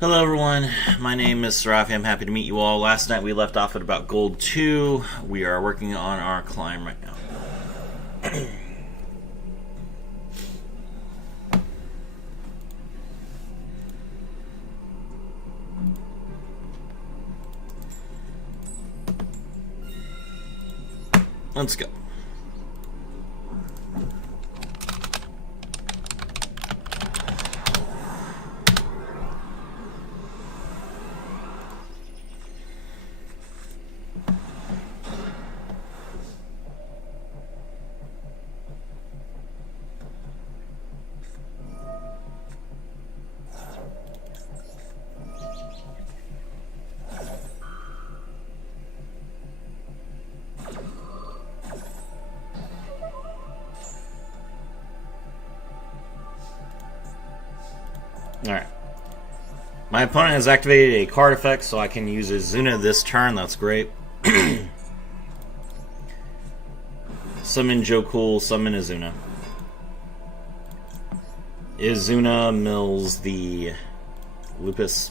Hello everyone, my name is Serafi. I'm happy to meet you all. Last night we left off at about gold 2. We are working on our climb right now. Let's go. Alright. My opponent has activated a card effect, so I can use Izuna this turn. That's great. Summon Joe, summon Izuna. Izuna mills the Lupus.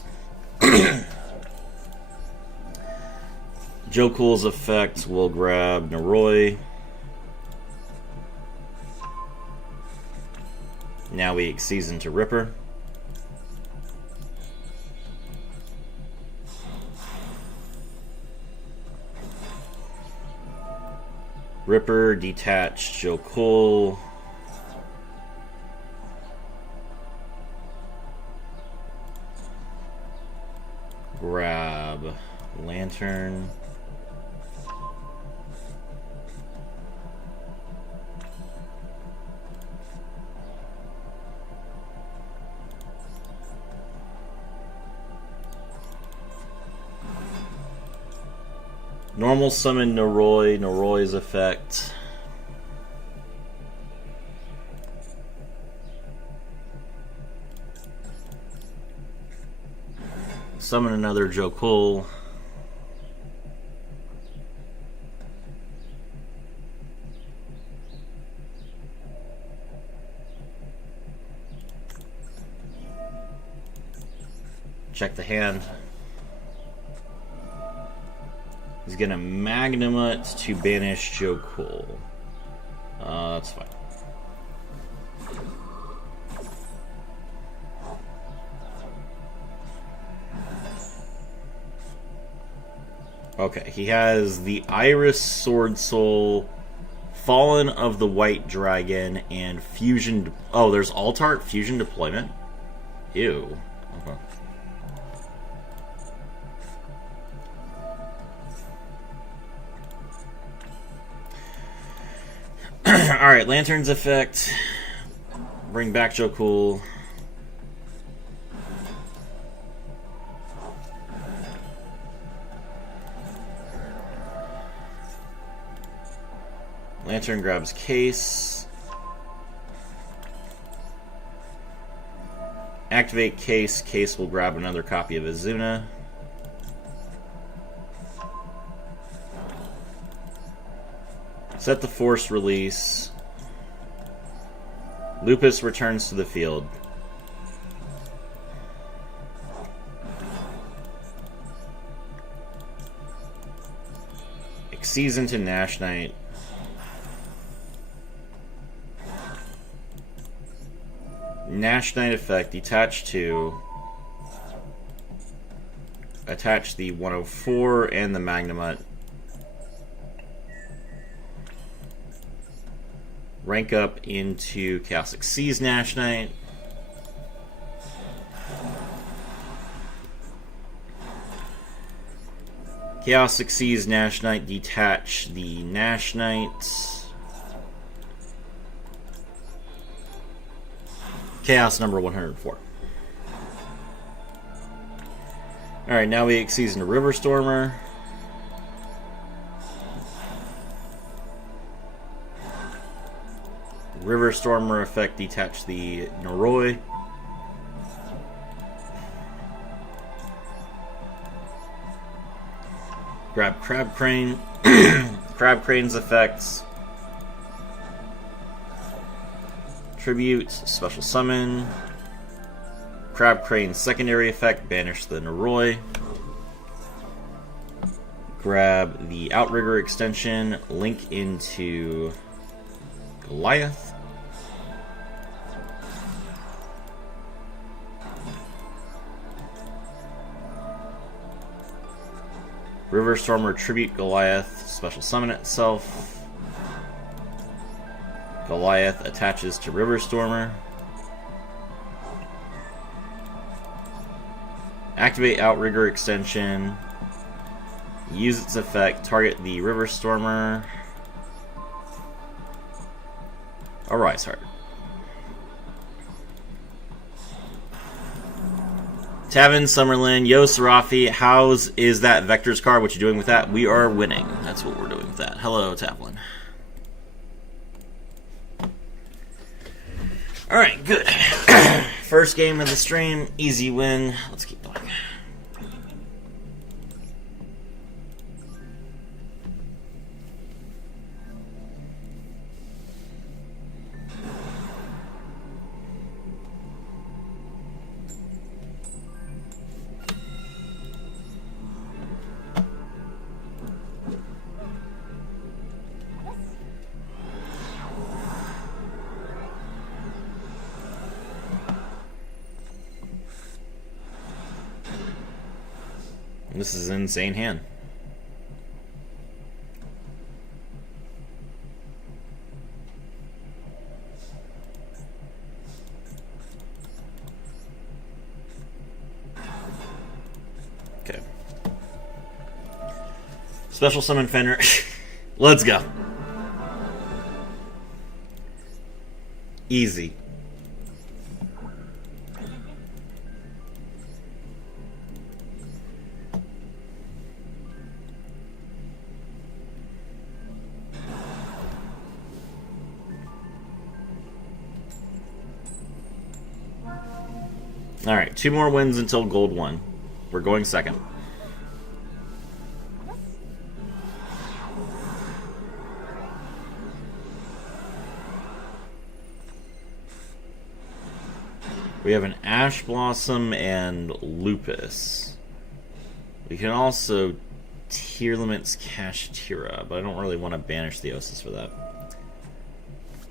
Joe effect will grab Noroi. Now we Exceed into Ripper. Ripper, detach Joe. Grab Lantern. Normal summon Noroi, Noroi's effect. Summon another Joe. Check the hand. He's gonna Magnamut to banish Joe. That's fine. Okay, he has the Iris Sword Soul, Fallen of the White Dragon, and Fusion. Oh, there's Altart Fusion Deployment? Ew. Okay. Alright, Lantern's effect. Bring back Joe. Lantern grabs Case. Activate Case. Case will grab another copy of Izuna. Set the force release. Lupus returns to the field. Exceeds into Nash Knight. Nash Knight effect, detach 2. Attach the 104 and the Magnamut. Rank up into Chaos Exceeds Nash Knight. Chaos Exceeds Nash Knight, detach the Nash Knight. Chaos number 104. Alright, now we Exceed into River Stormer. River Stormer effect, detach the Noroi. Grab Crab Crane. Crab Crane's effects. Tribute, Special Summon. Crab Crane secondary effect, banish the Noroi. Grab the Outrigger extension, link into Goliath. River Stormer tribute Goliath, special summon itself. Goliath attaches to River Stormer. Activate Outrigger extension. Use its effect, target the River Stormer. Or Rise Heart. Tavin, Summerlin, Yo, Serafi, how's is that Vectors card? What you doing with that? We are winning. That's what we're doing with that. Hello, Taplin. Alright, good. First game of the stream, easy win. Let's keep going. This is an insane hand. Okay. Special summon Fenrir. Let's go. Easy. Alright, 2 more wins until gold 1. We're going second. We have an Ash Blossom and Lupus. We can also Tier Limits Kashtira, but I don't really want to banish the Osis for that.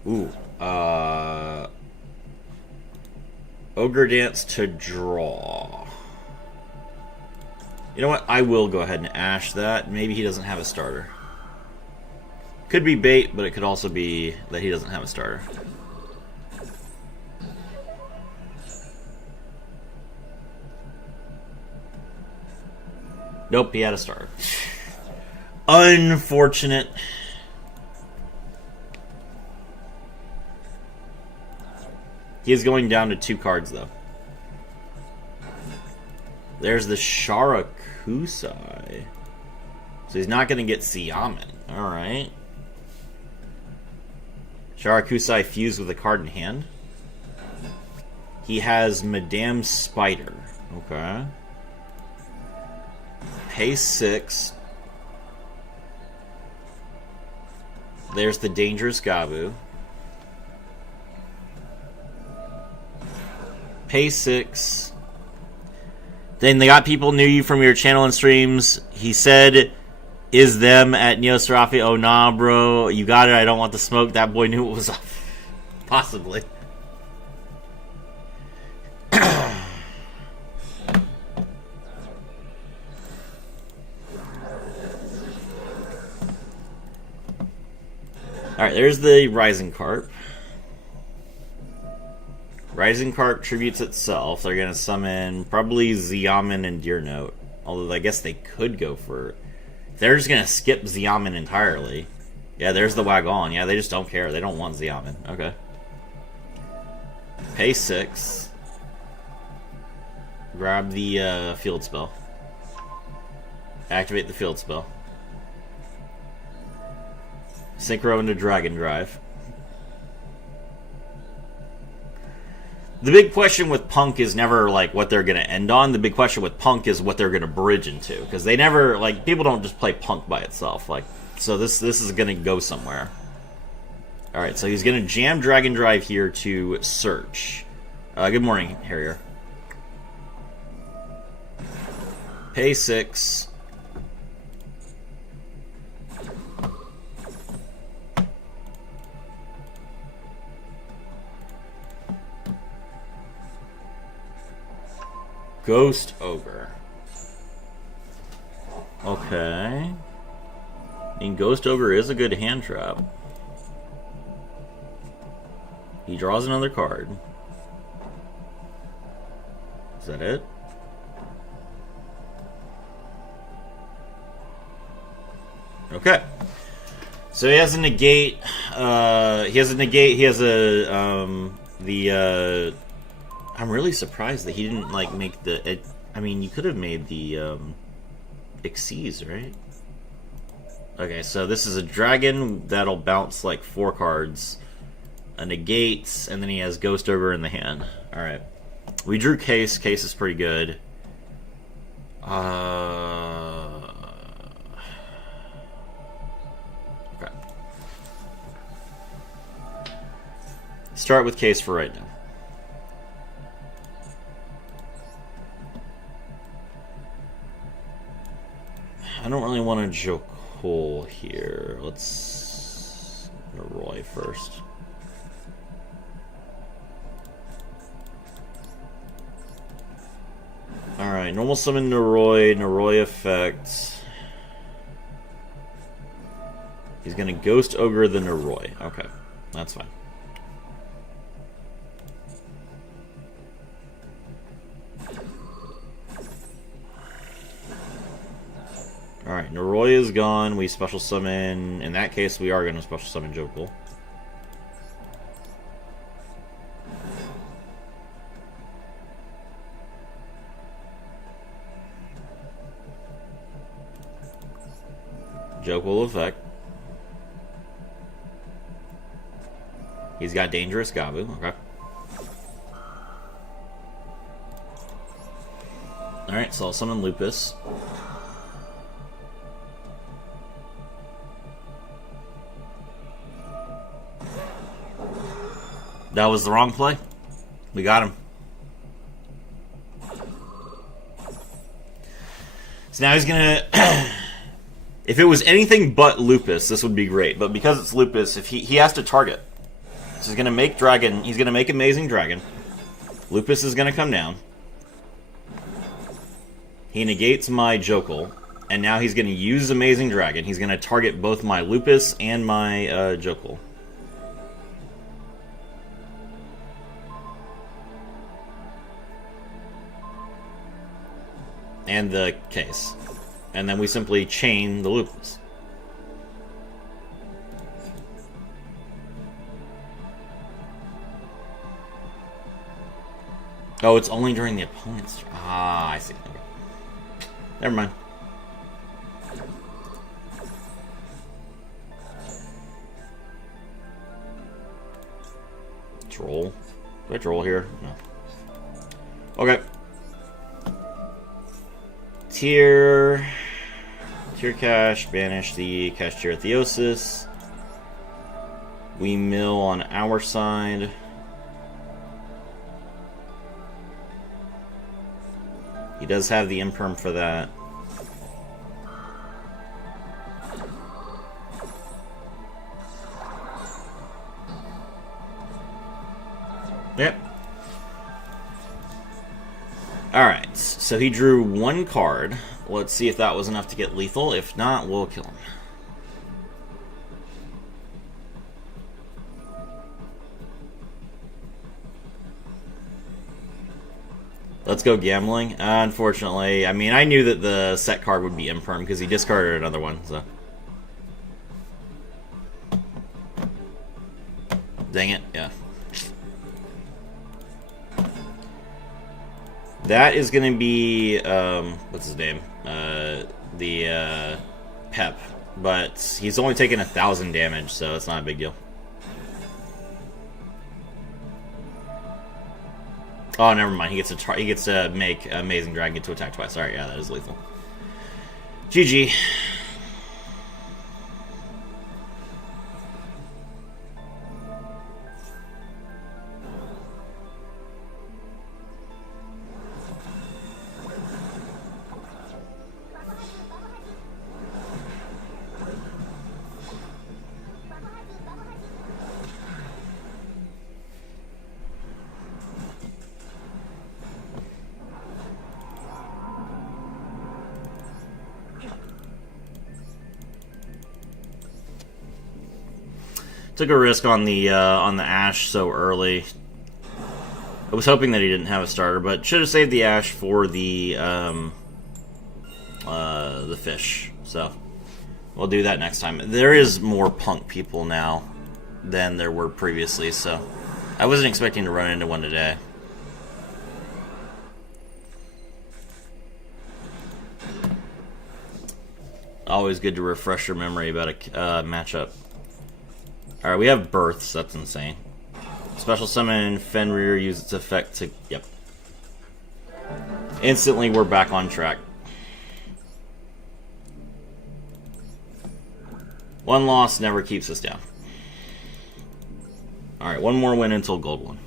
Ooh, Ogre Dance to draw. You know what? I will go ahead and Ash that. Maybe he doesn't have a starter. Could be bait, but it could also be that he doesn't have a starter. Nope, he had a starter. Unfortunate. He is going down to 2 cards, though. There's the Sharakusai. So he's not going to get Xiamen. Alright. Sharakusai fused with a card in hand. He has Madame Spider. Okay. Pay 6. There's the Dangerous Gabu. Pay 6. Then they got people knew you from your channel and streams. He said, is them at Neo Serafi. Oh, nah, bro. You got it. I don't want the smoke. That boy knew it was up. Possibly. Alright, there's the Rising Carp. Rising Carp tributes itself. They're going to summon probably Xiamen and Deer Note. Although I guess they could go for... They're just going to skip Xiamen entirely. Yeah, there's the Wagon. Yeah, they just don't care. They don't want Xiamen. Okay. Pay 6. Grab the field spell. Activate the field spell. Synchro into Dragon Drive. The big question with Punk is never, like, what they're going to end on. The big question with Punk is what they're going to bridge into. Because they never, like, people don't just play Punk by itself. Like, so this is going to go somewhere. Alright, so he's going to jam Dragon Drive here to search. Good morning, Harrier. Pay 6. Ghost Ogre. Okay. I mean, Ghost Ogre is a good hand trap. He draws another card. Is that it? Okay. So he has a negate. He has a negate. He has a I'm really surprised that he didn't like make the. I mean, you could have made the Xyz, right? Okay, so this is a dragon that'll bounce like 4 cards, a negate, and then he has Ghost Ogre in the hand. All right, we drew Case. Case is pretty good. Okay. Start with Case for right now. I don't really want to joke hole here. Let's go to Roy first. Alright, normal summon Noroi, Noroi effect. He's gonna Ghost Ogre the Noroi. Okay, that's fine. Alright, Noroi is gone. We special summon. In that case, we are going to special summon Jokul. Jokul effect. He's got Dangerous Gabu. Okay. Alright, so I'll summon Lupus. That was the wrong play. We got him. So now he's gonna... If it was anything but Lupus, this would be great. But because it's Lupus, if he has to target. So he's gonna make Dragon. He's gonna make Amazing Dragon. Lupus is gonna come down. He negates my Jokul. And now he's gonna use Amazing Dragon. He's gonna target both my Lupus and my Jokul. And the Case. And then we simply chain the Lupus. Oh, it's only during the opponent's... Ah, I see. Okay. Never mind. Troll. Do I troll here? No. Okay. Tier cash, banish the Kashtira Theosis. We mill on our side. He does have the imperm for that. Yep. Alright, so he drew 1 card. Let's see if that was enough to get lethal. If not, we'll kill him. Let's go gambling. Unfortunately, I mean, I knew that the set card would be imperm because he discarded another one, so. Dang it, yeah. That is going to be, what's his name? Pep. But he's only taking 1,000 damage, so it's not a big deal. Oh, never mind. He gets to make Amazing Dragon to attack twice. Alright, yeah, that is lethal. GG. Took a risk on the Ash so early. I was hoping that he didn't have a starter, but should have saved the Ash for the fish. So we'll do that next time. There is more punk people now than there were previously, so I wasn't expecting to run into one today. Always good to refresh your memory about a matchup. Alright, we have Births. That's insane. Special summon Fenrir, use its effect to... Yep. Instantly, we're back on track. One loss never keeps us down. Alright, one more win until Gold 1.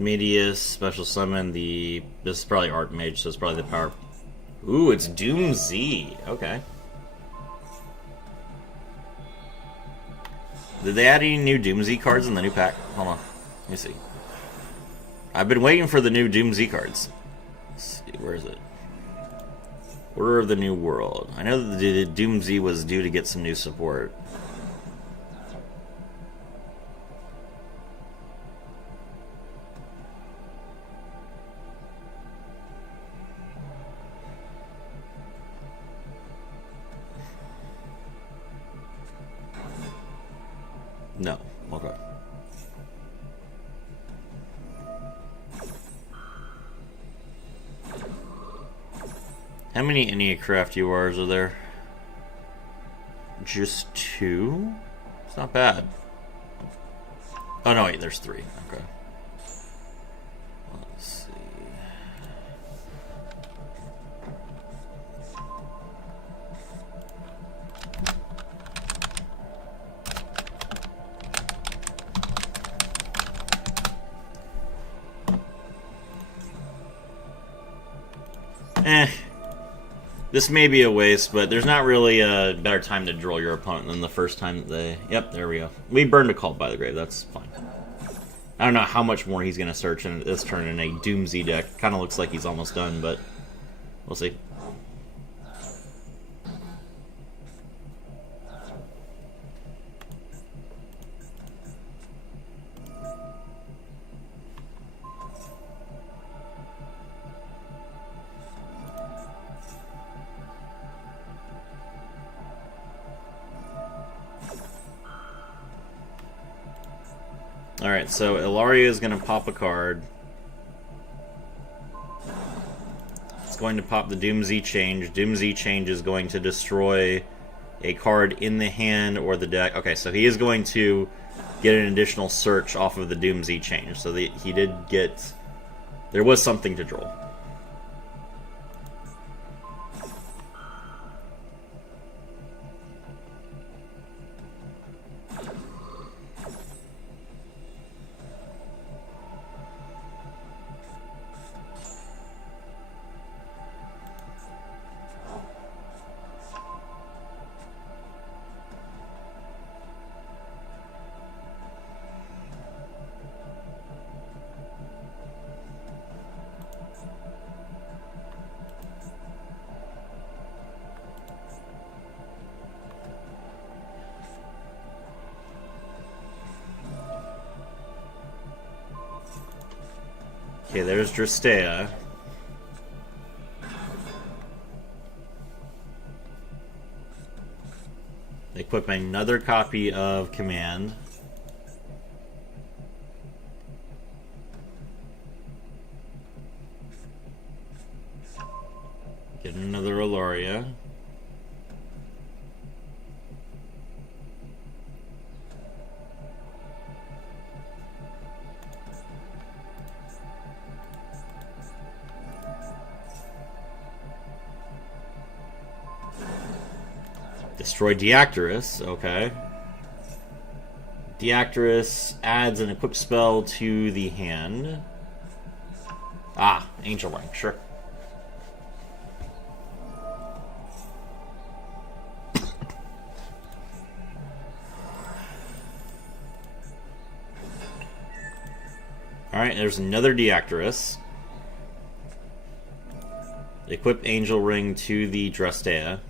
Medius, special summon, this is probably Archmage, so it's probably the power. Ooh, it's Doom Z. Okay. Did they add any new Doom Z cards in the new pack? Hold on. Let me see. I've been waiting for the new Doom Z cards. Let's see, where is it? Order of the New World. I know that the Doom Z was due to get some new support. No. Okay. How many Enneacraft URs are there? Just 2? It's not bad. Oh no, wait, there's 3. Okay. Let's see. This may be a waste, but there's not really a better time to drill your opponent than the first time that they... Yep, there we go. We burned a Cult by the Grave, that's fine. I don't know how much more he's going to search in this turn in a Doom Z deck. Kind of looks like he's almost done, but we'll see. Alright, so Ilaria is going to pop a card. It's going to pop the Doom Z Change. Doom Z Change is going to destroy a card in the hand or the deck. Okay, so he is going to get an additional search off of the Doom Z Change. So he did get... There was something to draw. Okay, there's Dristea. Equip another copy of Command. Get another Ilaria. destroy Deactorus. Okay. Deactorus adds an equipped spell to the hand. Ah, Angel Ring, sure. Alright, there's another Deactorus. Equip Angel Ring to the Drastea.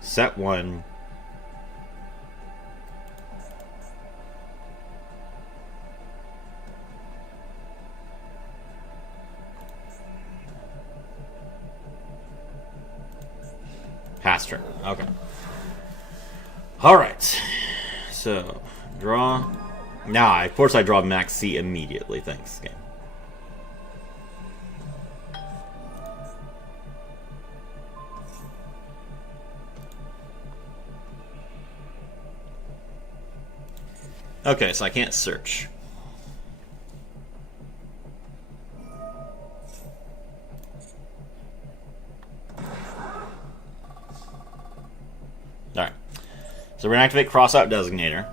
Set 1. Pass turn. Okay. Alright. So, draw. Now, of course I draw Max C immediately. Thanks, game. Okay, so I can't search. Alright. So we're going to activate Crossout Designator.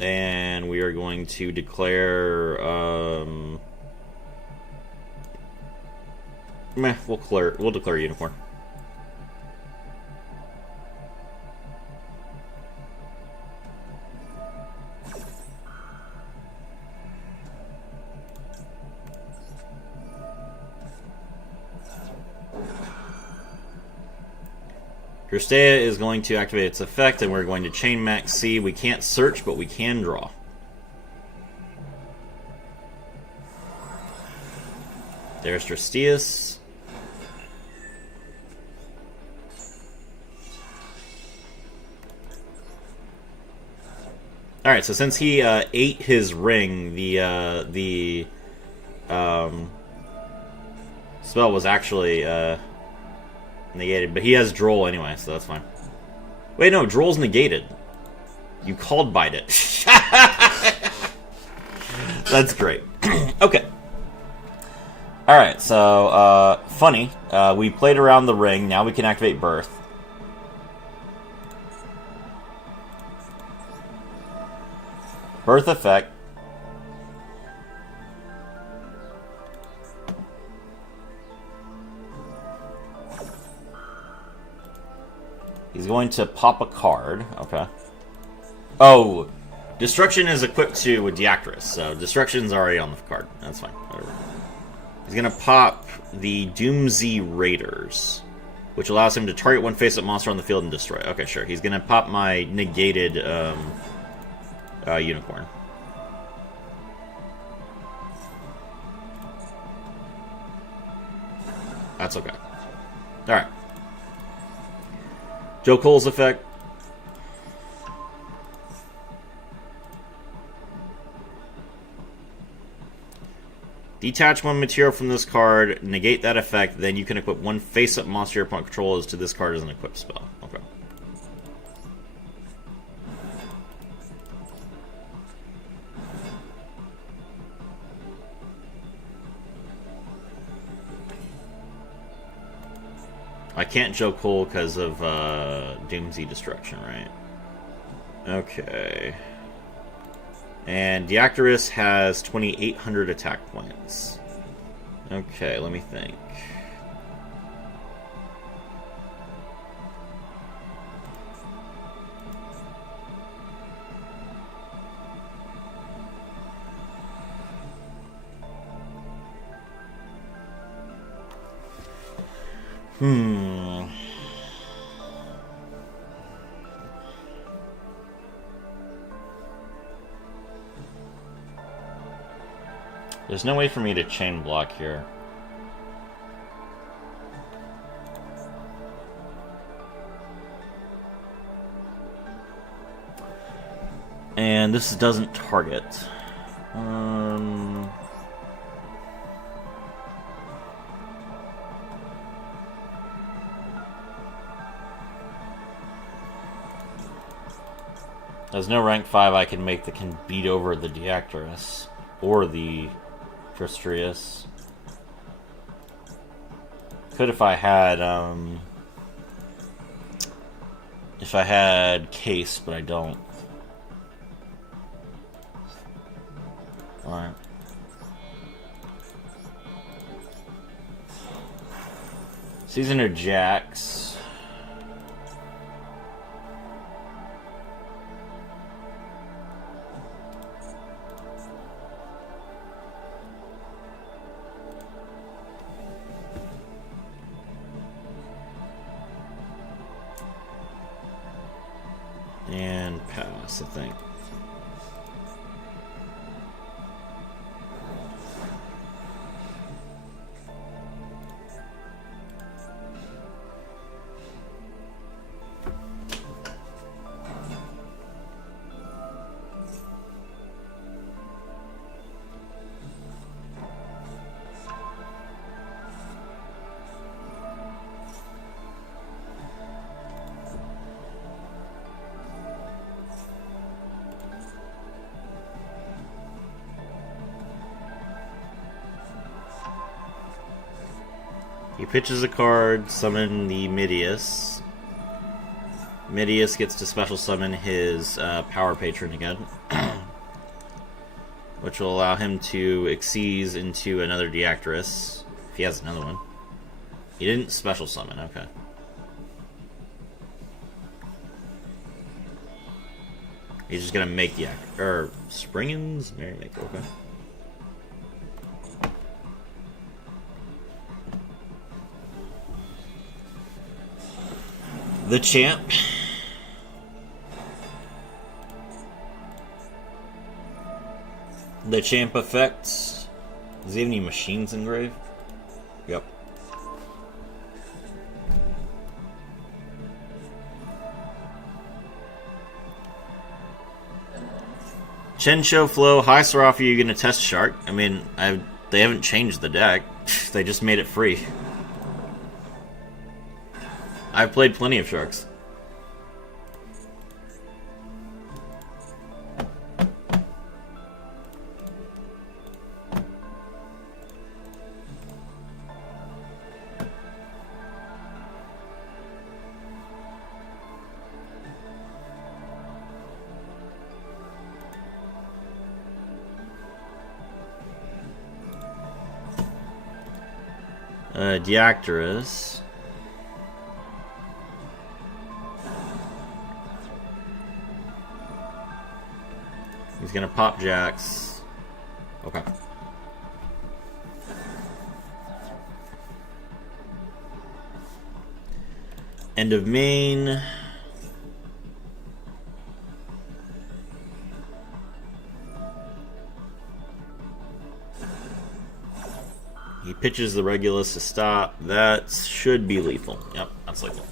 And we are going to declare... we'll declare Unicorn. Drastea is going to activate its effect, and we're going to chain Max C. We can't search, but we can draw. There's Drasteus. Alright, so since he ate his ring, the spell was actually... negated, but he has Droll anyway, so that's fine. Wait, no, Droll's negated. You called bite it. That's great. Okay. Alright, so, funny. We played around the ring, now we can activate Birth. Birth effect. He's going to pop a card. Okay. Oh, Destruction is equipped to with Deactorus, so Destruction's already on the card. That's fine. Whatever. He's going to pop the Doomsday Raiders, which allows him to target one face-up monster on the field and destroy. Okay, sure. He's going to pop my negated Unicorn. That's okay. Alright. Joe Cole's effect. Detach one material from this card, negate that effect, then you can equip one face-up monster your opponent controls to this card as an equipped spell. Okay. I can't Joe Cole because of Doomsday Destruction, right? Okay. And Deactorus has 2,800 attack points. Okay, let me think. There's no way for me to chain block here. And this doesn't target. There's no rank 5 I can make that can beat over the Deactorus or the Drasteus. could if I had case, but I don't. Alright. Season of Jacks. And pass, I think. He pitches a card, summon the Midius. Midius gets to special summon his power patron again, which will allow him to Xyz into another Deactress, if he has another one. He didn't special summon, okay. He's just gonna make the Springens? Make, okay. The Champ. The Champ effect. Does he have any machines engraved? Yep. Chen Shou Flow. Hi, Sarafi. You gonna test Shark? I mean, they haven't changed the deck. They just made it free. I've played plenty of Sharks. Deactress. He's gonna pop Jax. Okay. End of main. He pitches the Regulus to stop. That should be lethal. Yep, that's lethal.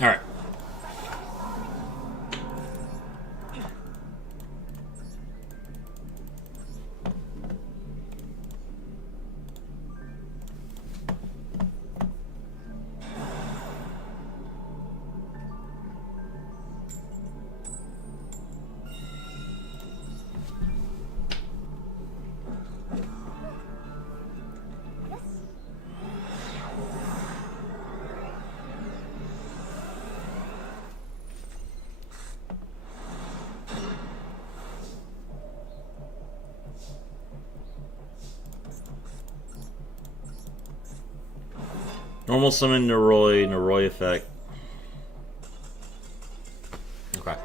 All right. Normal summon Noroi effect. Okay.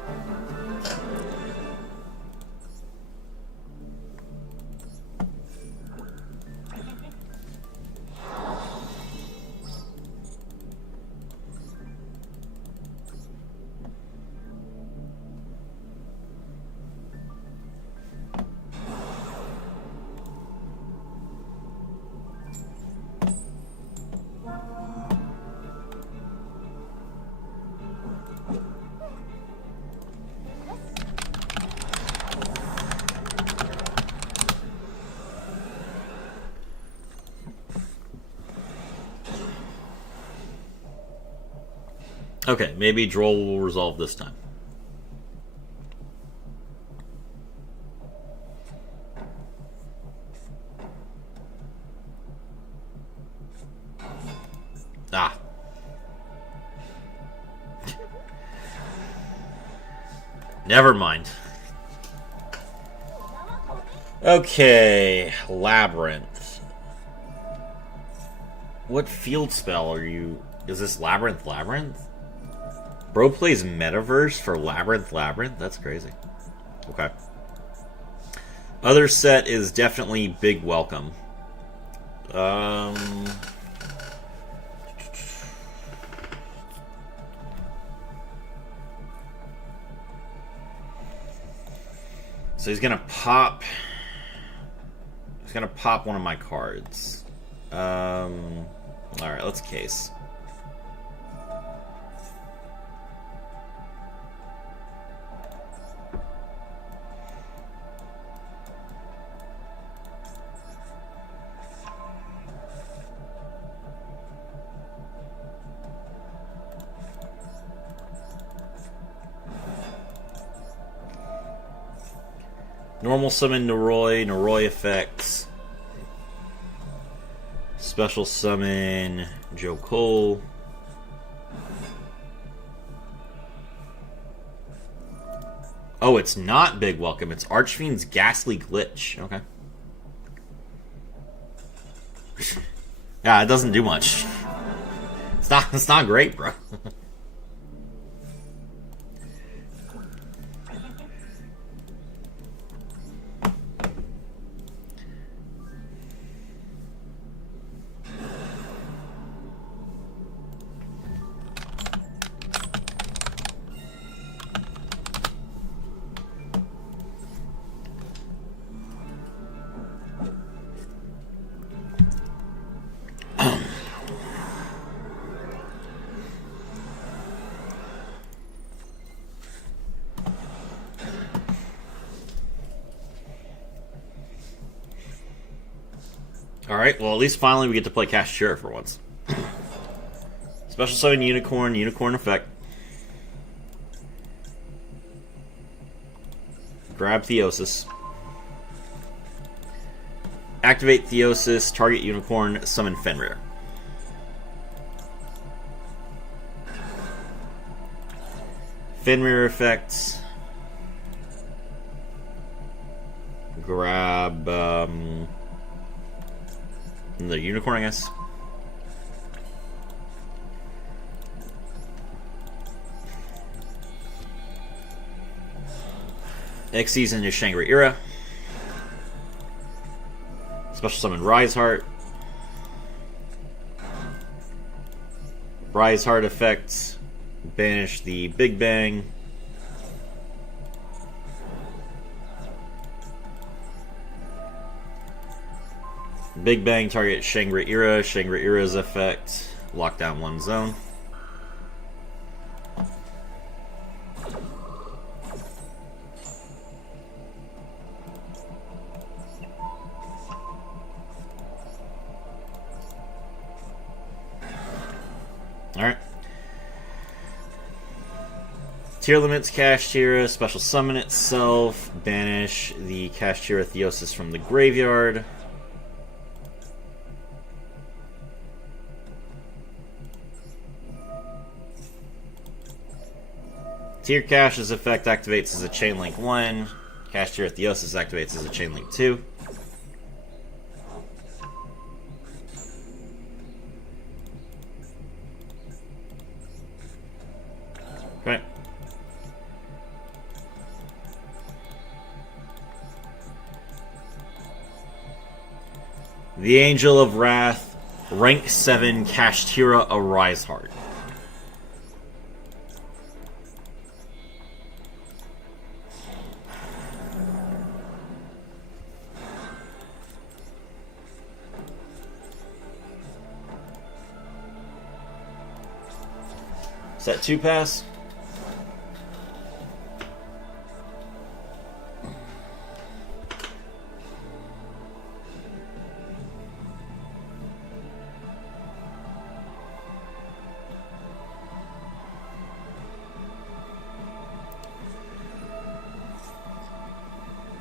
Okay, maybe Droll will resolve this time. Ah. Never mind. Okay, Labyrinth. What field spell are you... Is this Labyrinth? Bro plays Metaverse for Labyrinth? That's crazy. Okay. Other set is definitely Big Welcome. So he's gonna pop... He's gonna pop one of my cards. Alright, let's case. Normal summon Noroi effects. Special summon Joe Cole. Oh, it's not Big Welcome. It's Archfiend's Ghastly Glitch. Okay. Yeah, it doesn't do much. It's not great, bro. Alright, well at least finally we get to play Kashtira for once. Special summon Unicorn effect. Grab Theosis. Activate Theosis, target Unicorn, summon Fenrir. Fenrir effects. Grab the Unicorn, I guess. Xyz into Shangri-Ira. Special summon Rise Heart. Rise Heart effects. Banish the Big Bang. Big Bang target Shangri-Ira. Shangri-Ira's effect. Lock down one zone. Alright. Tier limits Kashtira, special summon itself, banish the Kashtira Theosis from the graveyard. Tier Cash's effect activates as a Chain Link 1. Kashtira Theosis activates as a Chain Link 2. Okay. The Angel of Wrath, rank 7, Kashtira, a Rise Heart. Is that 2 pass?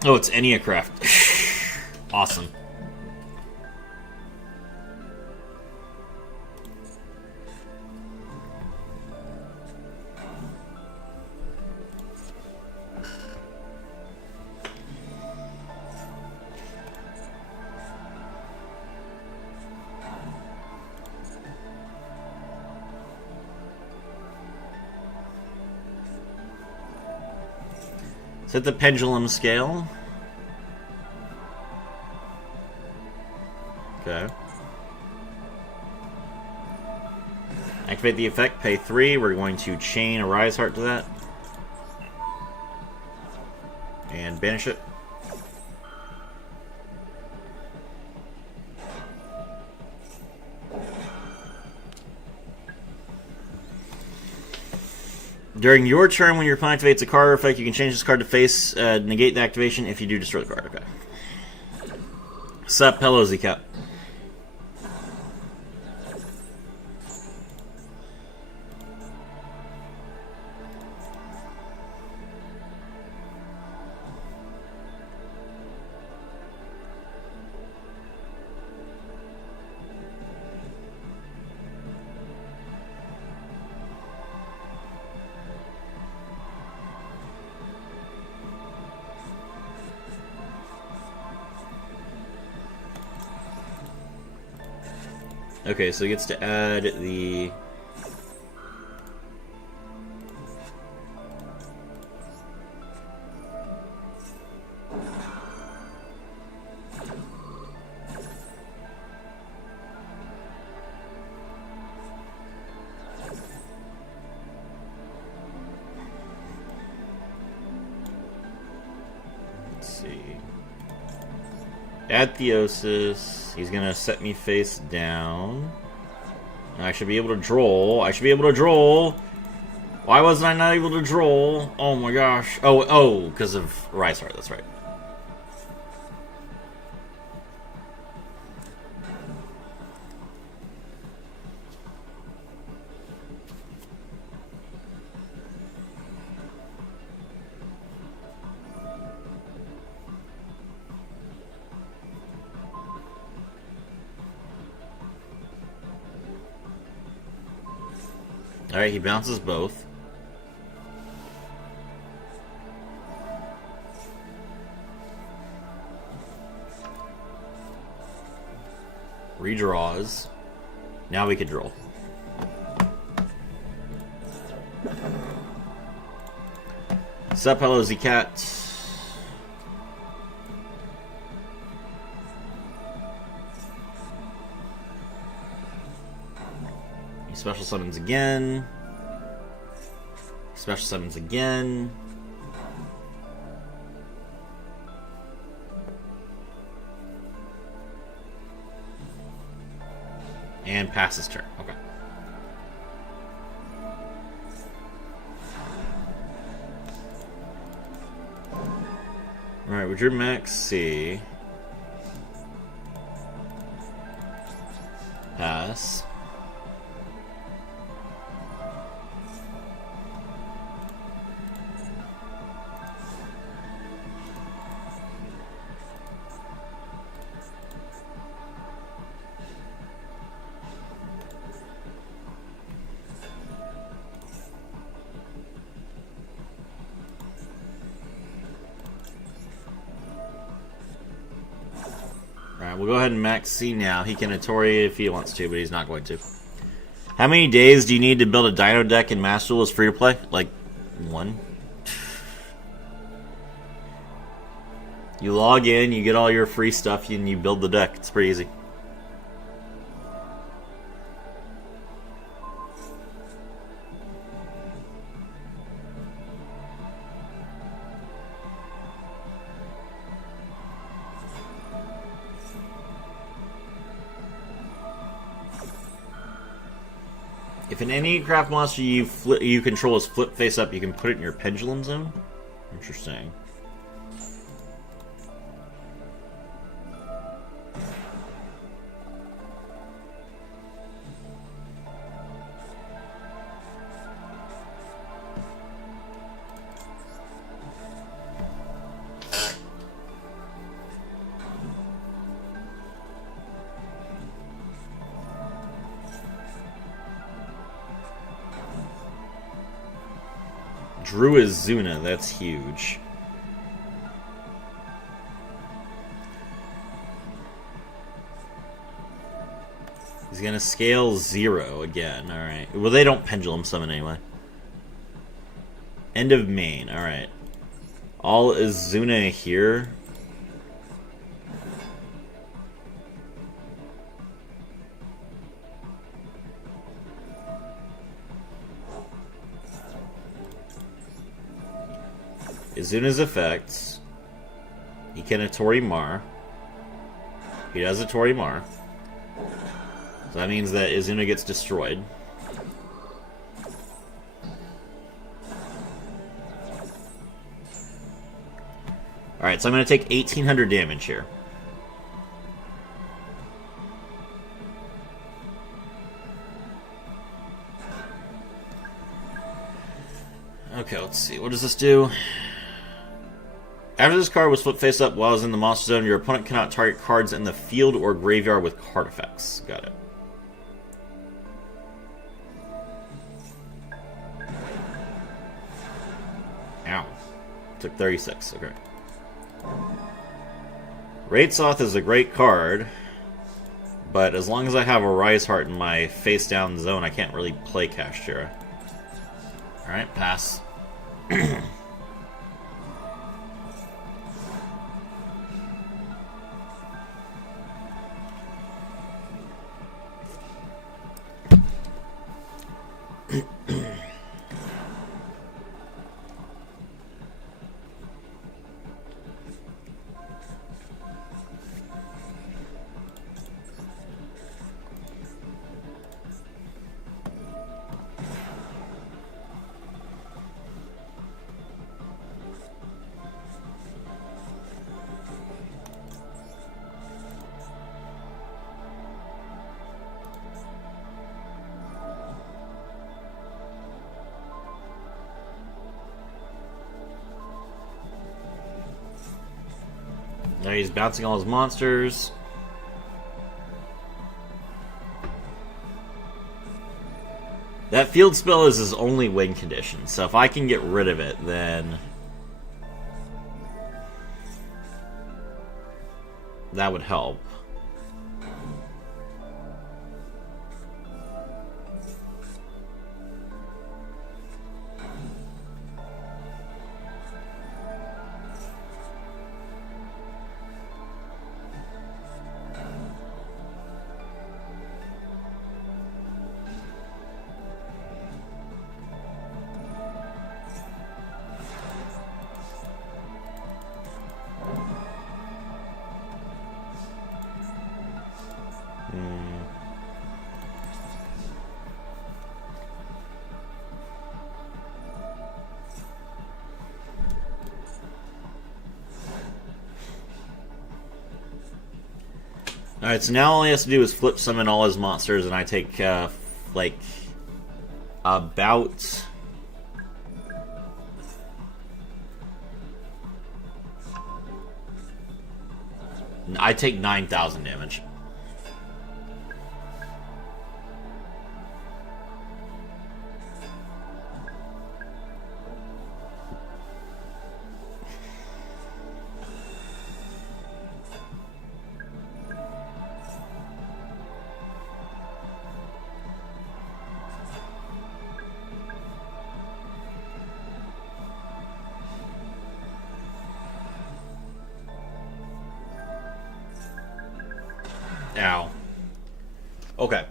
Oh, it's Enneacraft. Awesome. Set the pendulum scale. Okay. Activate the effect, pay 3. We're going to chain a Rise Heart to that. And banish it. During your turn, when your opponent activates a card or effect, you can change this card to face, negate the activation. If you do, destroy the card. Okay. Sup, hello, Z-Cap. Okay, so he gets to add the... Let's see. Add Theosis. He's gonna set me face down. I should be able to draw. I should be able to draw. Why wasn't I not able to draw? Oh my gosh. Oh, because of Rise Heart. That's right. Alright, he bounces both. Redraws. Now we can draw. Sup, hello, Z-Cat. Special summons again. Special summons again. And passes turn. Okay. Alright, with your max C. Pass. We'll go ahead and max C now. He can Atori if he wants to, but he's not going to. How many days do you need to build a Dino deck in Master Duel as free to play? Like, 1? You log in, you get all your free stuff, and you build the deck. It's pretty easy. If an Enneacraft monster you control is flip face up, you can put it in your pendulum zone? Interesting. Drew is Zuna. That's huge. He's gonna scale 0 again. Alright. Well, they don't pendulum summon anyway. End of main. Alright. All is Zuna here. Izuna's effects. He can Atori Mar. He does Atori Mar. So that means that Izuna gets destroyed. Alright, so I'm going to take 1800 damage here. Okay, let's see. What does this do? After this card was flipped face up while it was in the monster zone, your opponent cannot target cards in the field or graveyard with card effects. Got it. Ow. Took 36. Okay. Raidsoth is a great card, but as long as I have a Rise Heart in my face-down zone, I can't really play Kashtira. Alright, pass. Now he's bouncing all his monsters. That field spell is his only win condition, so if I can get rid of it, then that would help. Alright, so now all he has to do is flip summon all his monsters, and I take, like, about... I take 9,000 damage. Ow. Okay.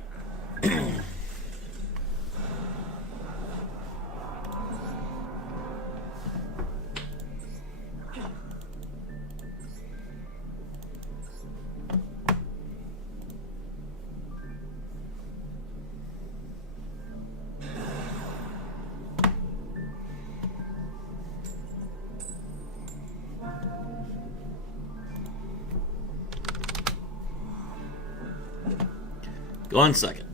Go on second.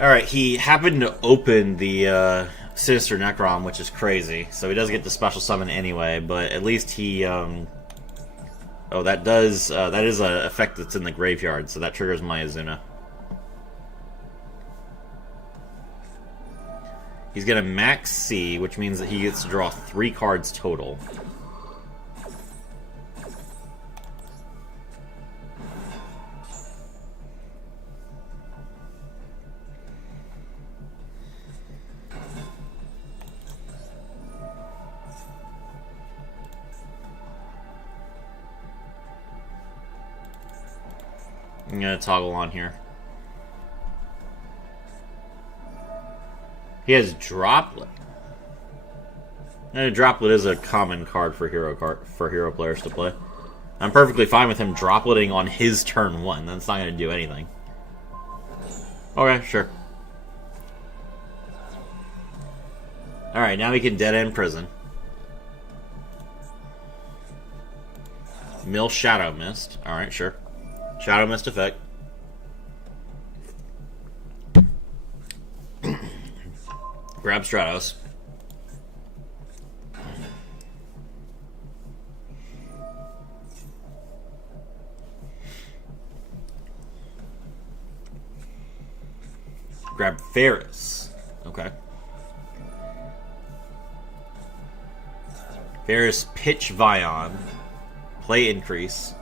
Alright, he happened to open the Sinister Necron, which is crazy. So he does get the special summon anyway, but at least he... oh, that is an effect that's in the graveyard, so that triggers my Azuna. He's gonna max C, which means that he gets to draw 3 cards total. I'm gonna toggle on here. He has Droplet. And Droplet is a common card for hero players to play. I'm perfectly fine with him dropletting on his turn 1. That's not gonna do anything. Okay, sure. Alright, now we can dead end prison. Mill Shadow Mist. Alright, sure. Shadow Mist effect. Grab Stratos. Grab Ferris. Okay. Ferris, pitch Vion. Play increase.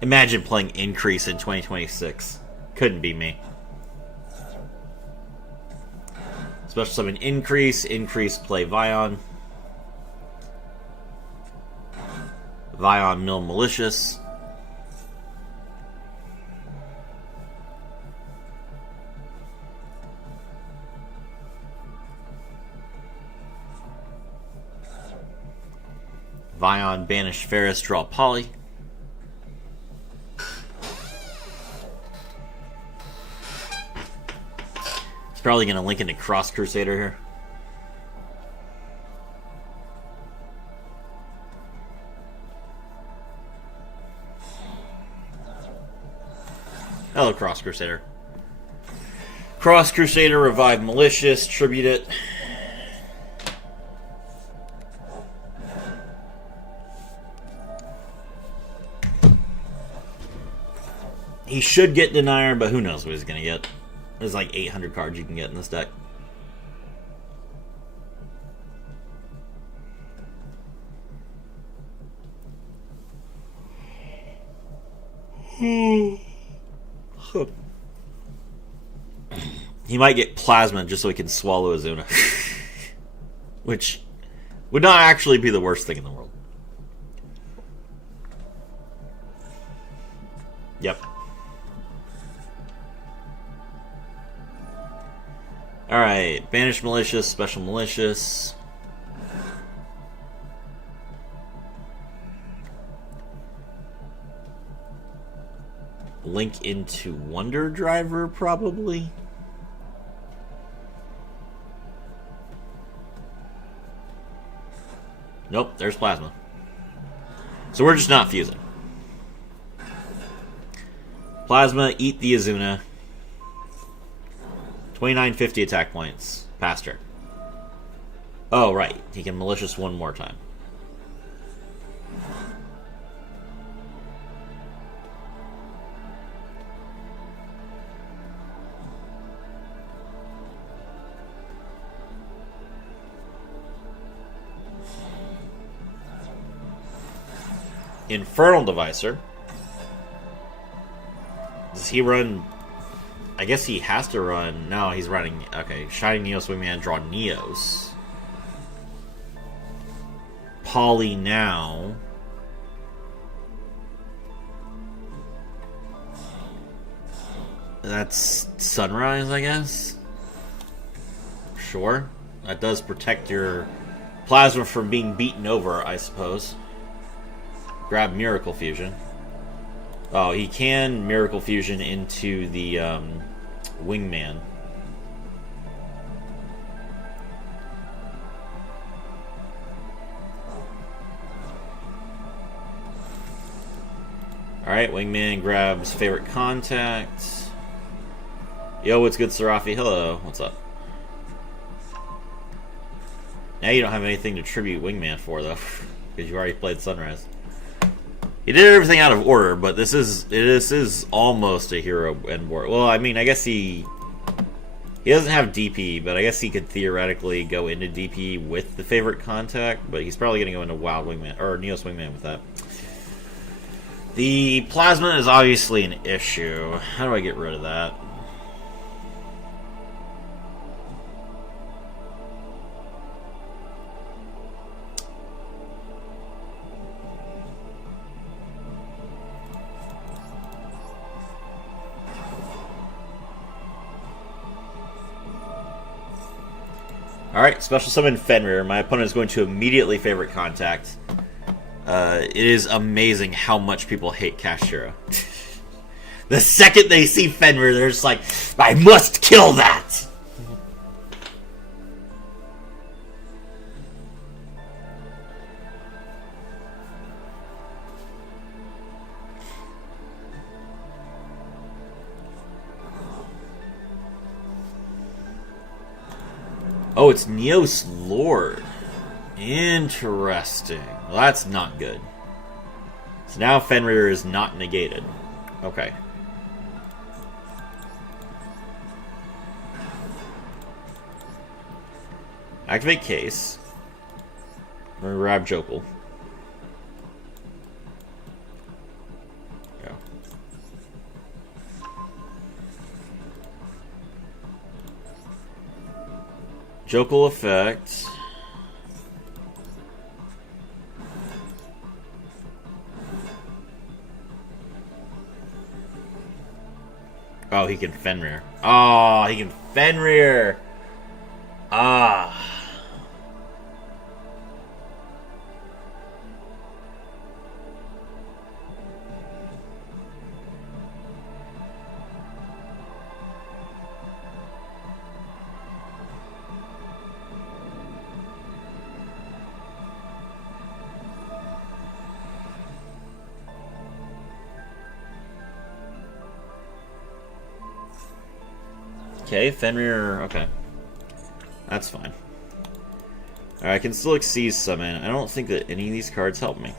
Imagine playing increase in 2026. Couldn't be me. Special summon increase, play Vion. Vion mill malicious. Vion banish Ferris, draw Poly. Probably going to link into Cross Crusader here. Hello, Cross Crusader. Cross Crusader, revive Malicious, tribute it. He should get Denier, but who knows what he's going to get. There's like 800 cards you can get in this deck. He might get Plasma just so he can swallow Azuna. Which would not actually be the worst thing in the world. Yep. Alright, banish malicious, special malicious. Link into Wonder Driver, probably. Nope, there's Plasma. So we're just not fusing. Plasma, eat the Azuna. 2950 attack points. Past her. Oh, right. He can malicious one more time. Infernal Devicer. Does he run... I guess he has to run... No, he's running... Okay, Shining Neos Wingman, draw Neos. Poly now. That's Sunrise, I guess? Sure. That does protect your Plasma from being beaten over, I suppose. Grab Miracle Fusion. Oh, he can Miracle Fusion into the Wingman. Alright, Wingman grabs favorite contact. Yo, what's good, Serafi? Hello, what's up? Now you don't have anything to tribute Wingman for, though, because you already played Sunrise. He did everything out of order, but this is almost a hero and war. Well, I mean, I guess he doesn't have DP, but I guess he could theoretically go into DP with the favorite contact, but he's probably going to go into Wild Wingman, or Neos Wingman with that. The Plasma is obviously an issue. How do I get rid of that? Alright, special summon Fenrir. My opponent is going to immediately favorite contact. It is amazing how much people hate Kashtira. The second they see Fenrir, they're just like, I must kill that! Oh, it's Neos Lord. Interesting. Well, that's not good. So now Fenrir is not negated. Okay. Activate Case. We're gonna grab Jokul. Yeah. Jokul effect. Oh, he can Fenrir. Oh, he can Fenrir. Ah. Okay, Fenrir, okay. That's fine. Alright, I can still Xyz summon. I don't think that any of these cards help me.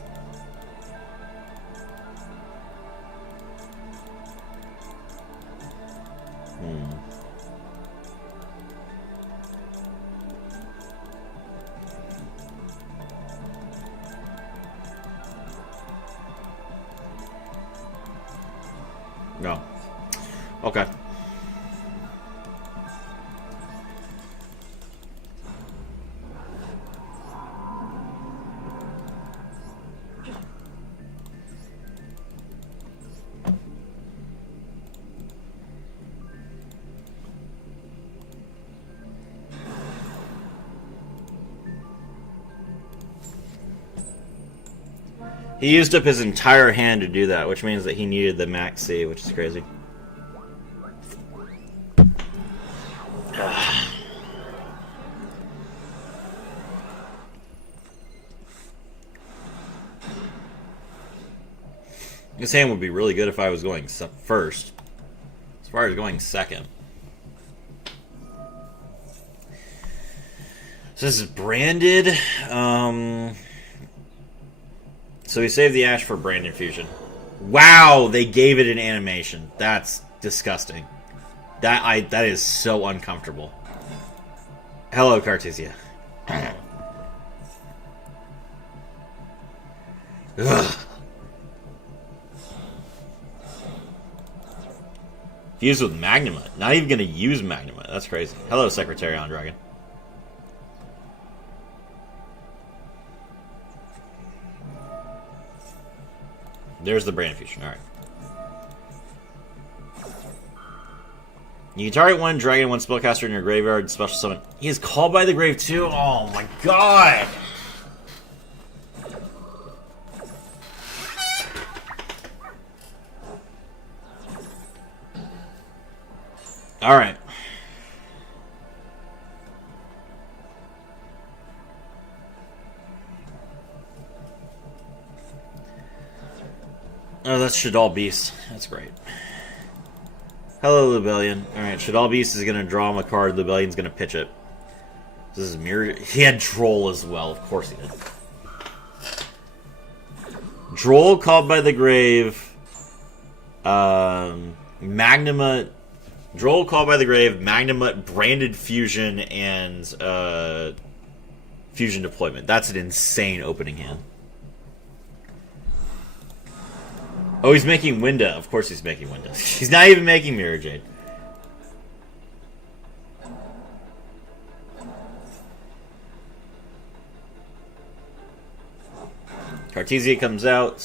No. Okay. He used up his entire hand to do that, which means that he needed the max C, which is crazy. This hand would be really good if I was going first. As far as going second. So this is branded. So we saved the Ash for Brand Infusion. Wow, they gave it an animation. That's disgusting. That is so uncomfortable. Hello, Cartesia. Ugh. Fused with Magnuma. Not even going to use Magnuma. That's crazy. Hello, Secretary on Dragon. There's the Brand Fusion. Alright. You can target one dragon, one spellcaster in your graveyard, special summon. He is called by the grave too? Oh my god! Alright. Oh, that's Shadal Beast. That's great. Hello, Libellion. Alright, Shadal Beast is going to draw him a card. Libellion's going to pitch it. This is Mirror. He had Droll as well. Of course he did. Droll called by the grave. Magnamut. Droll called by the grave. Magnamut, Branded Fusion, and Fusion Deployment. That's an insane opening hand. Oh, he's making Winda. Of course he's making Winda. He's not even making Mirror Jade. Cartesia comes out.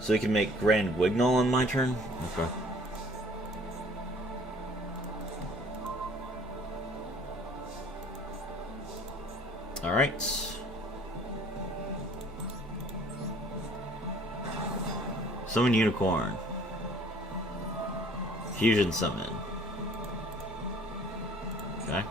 So he can make Grand Wignall on my turn? Okay. Alright. Summon Unicorn. Fusion Summon. Okay.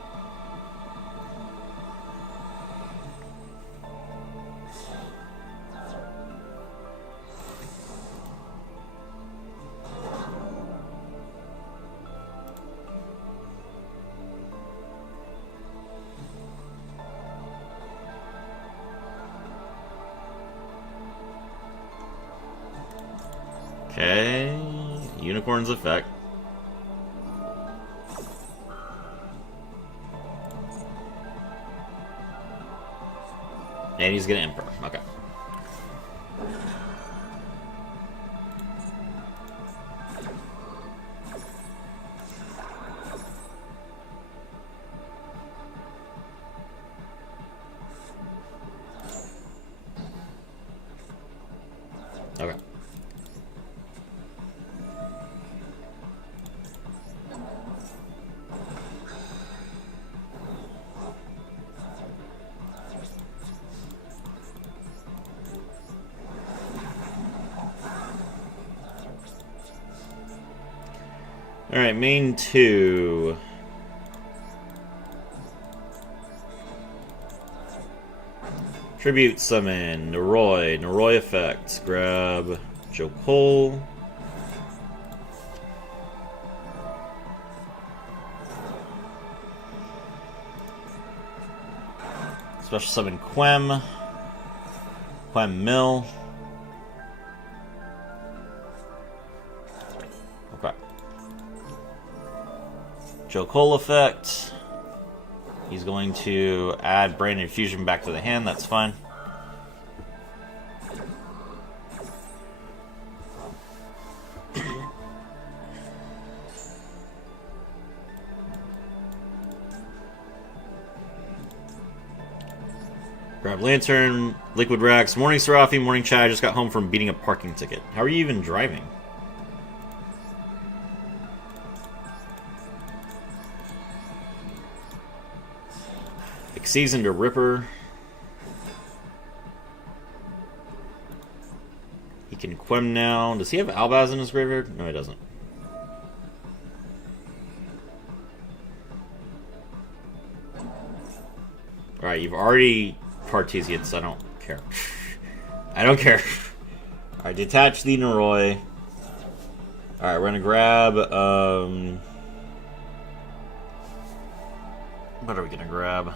Okay, Unicorn's effect. And he's gonna Emperor. Okay. Okay. Alright, main 2. Tribute Summon, Noroi effect. Grab Joe Cole. Special Summon Quem. Quem Mill. Okay. Joe Cole effect. He's going to add Branded Fusion back to the hand. That's fine. Grab Lantern, Liquid Rex. Morning, Serafi. Morning, Chad. I just got home from beating a parking ticket. How are you even driving? Exceeds into Ripper. He can Quem now. Does he have Albaz in his graveyard? No, he doesn't. Alright, you've already Cartesian, so I don't care. I don't care. Alright, detach the Noroi. Alright, we're gonna grab, what are we gonna grab?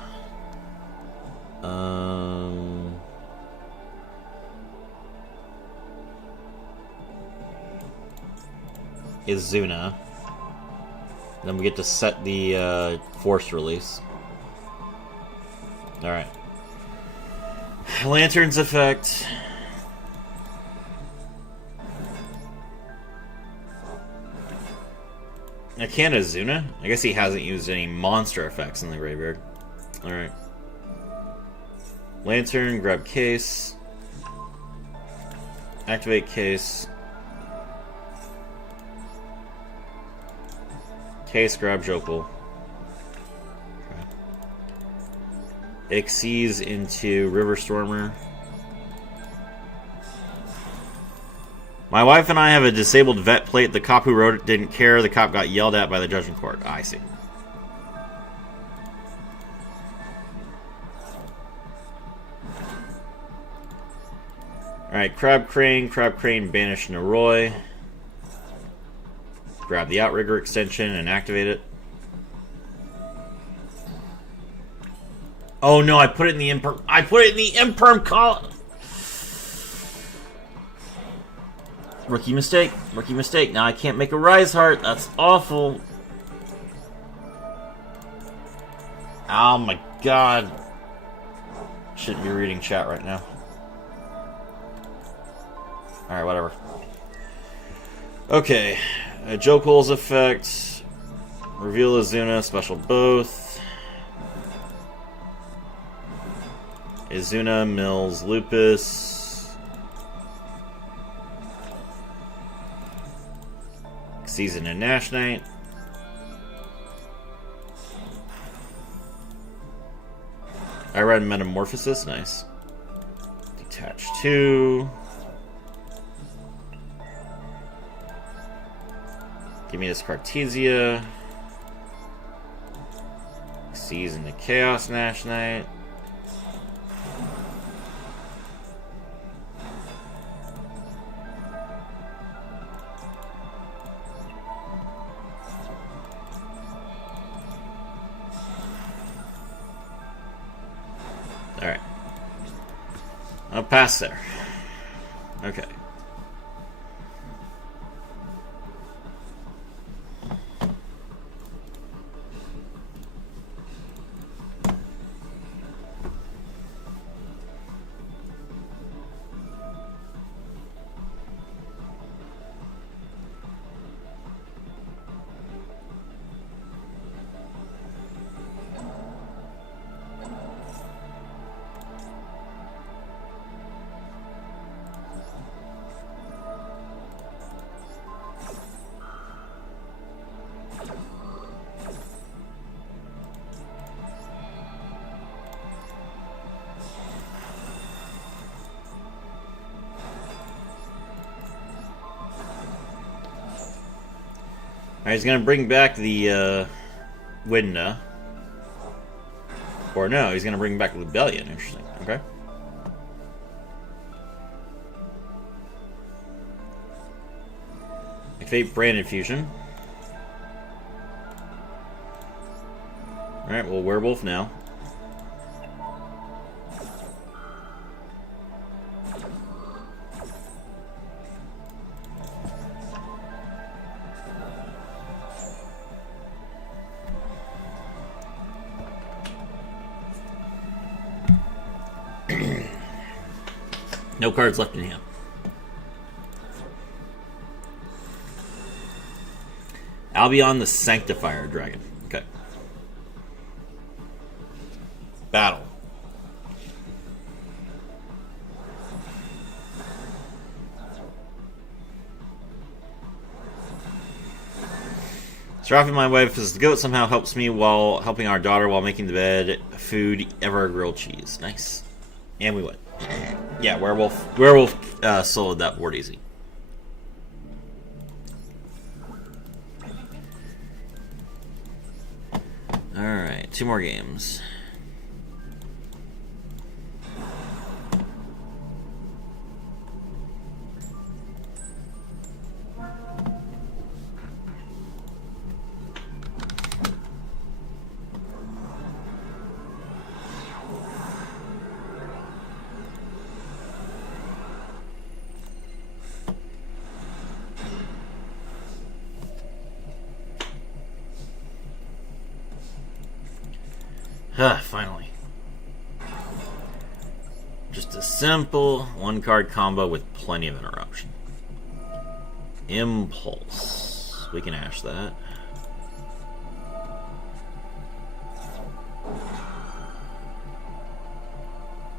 Izuna. Then we get to set the force release. Alright. Lantern's effect. I can't Izuna? I guess he hasn't used any monster effects in the graveyard. Alright. Lantern, grab case. Activate case. Case, grab Jokul. Exceeds into River Stormer. My wife and I have a disabled vet plate. The cop who wrote it didn't care. The cop got yelled at by the judge in court. Ah, I see. Alright, Crab Crane, banish Noroi. Grab the Outrigger extension and activate it. Oh no, I put it in the Imperm. I put it in the Imperm column! Rookie mistake. Rookie mistake. Now I can't make a Rise Heart. That's awful. Oh my god. Shouldn't be reading chat right now. Alright, whatever. Okay. Jokul's effect. Reveal Izuna, special both. Izuna, Mills, Lupus. Season and Nash Knight. I read Metamorphosis, nice. Detach 2. Give me this Cartesia. Season the Chaos Nash Knight. Alright. I'll pass there. Okay. Alright, he's gonna bring back the Widna. Or no, he's gonna bring back Rebellion. Interesting. Okay. Fate Branded Fusion. Alright, well, Werewolf now. No cards left in hand. Albion the Sanctifier Dragon. Okay. Battle. Seraphim, my wife, is the goat, somehow helps me while helping our daughter while making the bed, food, ever grilled cheese. Nice. And we went. Yeah, Werewolf soloed that board easy. Alright, 2 more games. Finally. Just a simple 1-card combo with plenty of interruption. Impulse. We can ash that.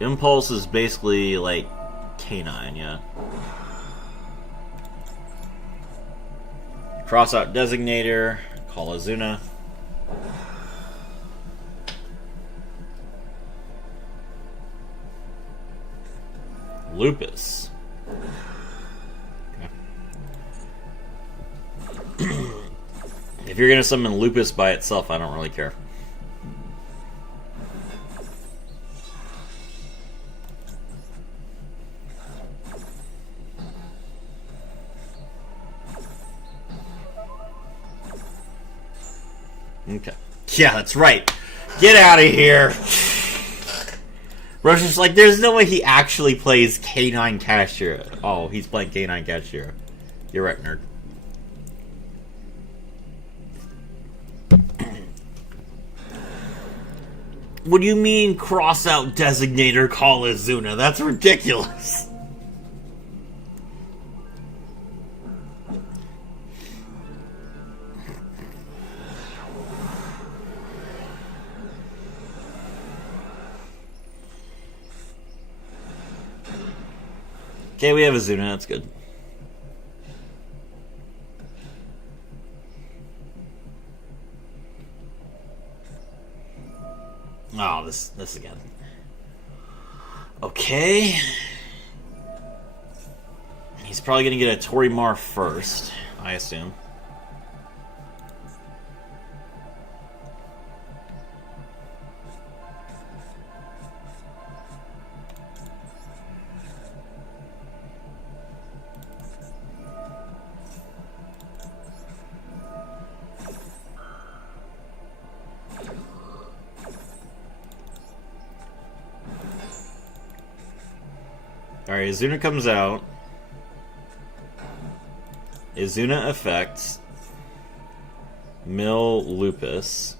Impulse is basically like K9, yeah. Cross out Designator, call Izuna. Lupus. Okay. If you're gonna summon Lupus by itself, I don't really care. Okay. Yeah, that's right. Get out of here. Roche's just like, there's no way he actually plays K9 Kashtira. Oh, he's playing K9 Kashtira. You're right, nerd. What do you mean cross out designator call Izuna? That's ridiculous. Okay, we have Izuna, that's good. Oh, this again. Okay. He's probably gonna get a Torimar first, I assume. Alright, Izuna comes out. Izuna affects. Mill Lupus.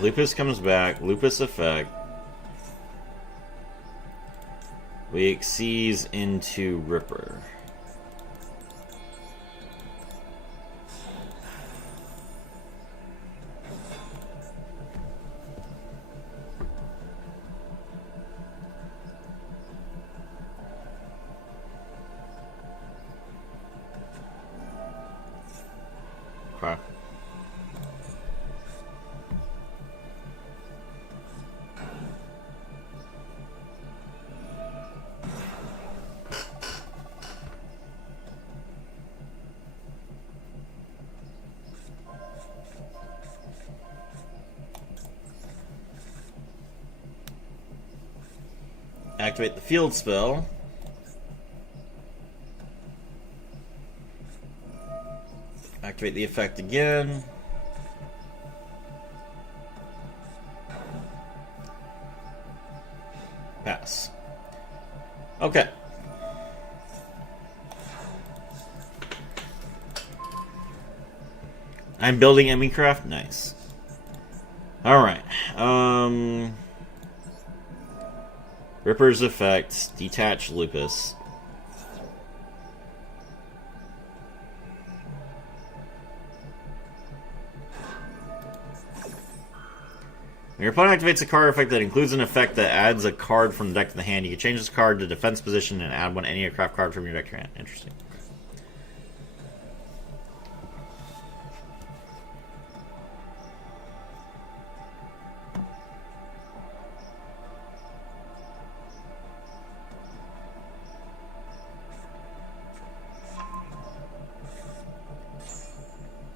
Lupus comes back. Lupus effect. We exceeds into Ripper. Okay. Activate the field spell. Activate the effect again. Pass. Okay. I'm building Emicraft. Nice. Alright. Ripper's effect. Detach Lupus. When your opponent activates a card effect that includes an effect that adds a card from the deck to the hand, you can change this card to defense position and add one any craft card from your deck to your hand. Interesting.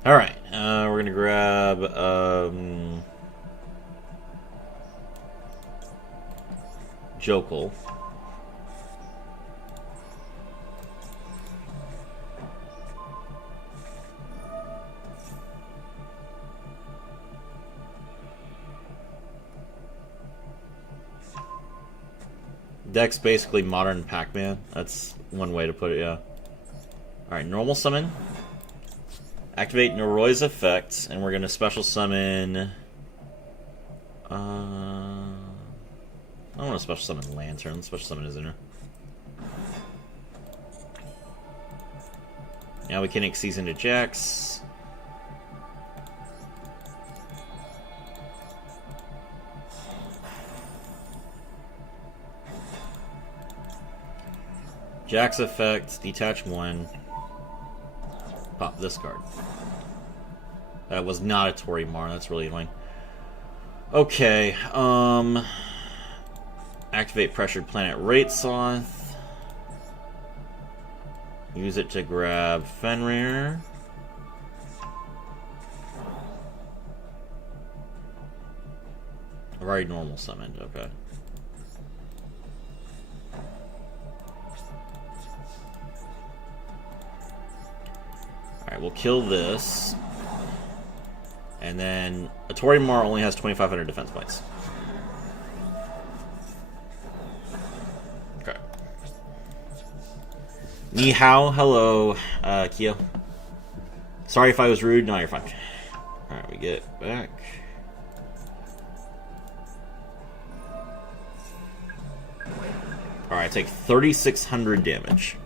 Alright, we're gonna grab, Jokul. Deck's basically modern Pac-Man. That's one way to put it, yeah. Alright, normal summon. Activate Noroi's effect, and we're going to special summon... I don't want to special summon Lantern. Let's special summon Izuna. Now we can exceed into Jax. Jax effect, detach one. Pop this card. That was not a Torimar, that's really annoying. Okay, activate Pressured Planet Raitsoth. Use it to grab Fenrir. I've already normal summoned, okay. we'll kill this. And then a Torimar only has 2,500 defense points. Okay. Ni hao, hello, Kyo. Sorry if I was rude. No, you're fine. Alright, we get back. Alright, I take 3,600 damage.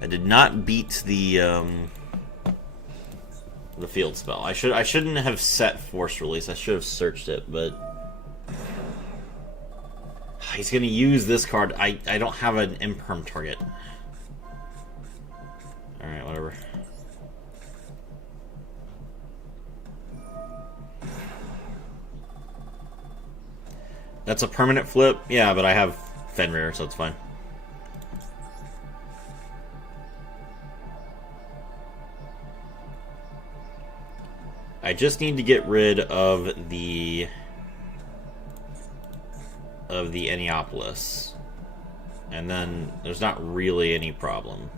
I did not beat the field spell. I shouldn't have set force release. I should have searched it, but he's gonna use this card. I don't have an imperm target. Alright, whatever. That's a permanent flip? Yeah, but I have Fenrir, so it's fine. I just need to get rid of the Enneopolis. And then there's not really any problem.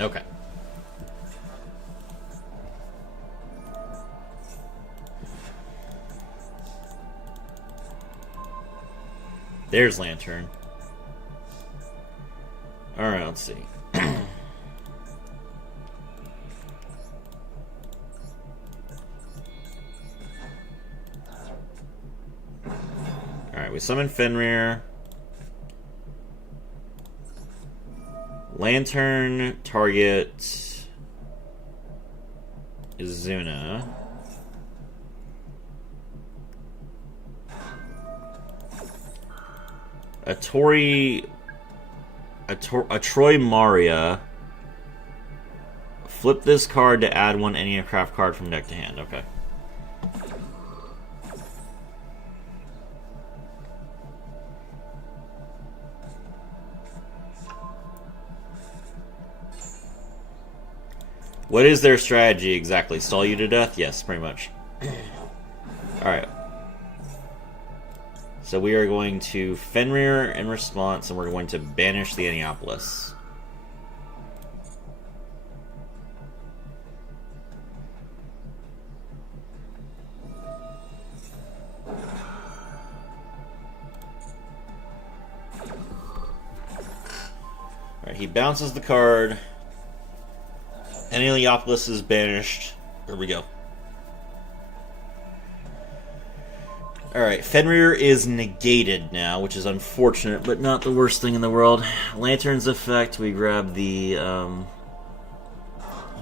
Okay. There's Lantern. Alright, let's see. Alright, we summon Fenrir. Lantern target Izuna. A Troy Maria. Flip this card to add one Enneacraft card from deck to hand. Okay. What is their strategy exactly? Stall you to death? Yes, pretty much. Alright. So we are going to Fenrir in response, and we're going to banish the Enneopolis. Alright, he bounces the card. Enneopolis is banished. Here we go. Alright, Fenrir is negated now, which is unfortunate, but not the worst thing in the world. Lantern's effect, we grab the...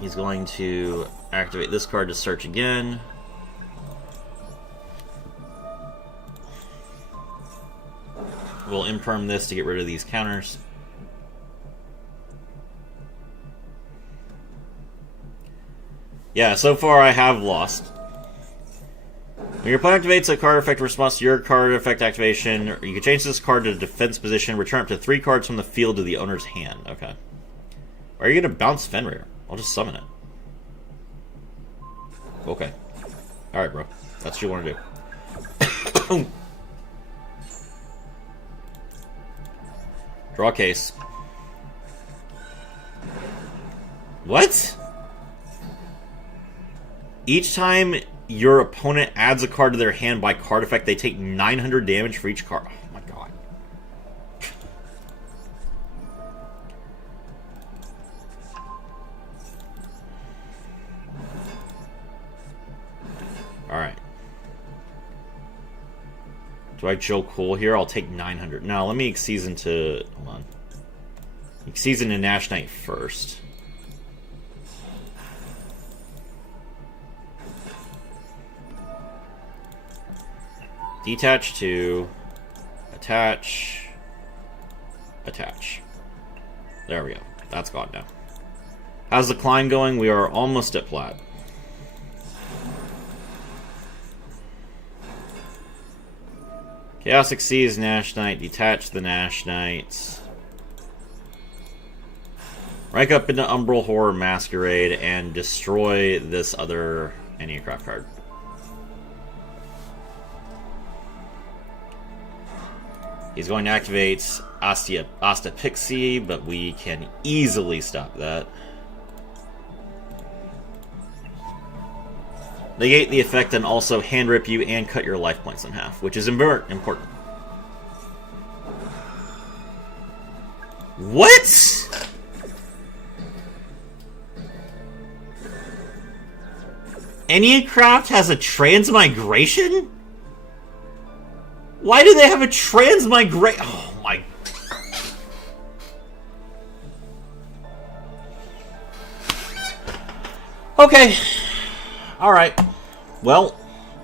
he's going to activate this card to search again. We'll imperm this to get rid of these counters. Yeah, so far I have lost. When your opponent activates a card effect in response to your card effect activation, you can change this card to defense position, return up to 3 cards from the field to the owner's hand. Okay. Or are you going to bounce Fenrir? I'll just summon it. Okay. Alright, bro. That's what you want to do. Draw a case. What? Each time your opponent adds a card to their hand by card effect, they take 900 damage for each card. Oh my god. Alright. Do I Joe Cool here? I'll take 900. No, let me exceed into... Hold on. Exceed into Nash Knight first. Detach 2. Attach. Attach. There we go. That's gone now. How's the climb going? We are almost at plat. Chaos exceeds Nash Knight. Detach the Nash Knight. Rank up into Umbral Horror Masquerade and destroy this other Anti-Craft card. He's going to activate Asta Pixie, but we can easily stop that. Negate the effect and also hand rip you and cut your life points in half, which is important. What? Anti-Craft has a transmigration? Why do they have a transmigration? Oh my... Okay. Alright. Well,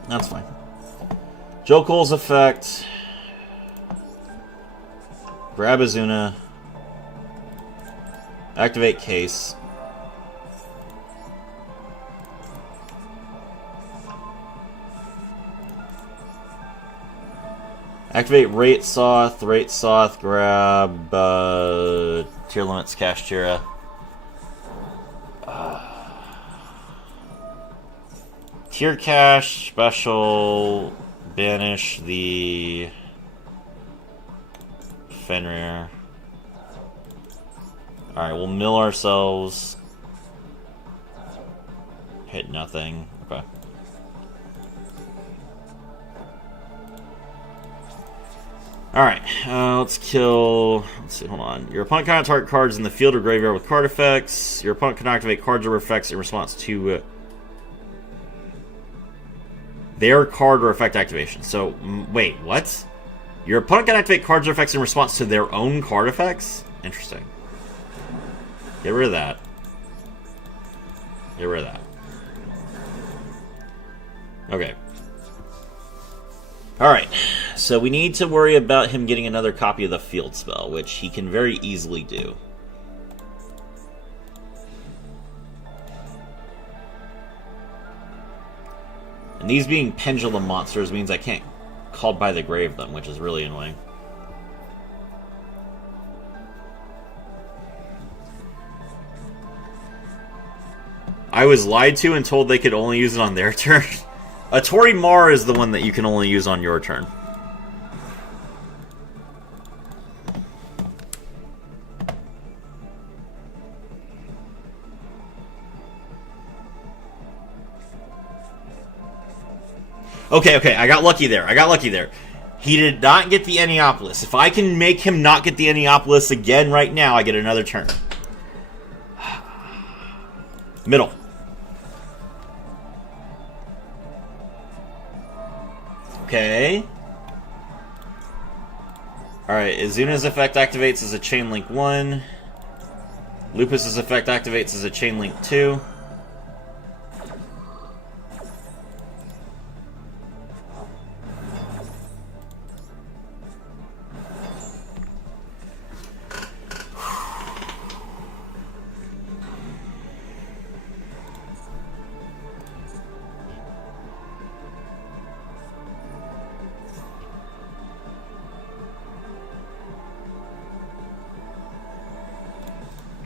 that's fine. Joe Cole's effect. Grab Azuna. Activate Case. Activate Rate Soth, grab Tier Limits Kashtira. Tier Cash, special, banish the Fenrir. Alright, we'll mill ourselves. Hit nothing. Okay. Alright, let's kill... Let's see, hold on. Your opponent cannot target cards in the field or graveyard with card effects. Your opponent can activate cards or effects in response to their card or effect activation. So, wait, what? Your opponent can activate cards or effects in response to their own card effects? Interesting. Get rid of that. Get rid of that. Okay. Alright, so we need to worry about him getting another copy of the field spell, which he can very easily do. And these being pendulum monsters means I can't Called by the Grave them, which is really annoying. I was lied to and told they could only use it on their turn. A Tori Mar is the one that you can only use on your turn. Okay, I got lucky there. He did not get the Enneopolis. If I can make him not get the Enneopolis again right now, I get another turn. Middle. Okay. Alright, Azuna's effect activates as a Chain Link 1. Lupus's effect activates as a Chain Link 2.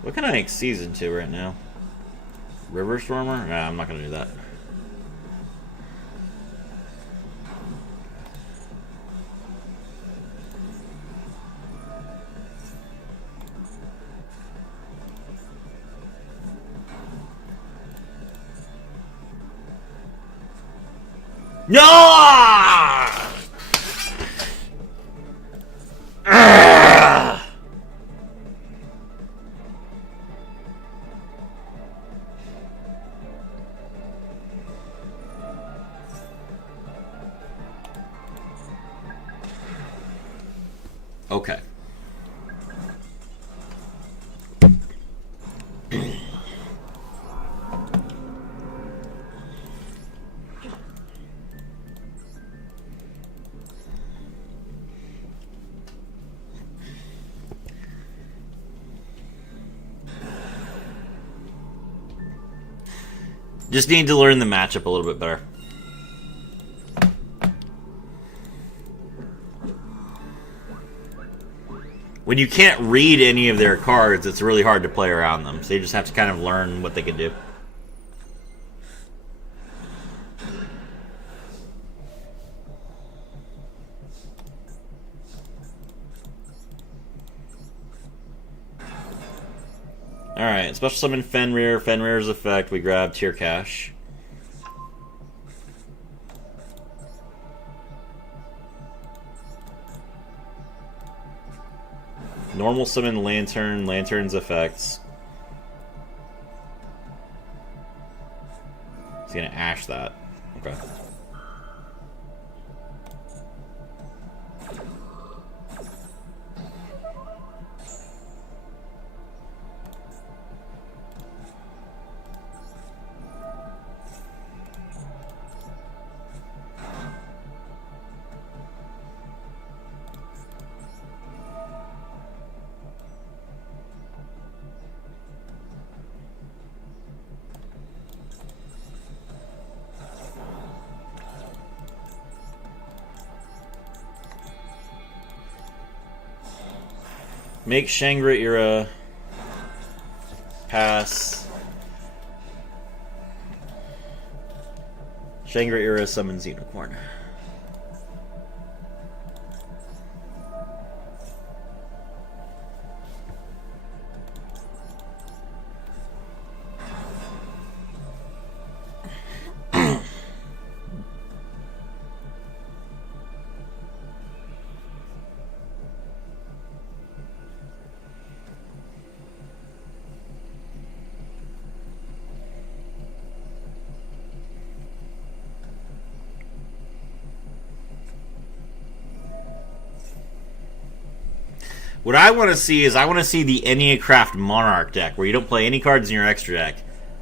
What can I make Season 2 right now? River Stormer? Nah, I'm not gonna do that. No! Okay. Just need to learn the matchup a little bit better. When you can't read any of their cards, it's really hard to play around them. So you just have to kind of learn what they can do. Alright, special summon Fenrir. Fenrir's effect, we grab Tier Cash. Normal summon Lantern. Lantern's effects. He's gonna Ash that. Okay. Make Shangri-Ira pass. Shangri-Ira summons Unicorn. What I want to see is, I want to see the Enneacraft Monarch deck, where you don't play any cards in your extra deck,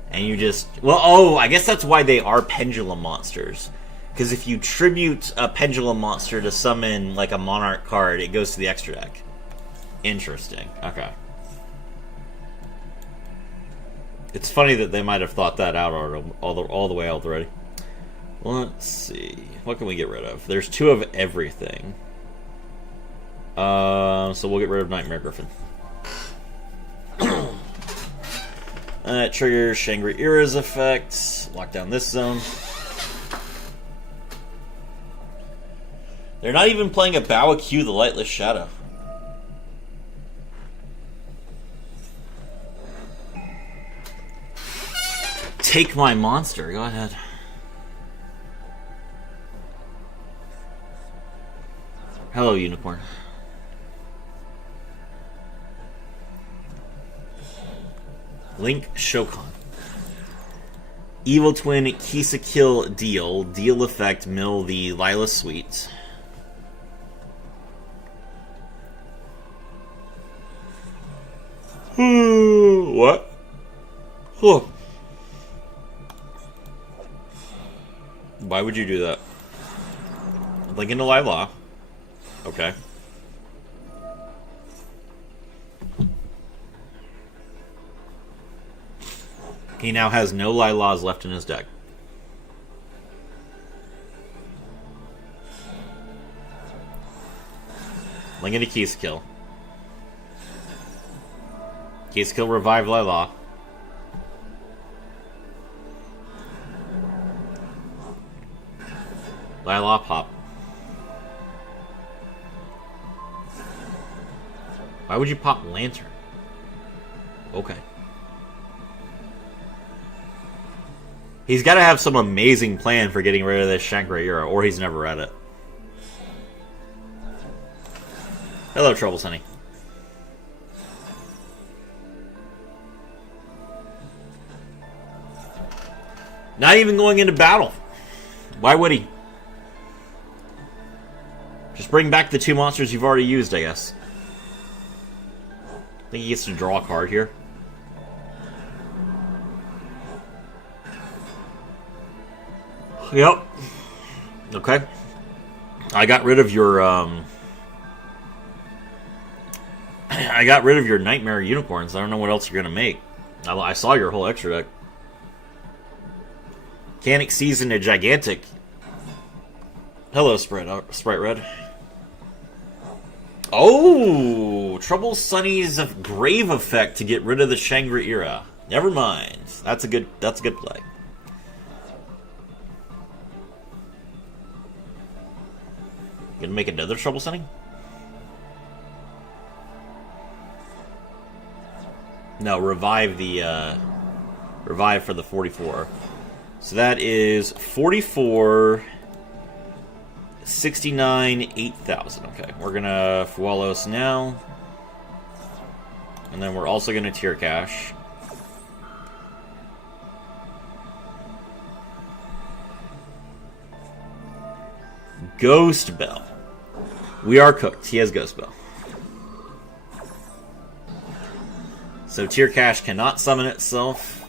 and you just... Well, oh, I guess that's why they are Pendulum Monsters. Because if you tribute a Pendulum Monster to summon, like, a Monarch card, it goes to the extra deck. Interesting. Okay. It's funny that they might have thought that out all the way out already. Let's see. What can we get rid of? There's 2 of everything. So we'll get rid of Nightmare Griffin. That triggers Shangri-Ira's effect. Lock down this zone. They're not even playing a Baoq, the Lightless Shadow. Take my monster. Go ahead. Hello, Unicorn. Link Shokan. Evil Twin Kisa Kill Deal. Deal effect mill the Lila Suite. What? Huh. Why would you do that? Link into Lila. Okay. He now has no Lilas left in his deck. Link into Keyskill. Keyskill revive Lila. Lila pop. Why would you pop Lantern? Okay. He's got to have some amazing plan for getting rid of this Shangri-Ira, or he's never read it. Hello, Troubles, honey. Not even going into battle. Why would he? Just bring back the 2 monsters you've already used, I guess. I think he gets to draw a card here. Yep. Okay. I got rid of your I got rid of your Nightmare Unicorns. I don't know what else you're gonna make. I saw your whole extra deck. Can't exceed a gigantic. Hello, Sprite Red. Oh, Trouble Sunny's grave effect to get rid of the Shangri-Era. Never mind. That's a good play. Gonna make another Trouble Sunny? No, revive for the 44. So that is 44, 69, 8,000. Okay, we're gonna Fualos now. And then we're also gonna tier cash. Ghost Bell. We are cooked. He has Ghost Bell. So tier cash cannot summon itself.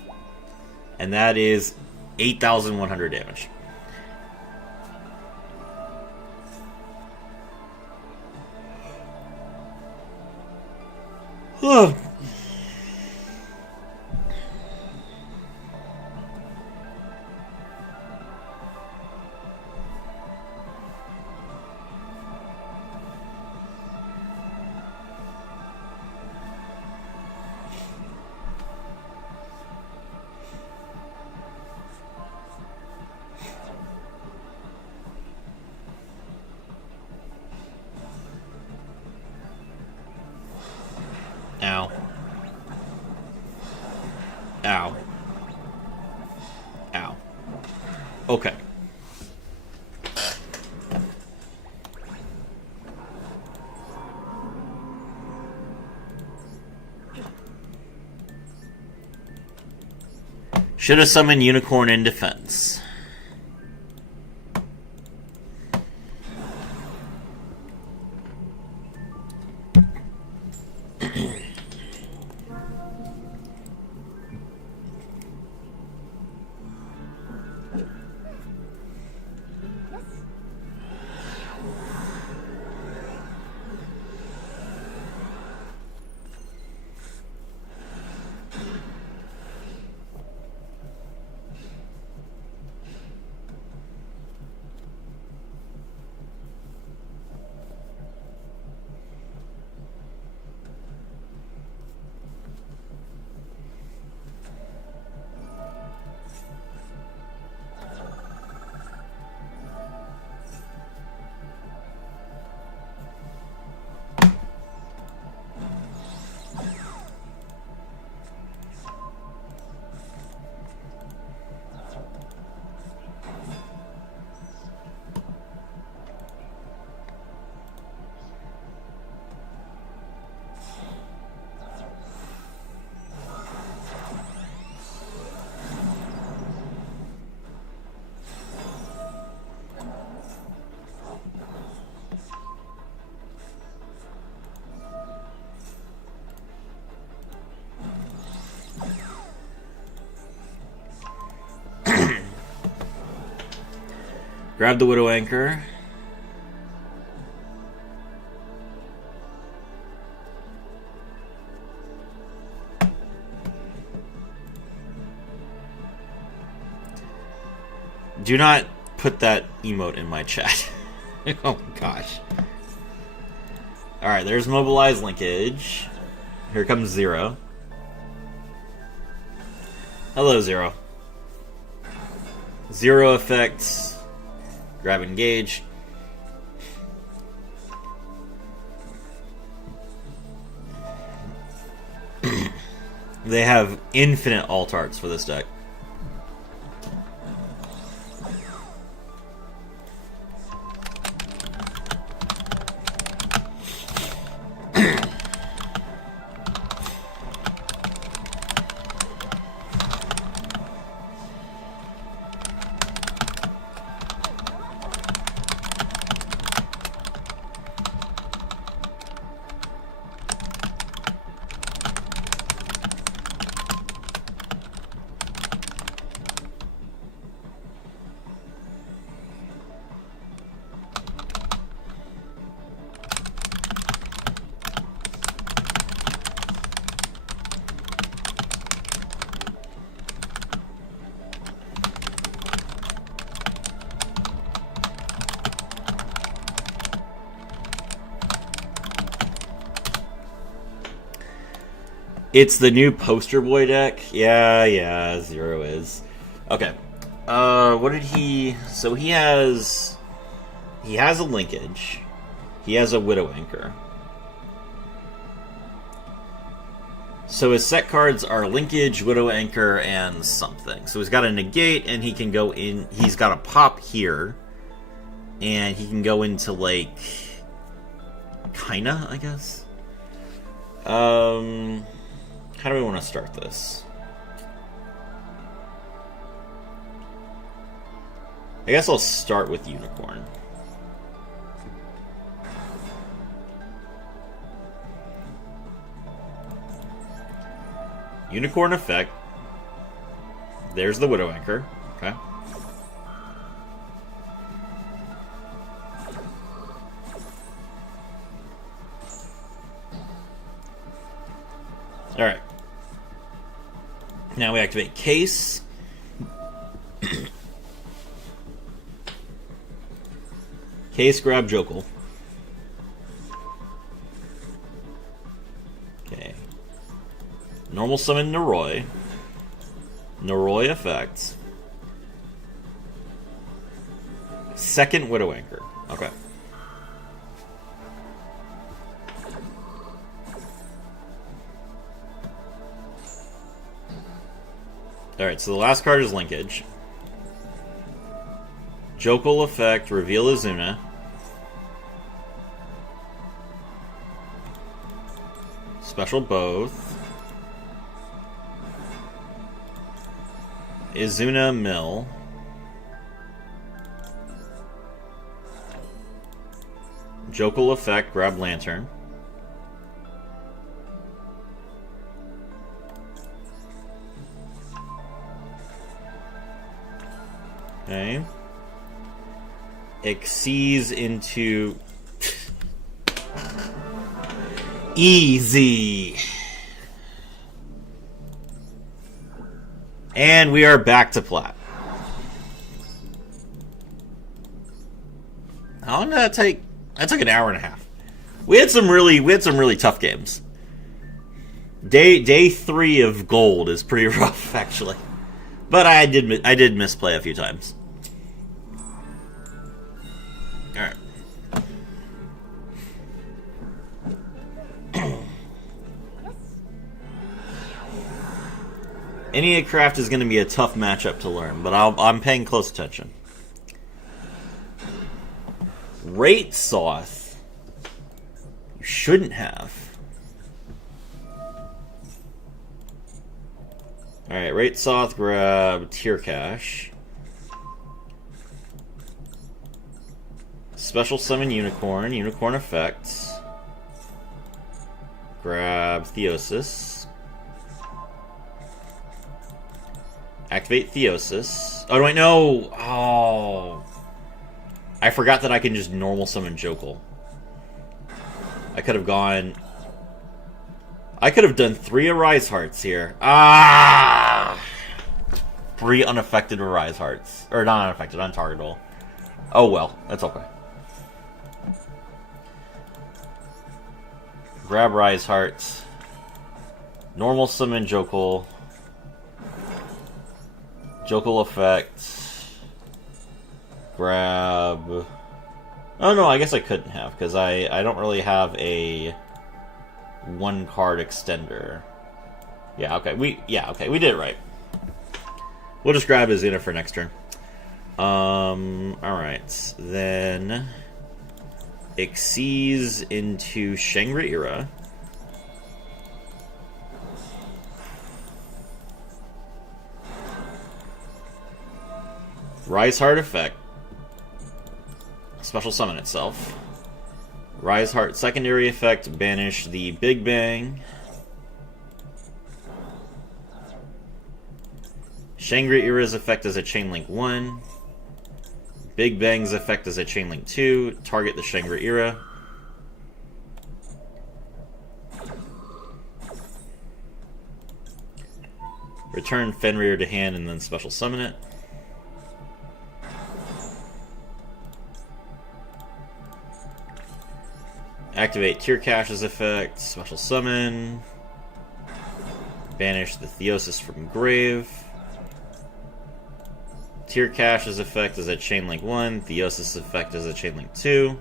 And that is 8,100 damage. Oh. Ow. Ow. Ow. Okay. Should have summoned Unicorn in defense. Grab the Widow Anchor. Do not put that emote in my chat. Oh gosh. Alright, there's Mobilize Linkage. Here comes Zero. Hello, Zero. Zero effects. Grab Engage. They have infinite alt arts for this deck. It's the new poster boy deck. Yeah, Zero is. Okay. What did he... So he has a linkage. He has a Widow Anchor. So his set cards are linkage, Widow Anchor, and something. So he's got a negate, and he can go in... He's got a pop here. And he can go into, like... Kinda, I guess? How do we want to start this? I guess I'll start with Unicorn. Unicorn effect. There's the Widow Anchor. Okay. Alright. Now we activate Case. Case, grab Jokul. Okay. Normal summon Noroi. Noroi effect. Second Widow Anchor. Okay. Alright, so the last card is Linkage. Jokul effect, reveal Izuna. Special both. Izuna Mill. Jokul effect, grab Lantern. Okay. Exceeds into... Easy. And we are back to plat. How long did that take? That took an hour and a half. We had some really tough games. Day 3 of gold is pretty rough, actually. But I did misplay a few times. Alright. Any craft is going to be a tough matchup to learn, but I'm paying close attention. Rate Soth. You shouldn't have. Alright, Rate Soth, grab Tier Cash. Special Summon Unicorn, Unicorn effects. Grab Theosis. Activate Theosis. Oh, wait, no! Oh. I forgot that I can just normal summon Jokul. I could have gone... I could have done 3 Arise Hearts here. Ah! 3 unaffected Arise Hearts. Or not unaffected, untargetable. Oh well, that's okay. Grab Rise Hearts. Normal summon Jokul. Jokul effect. Grab... Oh no, I guess I couldn't have, because I don't really have a 1-card extender. Yeah, okay, we did it right. We'll just grab Izuna for next turn. Alright. Then Exceeds into Shangri-Ira. Rise Heart effect. Special summon itself. Rise Heart secondary effect, banish the Big Bang. Shangri-Ira's effect as a Chainlink 1. Big Bang's effect as a Chainlink 2. Target the Shangri-Ira. Return Fenrir to hand and then special summon it. Activate Tier Cash's effect, special summon. Banish the Theosis from grave. Tear Cash's effect is a Chain Link 1. Theosis' effect is a Chain Link 2.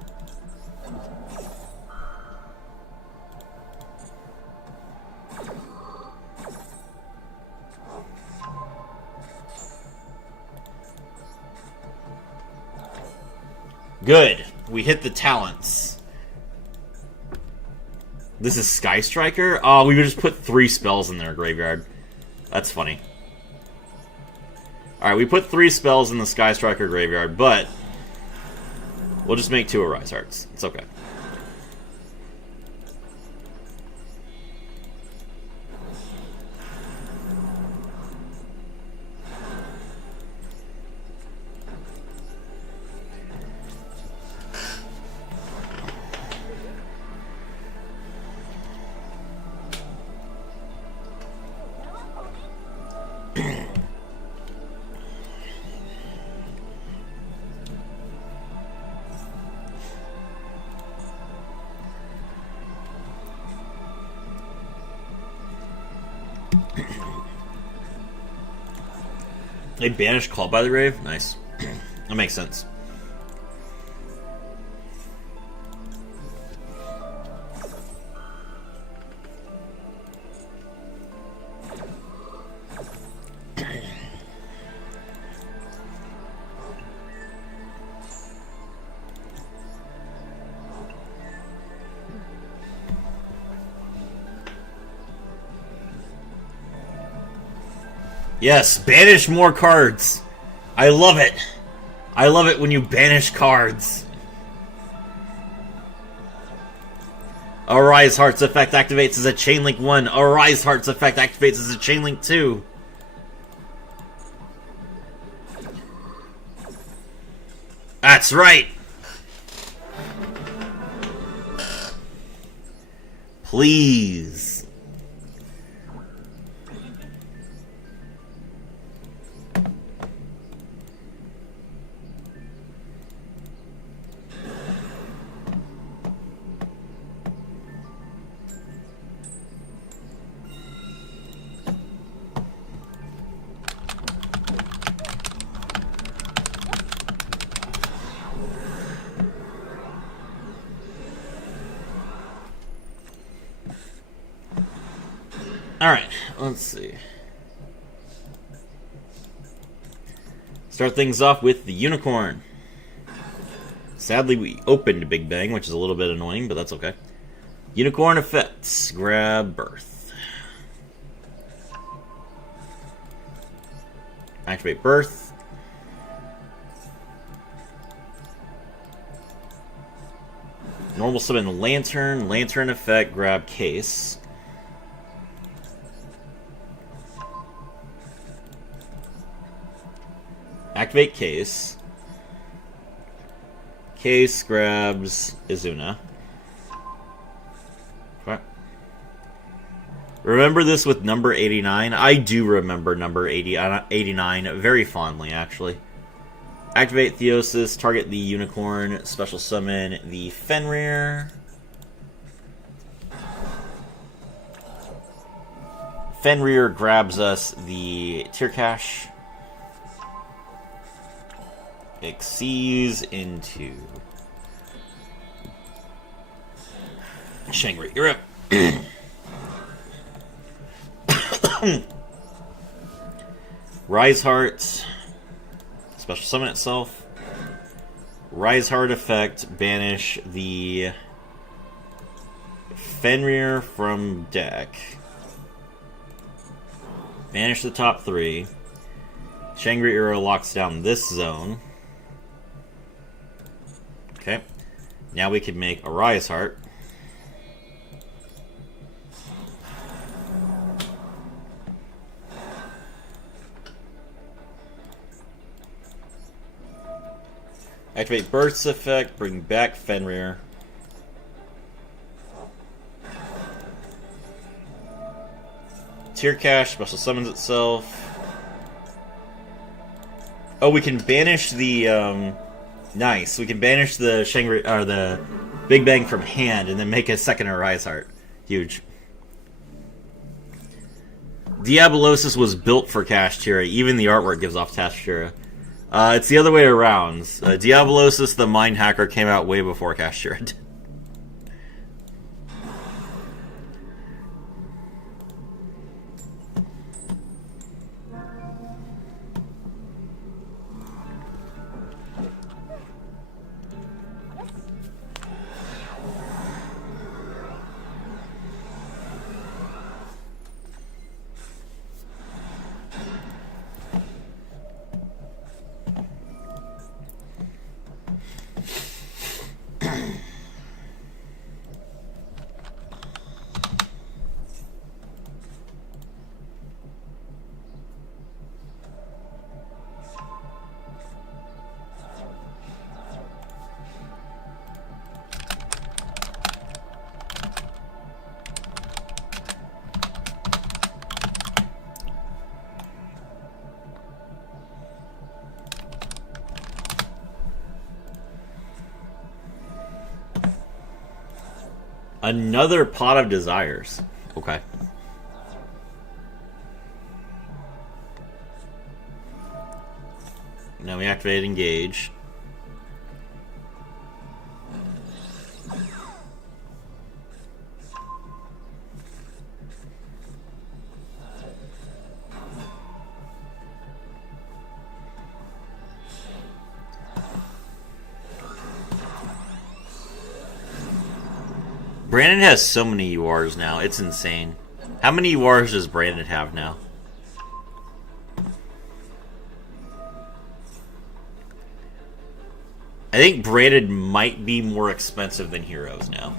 Good. We hit the talents. This is Sky Striker? Oh, we would just put 3 spells in their graveyard. That's funny. Alright, we put 3 spells in the Sky Striker graveyard, but we'll just make 2 Arise Hearts. It's okay. They banished Called by the Grave? Nice. That makes sense. Yes, banish more cards. I love it. I love it when you banish cards. Arise Heart's effect activates as a Chain Link 1. Arise Heart's effect activates as a Chain Link 2. That's right. Please. Alright, let's see. Start things off with the Unicorn. Sadly, we opened Big Bang, which is a little bit annoying, but that's okay. Unicorn effects. Grab Birth. Activate Birth. Normal summon Lantern. Lantern effect. Grab Case. Activate Case. Case grabs Izuna. Okay. Remember this with number 89? I do remember number 89 very fondly, actually. Activate Theosis, target the Unicorn, special summon the Fenrir. Fenrir grabs us the Tearcash. Exceeds into Shangri. You're up. Rise Heart. Special summon itself. Rise Heart effect. Banish the Fenrir from deck. Banish the top 3. Shangri-Ira locks down this zone. Okay. Now we can make a Rise Heart. Activate Burst's effect, bring back Fenrir. Tearcash special summons itself. Oh, we can banish the nice. We can banish the the Big Bang from hand and then make a second Arise Heart. Huge. Diabolosis was built for Kashtira. Even the artwork gives off Kashtira. It's the other way around. Diabolosis, the Mind Hacker, came out way before Kashtira did. Another Pot of Desires. Okay. Now we activate Engage. Brandon has so many URs now. It's insane. How many URs does Brandon have now? I think Brandon might be more expensive than Heroes now.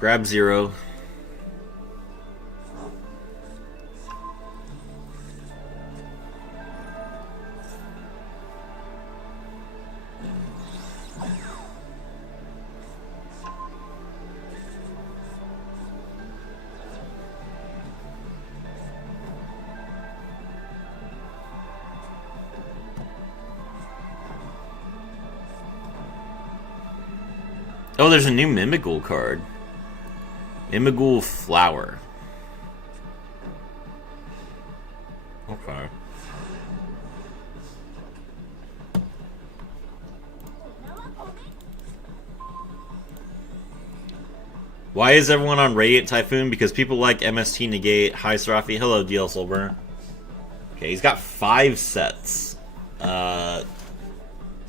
Grab 0. Oh, there's a new Mimigul card. Mimigul Flower. Okay. Why is everyone on Radiant Typhoon? Because people like MST Negate. Hi, Serafi. Hello, DL Soulburner. Okay, he's got 5 sets. So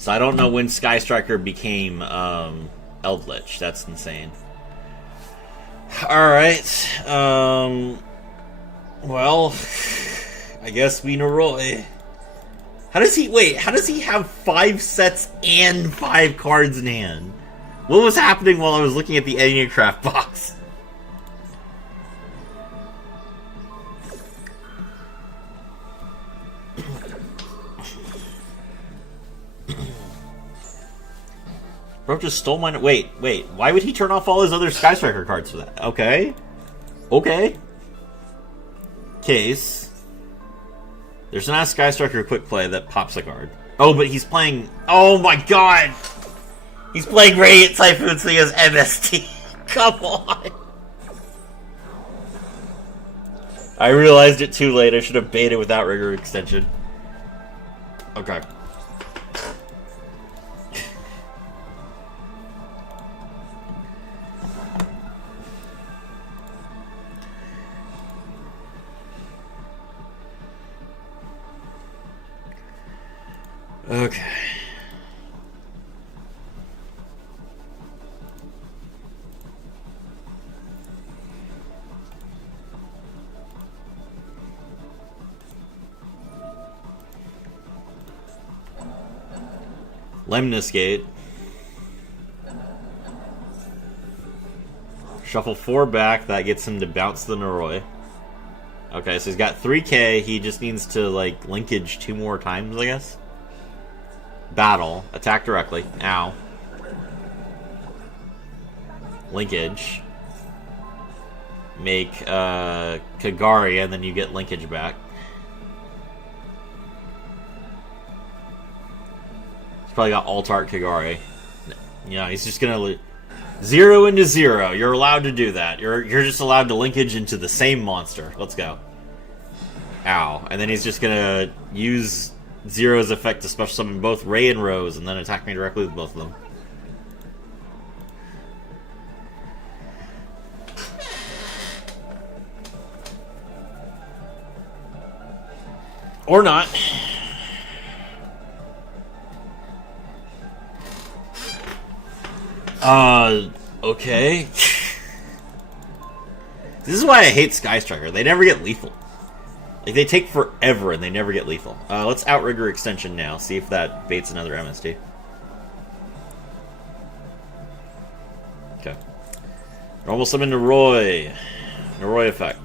I don't know when Sky Striker became Eldritch. That's insane. Alright, well, I guess we know Roy. How does he have 5 sets and 5 cards in hand? What was happening while I was looking at the Enneacraft box? Bro just stole mine. Wait. Why would he turn off all his other Sky Striker cards for that? Okay. Case. There's not a Sky Striker quick play that pops a card. Oh, but he's playing... Oh my god! He's playing Radiant Typhoon, so he has MST. Come on! I realized it too late. I should have baited without Rigor Extension. Okay. Okay. Lemniscate. Shuffle 4 back. That gets him to bounce the Noroi. Okay, so he's got 3k. He just needs to, like, linkage 2 more times, I guess. Battle. Attack directly. Ow. Linkage. Make Kagari, and then you get linkage back. He's probably got Altart Kagari. Yeah, he's just gonna 0 into 0. You're allowed to do that. You're just allowed to linkage into the same monster. Let's go. Ow. And then he's just gonna use Zero's effect to special summon both Ray and Rose, and then attack me directly with both of them. Or not. Okay. This is why I hate Sky Striker. They never get lethal. Like, they take forever and they never get lethal. Let's Outrigger Extension now. See if that baits another MST. Okay. Normal summon Noroi. Noroi effect.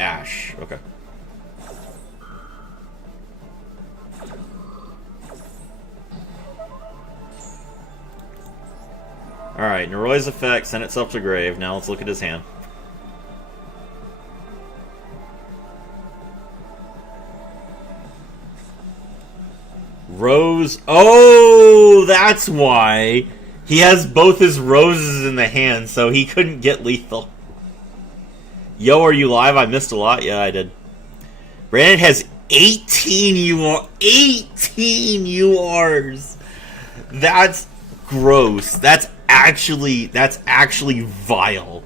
Ash. Okay. Alright, Noroi's effect sent itself to grave. Now let's look at his hand. Rose. Oh, that's why. He has both his roses in the hand, so he couldn't get lethal. Yo, are you live? I missed a lot. Yeah, I did. Brandon has 18 UR. 18 URs. That's gross. That's actually vile.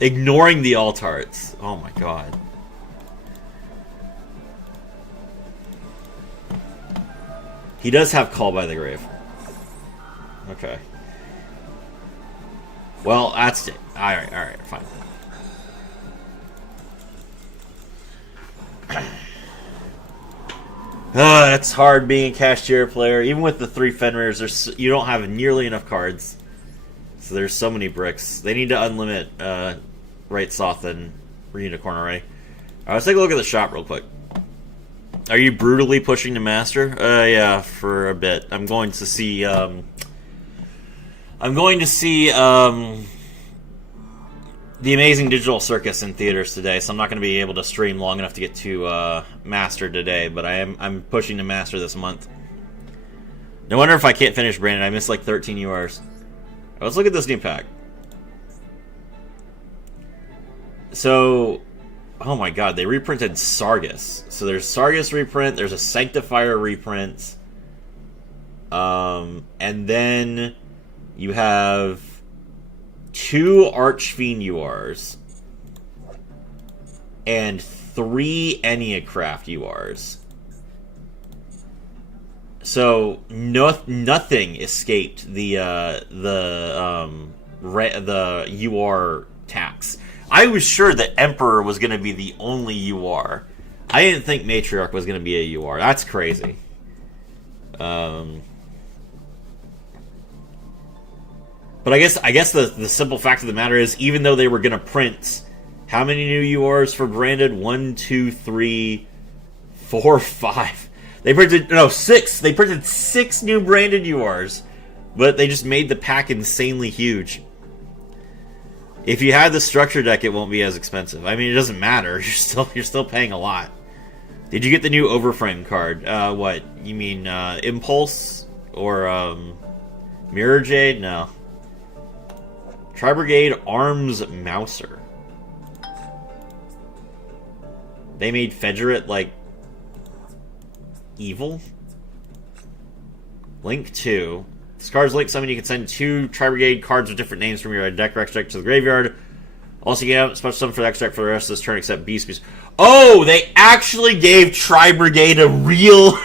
Ignoring the altarts. Oh my god. He does have Call by the Grave. Okay. Well, that's it. Alright, fine. It's hard being a Kashtira player. Even with the 3 Fenrirs, you don't have nearly enough cards. So there's so many bricks. They need to unlimit Right Soth and Unicorn already. Alright, let's take a look at the shop real quick. Are you brutally pushing to master? Yeah, for a bit. I'm going to see, The Amazing Digital Circus in theaters today, so I'm not going to be able to stream long enough to get to Master today, but I'm pushing to Master this month. No wonder if I can't finish Brandon. I missed like 13 URs. Let's look at this new pack. So, oh my god, they reprinted Sargus. So there's Sargus reprint, there's a Sanctifier reprint, and then you have 2 Archfiend URs and 3 Enneacraft URs. So nothing escaped the UR tax. I was sure that Emperor was going to be the only UR. I didn't think Matriarch was going to be a UR. That's crazy. But I guess the simple fact of the matter is, even though they were going to print how many new URs for branded? 1, 2, 3, 4, 5. They printed 6. They printed 6 new branded URs, but they just made the pack insanely huge. If you had the structure deck, it won't be as expensive. I mean, it doesn't matter. You're still paying a lot. Did you get the new Overframe card? What you mean? Impulse or Mirror Jade? No. Tri-Brigade Arms Mouser. They made Federate, like, evil? Link 2. This card's Link Summon. You can send 2 Tri-Brigade cards with different names from your deck or extract to the graveyard. Also, you can have special summon for the extract for the rest of this turn except Beast. Oh, they actually gave Tri-Brigade a real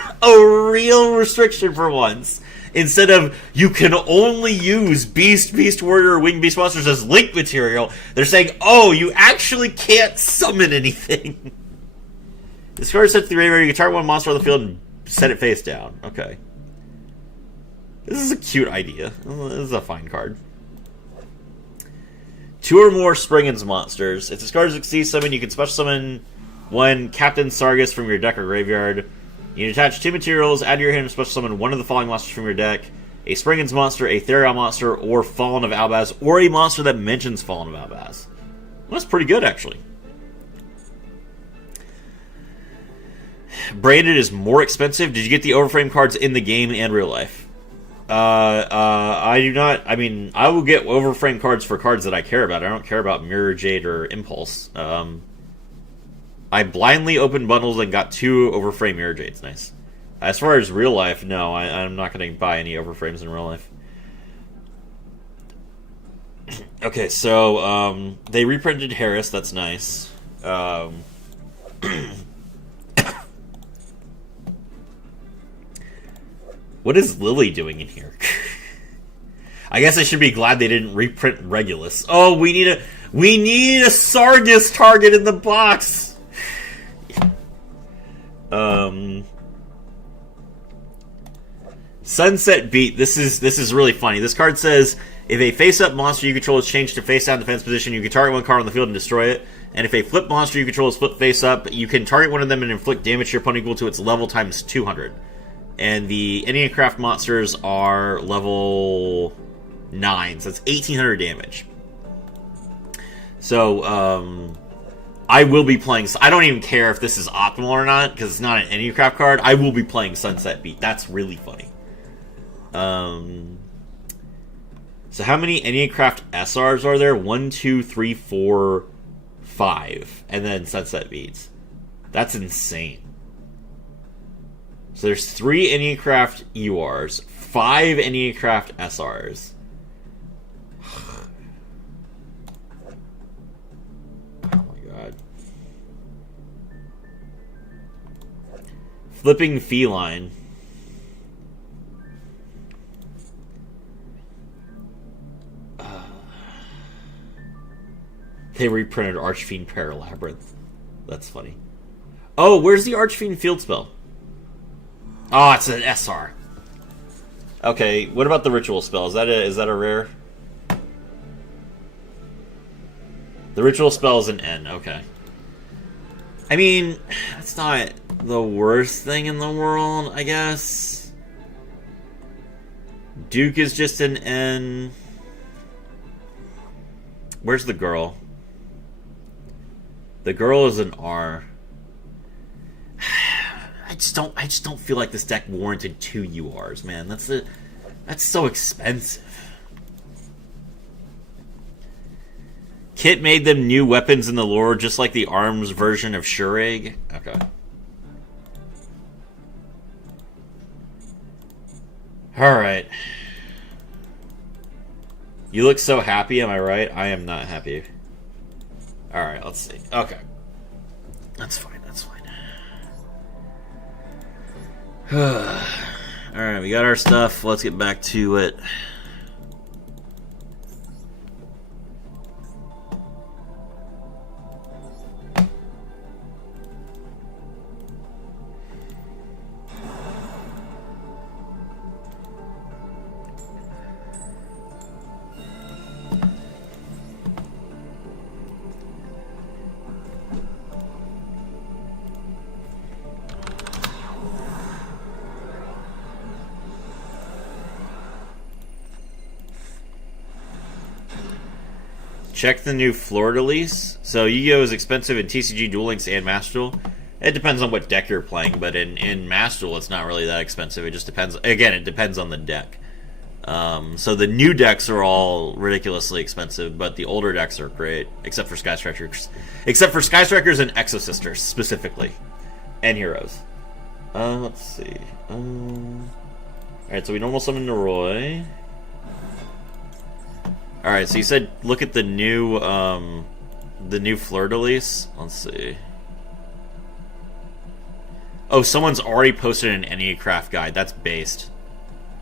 restriction for once. Instead of, you can only use Beast Warrior, or Winged Beast monsters as Link material, they're saying, oh, you actually can't summon anything. Discard set to the graveyard. You can target one monster on the field and set it face down. Okay. This is a cute idea. This is a fine card. 2 or more Spriggan's monsters. If this card succeeds summon, you can special summon one Captain Sargus from your deck or graveyard. You can attach 2 materials, add to your hand, and special summon one of the following monsters from your deck. A Spriggan's monster, a Therion monster, or Fallen of Albaz, or a monster that mentions Fallen of Albaz. Well, that's pretty good, actually. Braided is more expensive. Did you get the Overframe cards in the game and real life? I do not. I mean, I will get Overframe cards for cards that I care about. I don't care about Mirror Jade or Impulse. I blindly opened bundles and got 2 Overframe Mirror Jades. Nice. As far as real life, no, I'm not going to buy any Overframes in real life. Okay, so they reprinted Harris. That's nice. What is Lily doing in here? I guess I should be glad they didn't reprint Regulus. Oh, we need a Sargus target in the box. Sunset Beat. This is really funny. This card says if a face-up monster you control is changed to face-down defense position, you can target one card on the field and destroy it. And if a flip monster you control is flipped face-up, you can target one of them and inflict damage to your opponent equal to its level times 200. And the Indiancraft monsters are level 9, so that's 1800 damage. So, I will be playing... I don't even care if this is optimal or not, because it's not an Indiancraft card. I will be playing Sunset Beat. That's really funny. So how many Indiancraft SRs are there? 1, 2, 3, 4, 5. And then Sunset Beats. That's insane. So there's 3 Indiancraft URs, 5 Indiancraft SRs. Oh my god. Flipping Feline. They reprinted Archfiend Paralabyrinth. That's funny. Oh, where's the Archfiend Field Spell? Oh, it's an SR. Okay, what about the Ritual Spell? Is that a rare? The Ritual Spell is an N. Okay. I mean, that's not the worst thing in the world, I guess. Duke is just an N. Where's the girl? The girl is an R. I just don't feel like this deck warranted 2 URs, man. That's so expensive. Kit made them new weapons in the lore, just like the arms version of Shureg. Okay. Alright. You look so happy, am I right? I am not happy. Alright, let's see. Okay. That's fine, that's fine. Alright, we got our stuff. Let's get back to it. Check the new Fleur-de-Lis. So Yu-Gi-Oh! Is expensive in TCG, Duel Links, and Master Duel. It depends on what deck you're playing, but in Master Duel, it's not really that expensive. It just depends. Again, it depends on the deck. So the new decks are all ridiculously expensive, but the older decks are great, except for Sky Strikers. Except for Sky Strikers and Exosisters, specifically. And Heroes. Let's see. Alright, so we normal summon Noroi. Alright, so you said look at the new Fleur-de-Lis. Let's see. Oh, someone's already posted an Enneacraft guide. That's based.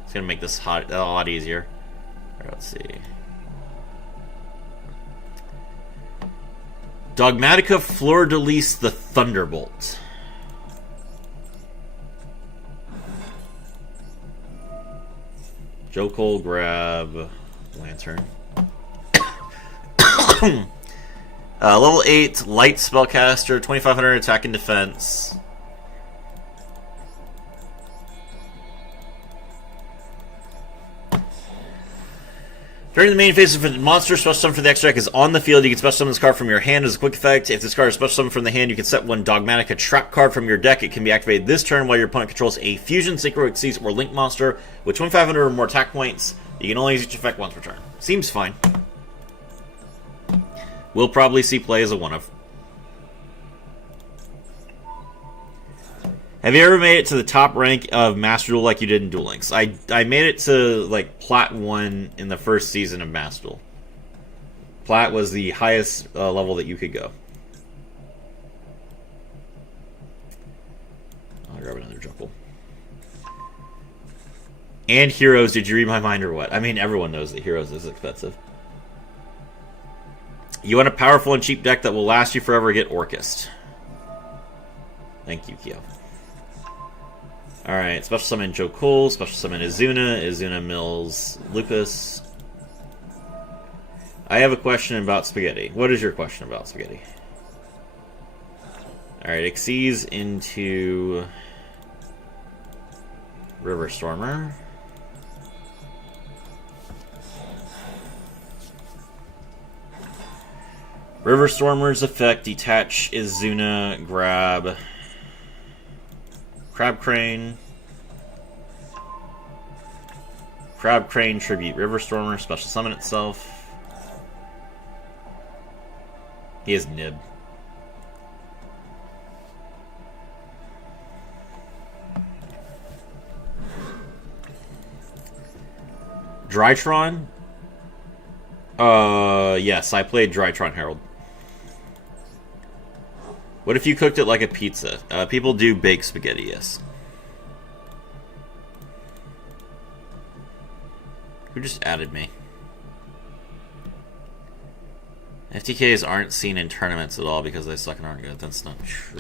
It's gonna make this a lot easier. Alright, let's see. Dogmatica Fleur-de-Lis the Thunderbolt. Joe Cole, grab Lantern. Level 8, light spellcaster, 2500 attack and defense. During the main phase, if a monster special summon for the extra deck is on the field, you can special summon this card from your hand as a quick effect. If this card is special summoned from the hand, you can set one Dogmatica trap card from your deck. It can be activated this turn while your opponent controls a Fusion, Synchro, Xyz, or Link monster with 2500 or more attack points. You can only use each effect once per turn. Seems fine. We'll probably see play as a one-of. Have you ever made it to the top rank of Master Duel like you did in Duel Links? I made it to, like, Plat 1 in the first season of Master Duel. Plat was the highest level that you could go. I'll grab another Juckle. And Heroes, did you read my mind or what? I mean, everyone knows that Heroes is expensive. You want a powerful and cheap deck that will last you forever, get Orcust. Thank you, Kyo. Alright, special summon Joe Cole, special summon Izuna. Izuna mills Lupus. I have a question about Spaghetti. What is your question about Spaghetti? Alright, Xyz into River Stormer. River Stormer's effect, detach Izuna, grab Crab Crane. Crab Crane, tribute River Stormer, special summon itself. He has Nib. Drytron? Yes, I played Drytron Herald. What if you cooked it like a pizza? People do bake spaghetti, yes. Who just added me? FTKs aren't seen in tournaments at all because they suck and aren't good. That's not true.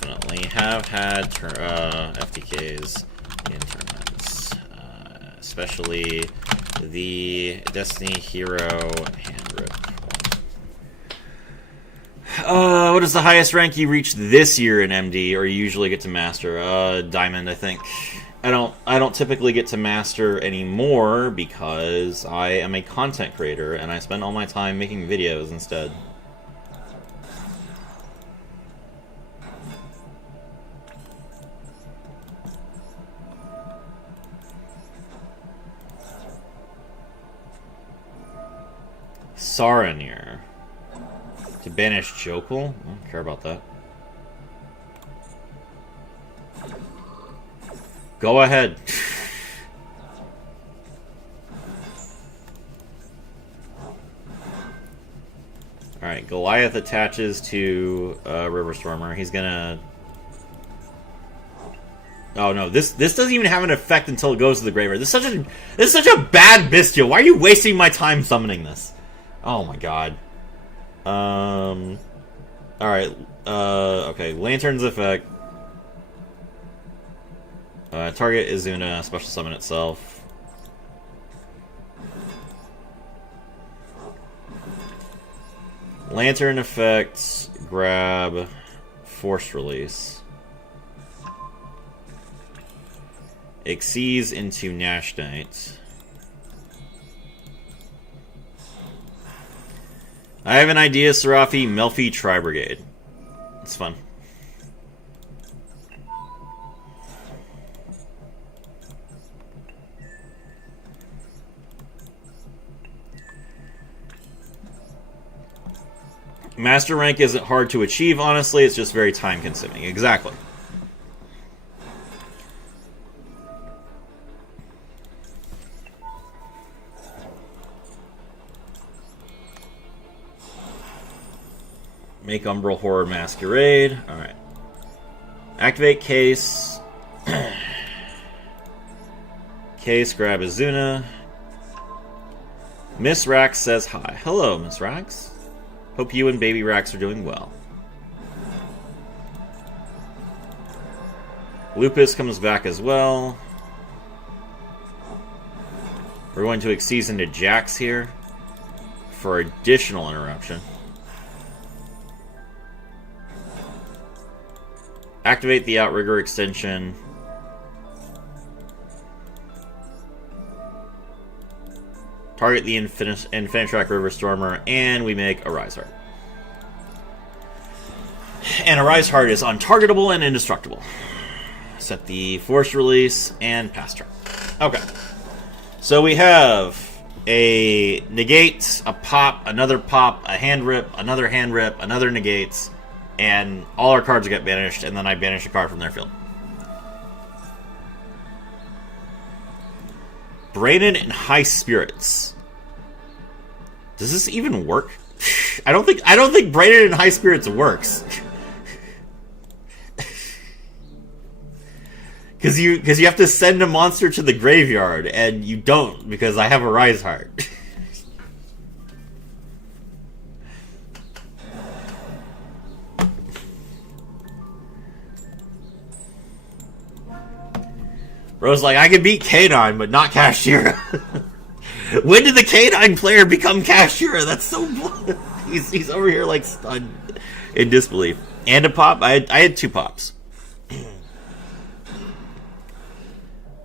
Definitely have had FTKs in tournaments. Especially the Destiny Hero hand rip. What is the highest rank you reach this year in MD, or you usually get to Master? Diamond, I think. I don't typically get to Master anymore because I am a content creator and I spend all my time making videos instead. Saranir. To banish Jokul? I don't care about that. Go ahead. Alright, Goliath attaches to River Stormer. He's gonna... Oh no, this doesn't even have an effect until it goes to the graveyard. This is such a bad bestial. Why are you wasting my time summoning this? Oh my god. Alright, okay, Lantern's effect. Target Izuna, special summon itself. Lantern effect, grab Force Release. Xyz into Nash Knight. I have an idea, Serafi. Melfi Tri-Brigade. It's fun. Master rank isn't hard to achieve, honestly. It's just very time-consuming. Exactly. Make Umbral Horror Masquerade. Alright. Activate Case. Case, grab Izuna. Miss Rax says hi. Hello, Miss Rax. Hope you and Baby Rax are doing well. Lupus comes back as well. We're going to exceed into Jax here for additional interruption. Activate the Outrigger extension. Target the Infinitrack River Stormer, and we make a Rise Heart. And a Rise Heart is untargetable and indestructible. Set the Force Release, and pass turn. Okay. So we have a Negate, a Pop, a Hand Rip, another Hand Rip, another Negates, and all our cards get banished, and then I banish a card from their field. Braided in High Spirits. Does this even work? I don't think Braided in High Spirits works. Because you have to send a monster to the graveyard, and you don't, because I have a Rise Heart. Bro's like, I can beat K9, but not Kashtira. When did the K9 player become Kashtira? That's so... he's over here, like, stunned in disbelief. And a pop? I had 2 pops.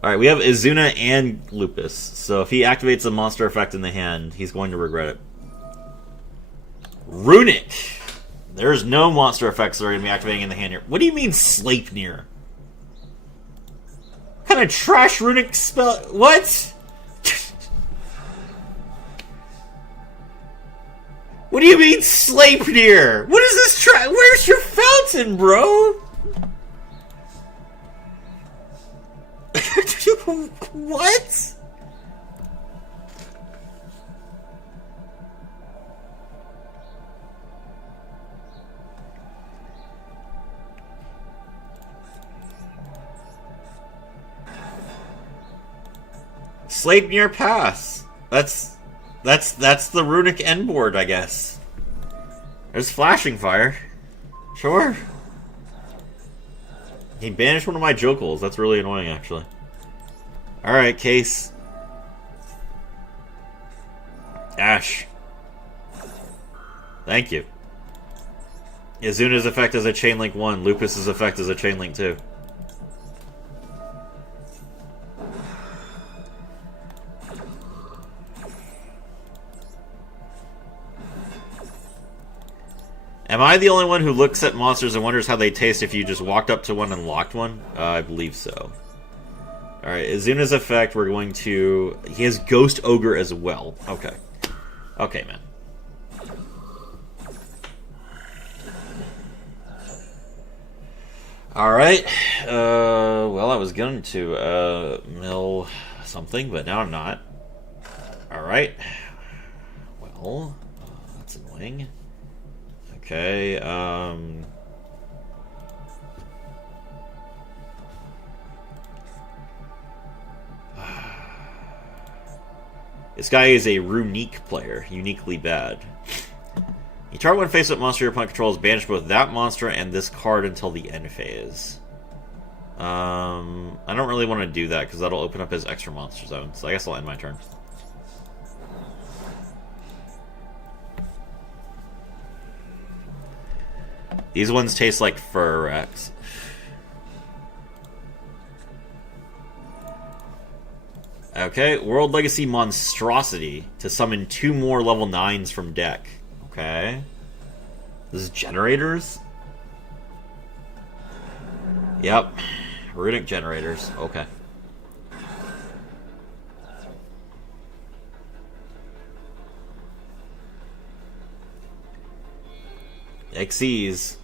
Alright, we have Izuna and Lupus. So if he activates a monster effect in the hand, he's going to regret it. Runic! There's no monster effects that are going to be activating in the hand here. What do you mean, Sleipnir? What kind of trash runic spell? What? What do you mean, Sleipnir? What is this trash? Where's your fountain, bro? What? Sleipnir Pass. That's the runic end board, I guess. There's Flashing Fire. Sure. He banished one of my Jokels. That's really annoying, actually. Alright, Case. Ash. Thank you. Izuna's effect is a Chainlink 1. Lupus's effect is a Chainlink 2. Am I the only one who looks at monsters and wonders how they taste if you just walked up to one and locked one? I believe so. Alright, Izuna's effect, we're going to... He has Ghost Ogre as well. Okay. Okay, man. Alright. Well, I was going to mill something, but now I'm not. Alright. Well, that's annoying. Okay, this guy is a runique player, uniquely bad. You target one face-up monster your opponent controls, banish both that monster and this card until the end phase. I don't really want to do that because that'll open up his extra monster zone, so I guess I'll end my turn. These ones taste like fur, Rex. Okay, World Legacy Monstrosity to summon 2 more level 9s from deck. Okay. This is generators? Yep. Runic generators. Okay. Xyz.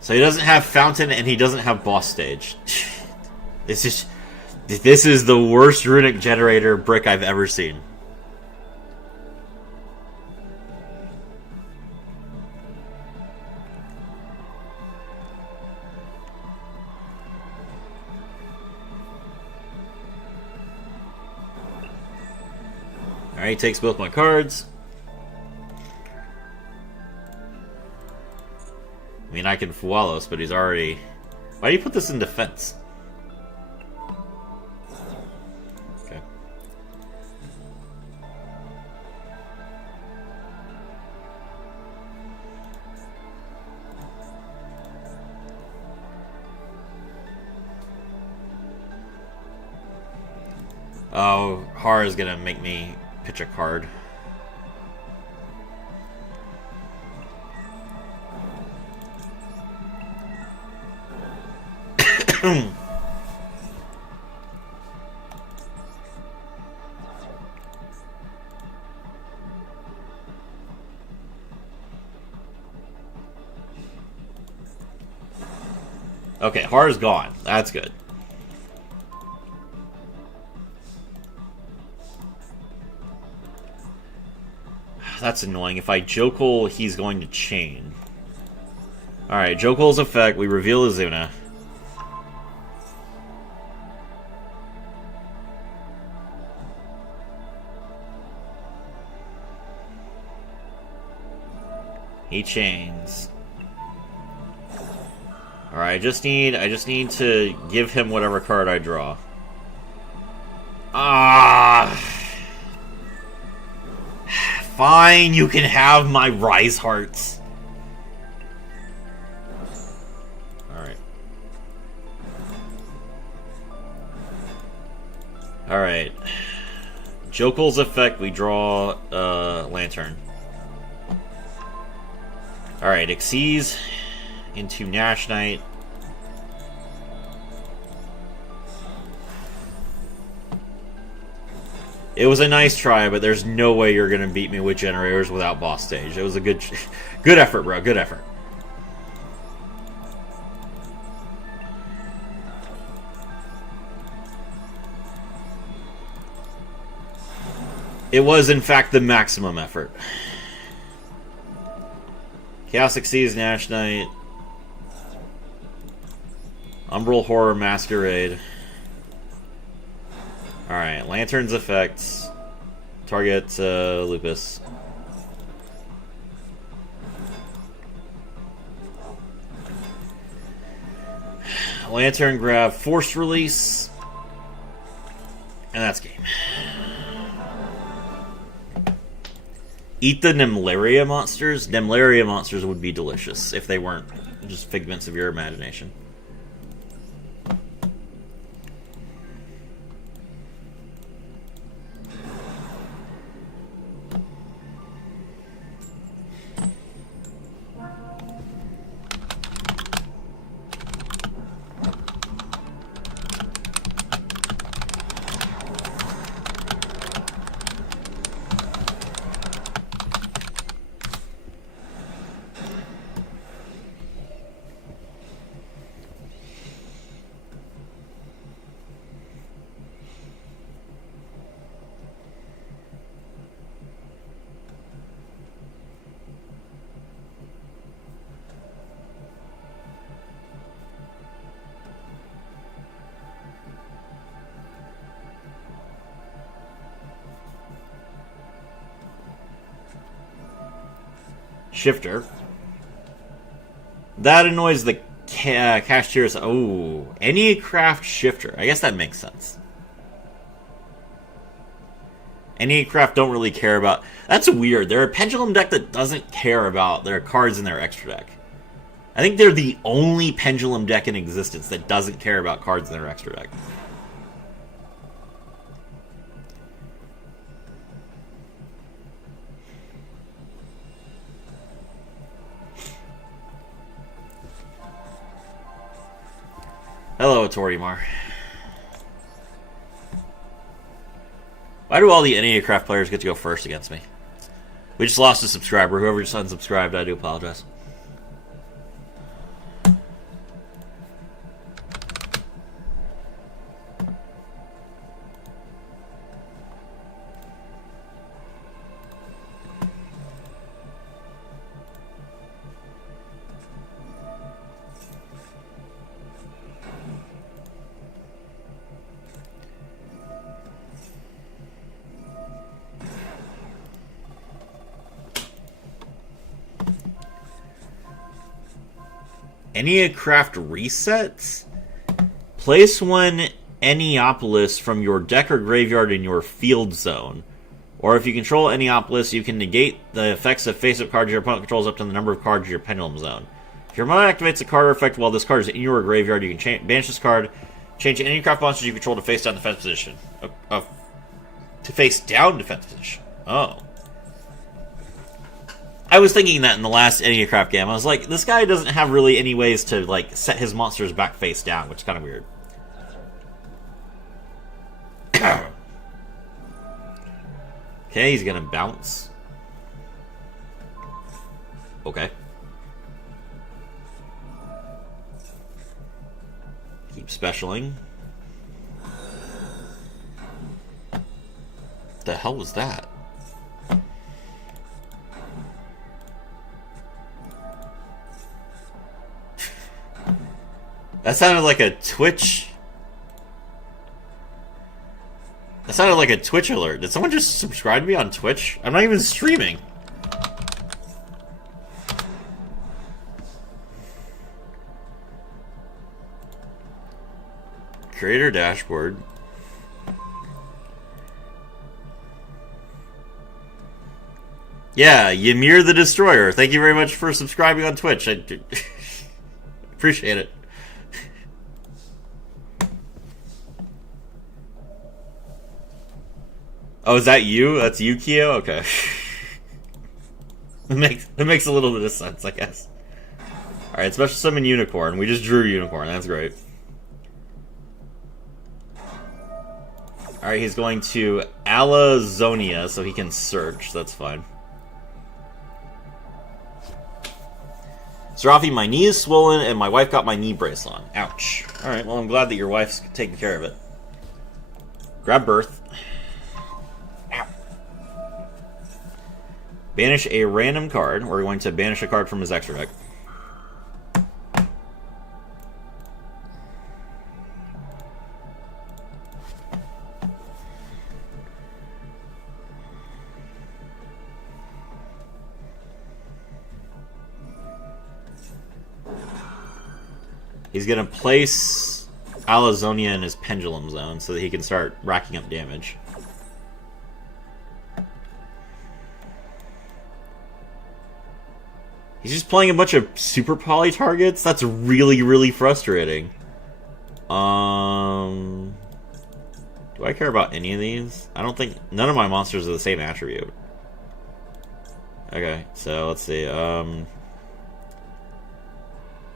So he doesn't have Fountain and he doesn't have Boss Stage. This is the worst runic generator brick I've ever seen. Alright, he takes both my cards. I mean, I can Fualos, but he's already... Why do you put this in defense? Oh, Har is gonna make me pitch a card. Okay, Har is gone. That's good. That's annoying. If I Jokul, he's going to chain. Alright, Jokul's effect. We reveal Azuna. He chains. Alright, I just need to give him whatever card I draw. Ah. Fine, you can have my Rise Hearts. Alright. Alright. Jokul's effect, we draw Lantern. Alright, Xyz into Nash Knight. It was a nice try, but there's no way you're going to beat me with generators without boss stage. It was a good effort, bro. Good effort. It was, in fact, the maximum effort. Chaos Xyz, Nash Knight. Umbral Horror Masquerade. Alright, Lantern's effects. Target Lupus. Lantern grab Force Release. And that's game. Eat the Nemlaria monsters. Nemlaria monsters would be delicious if they weren't just figments of your imagination. Shifter. That annoys the Kashtira. Oh, any craft shifter. I guess that makes sense. Any craft don't really care about... That's weird. They're a pendulum deck that doesn't care about their cards in their extra deck. I think they're the only pendulum deck in existence that doesn't care about cards in their extra deck. Hello, Torimar. Why do all the NEAcraft players get to go first against me? We just lost a subscriber. Whoever just unsubscribed, I do apologize. NEAcraft resets? Place one Neopolis from your deck or graveyard in your field zone. Or if you control Neopolis, you can negate the effects of face-up cards your opponent controls up to the number of cards in your pendulum zone. If your opponent activates a card or effect while this card is in your graveyard, you can banish this card, change any craft monsters you control to face-down defense position. to face down defense position. Oh. I was thinking that in the last Enneacraft game. I was like, this guy doesn't have really any ways to, like, set his monsters back face down, which is kind of weird. Okay, he's gonna bounce. Okay. Keep specialing. What the hell was that? That sounded like a Twitch. That sounded like a Twitch alert. Did someone just subscribe to me on Twitch? I'm not even streaming. Creator dashboard. Yeah, Ymir the Destroyer. Thank you very much for subscribing on Twitch. I appreciate it. Oh, is that you? That's you, Kyo? Okay. It makes a little bit of sense, I guess. Alright, special summon Unicorn. We just drew Unicorn. That's great. Alright, he's going to Alazonia so he can search. That's fine. Serafi, my knee is swollen and my wife got my knee brace on. Ouch. Alright, well, I'm glad that your wife's taking care of it. Grab Birth. Ow. Banish a random card. We're going to banish a card from his extra deck. He's going to place Alazonia in his Pendulum Zone so that he can start racking up damage. He's just playing a bunch of super poly targets? That's really, really frustrating. Do I care about any of these? I don't think... None of my monsters are the same attribute. Okay, so let's see.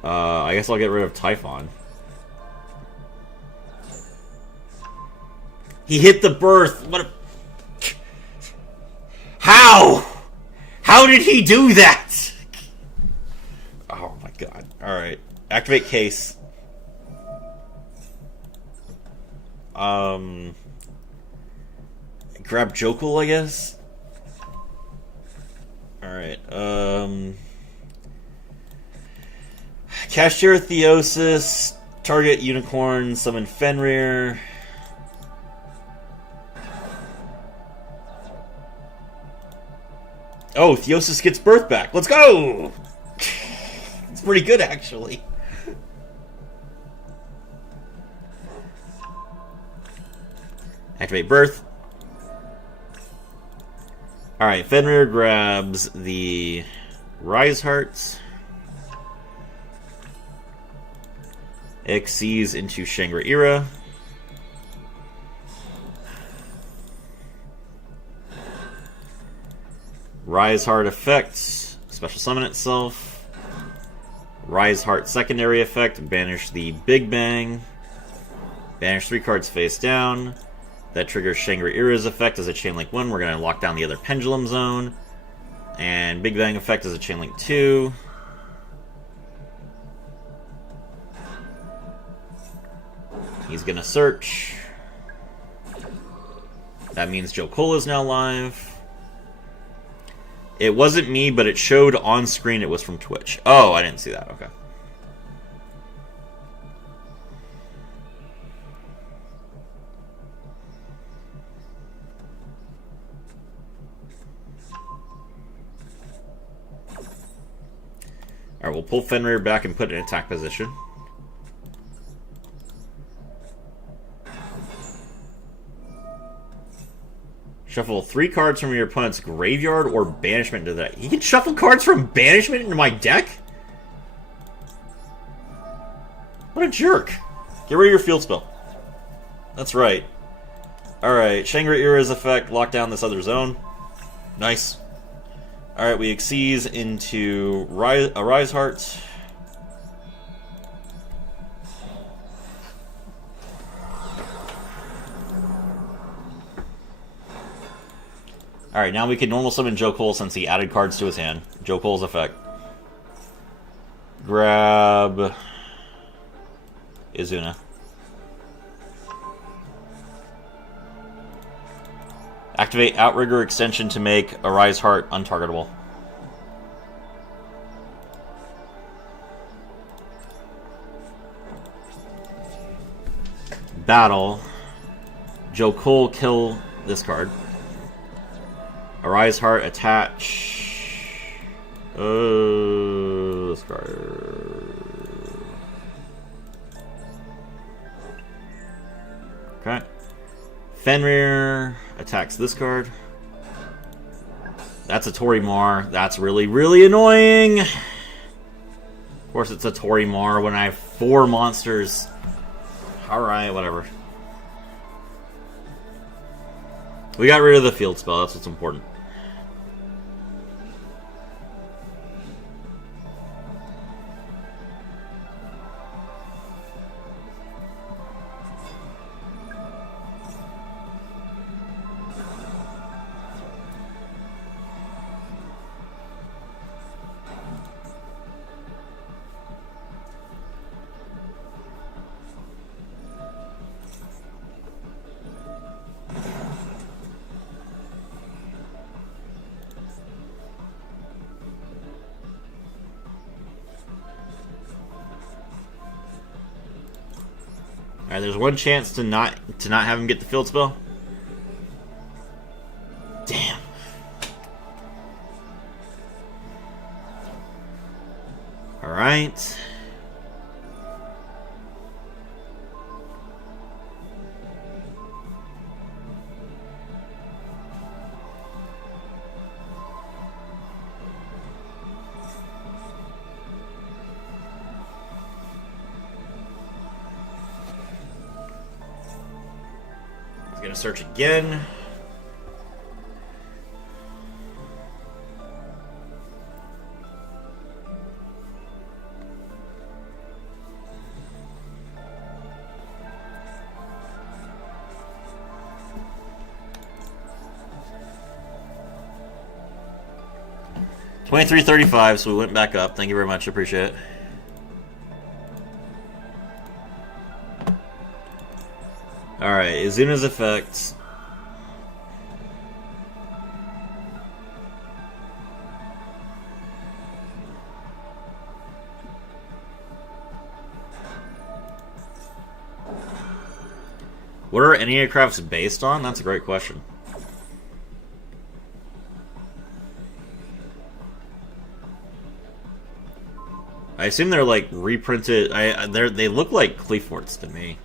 I guess I'll get rid of Typhon. He hit the Birth! What a... How? How did he do that? Oh my god. Alright. Activate Case. Grab Jokul, I guess? Alright, Kashtira Theosis, target Unicorn, summon Fenrir. Oh, Theosis gets Birth back. Let's go! It's pretty good, actually. Activate Birth. Alright, Fenrir grabs the Rise Hearts. Xyz into Shangri-Ira. Rise Heart effect. Special summon itself. Rise Heart secondary effect. Banish the Big Bang. Banish 3 cards face down. That triggers Shangri-Ira's effect as a Chain Link 1. We're going to lock down the other Pendulum Zone. And Big Bang effect as a Chain Link 2. He's gonna search. That means Jokul is now live. It wasn't me, but it showed on screen it was from Twitch. Oh, I didn't see that. Okay. Alright, we'll pull Fenrir back and put it in attack position. Shuffle 3 cards from your opponent's graveyard or banishment into that. He can shuffle cards from banishment into my deck? What a jerk. Get rid of your field spell. That's right. Alright, Shangri-Ira's effect, lock down this other zone. Nice. Alright, we exceed into Rise Heart. Alright, now we can normal summon Joe Cole since he added cards to his hand. Joe Cole's effect. Grab Izuna. Activate Outrigger extension to make Arise Heart untargetable. Battle. Joe Cole, kill this card. Arise Heart, attach. This card. Okay. Fenrir attacks this card. That's a Torimar. That's really, really annoying. Of course, it's a Torimar when I have 4 monsters. Alright, whatever. We got rid of the field spell. That's what's important. Alright, there's one chance to not have him get the field spell. Damn. Alright. Gonna search again. $23.35, so we went back up. Thank you very much. Appreciate it. Alright, Izuna's effects. What are Enneacrafts based on? That's a great question. I assume they're like reprinted. They look like Cleaforts to me.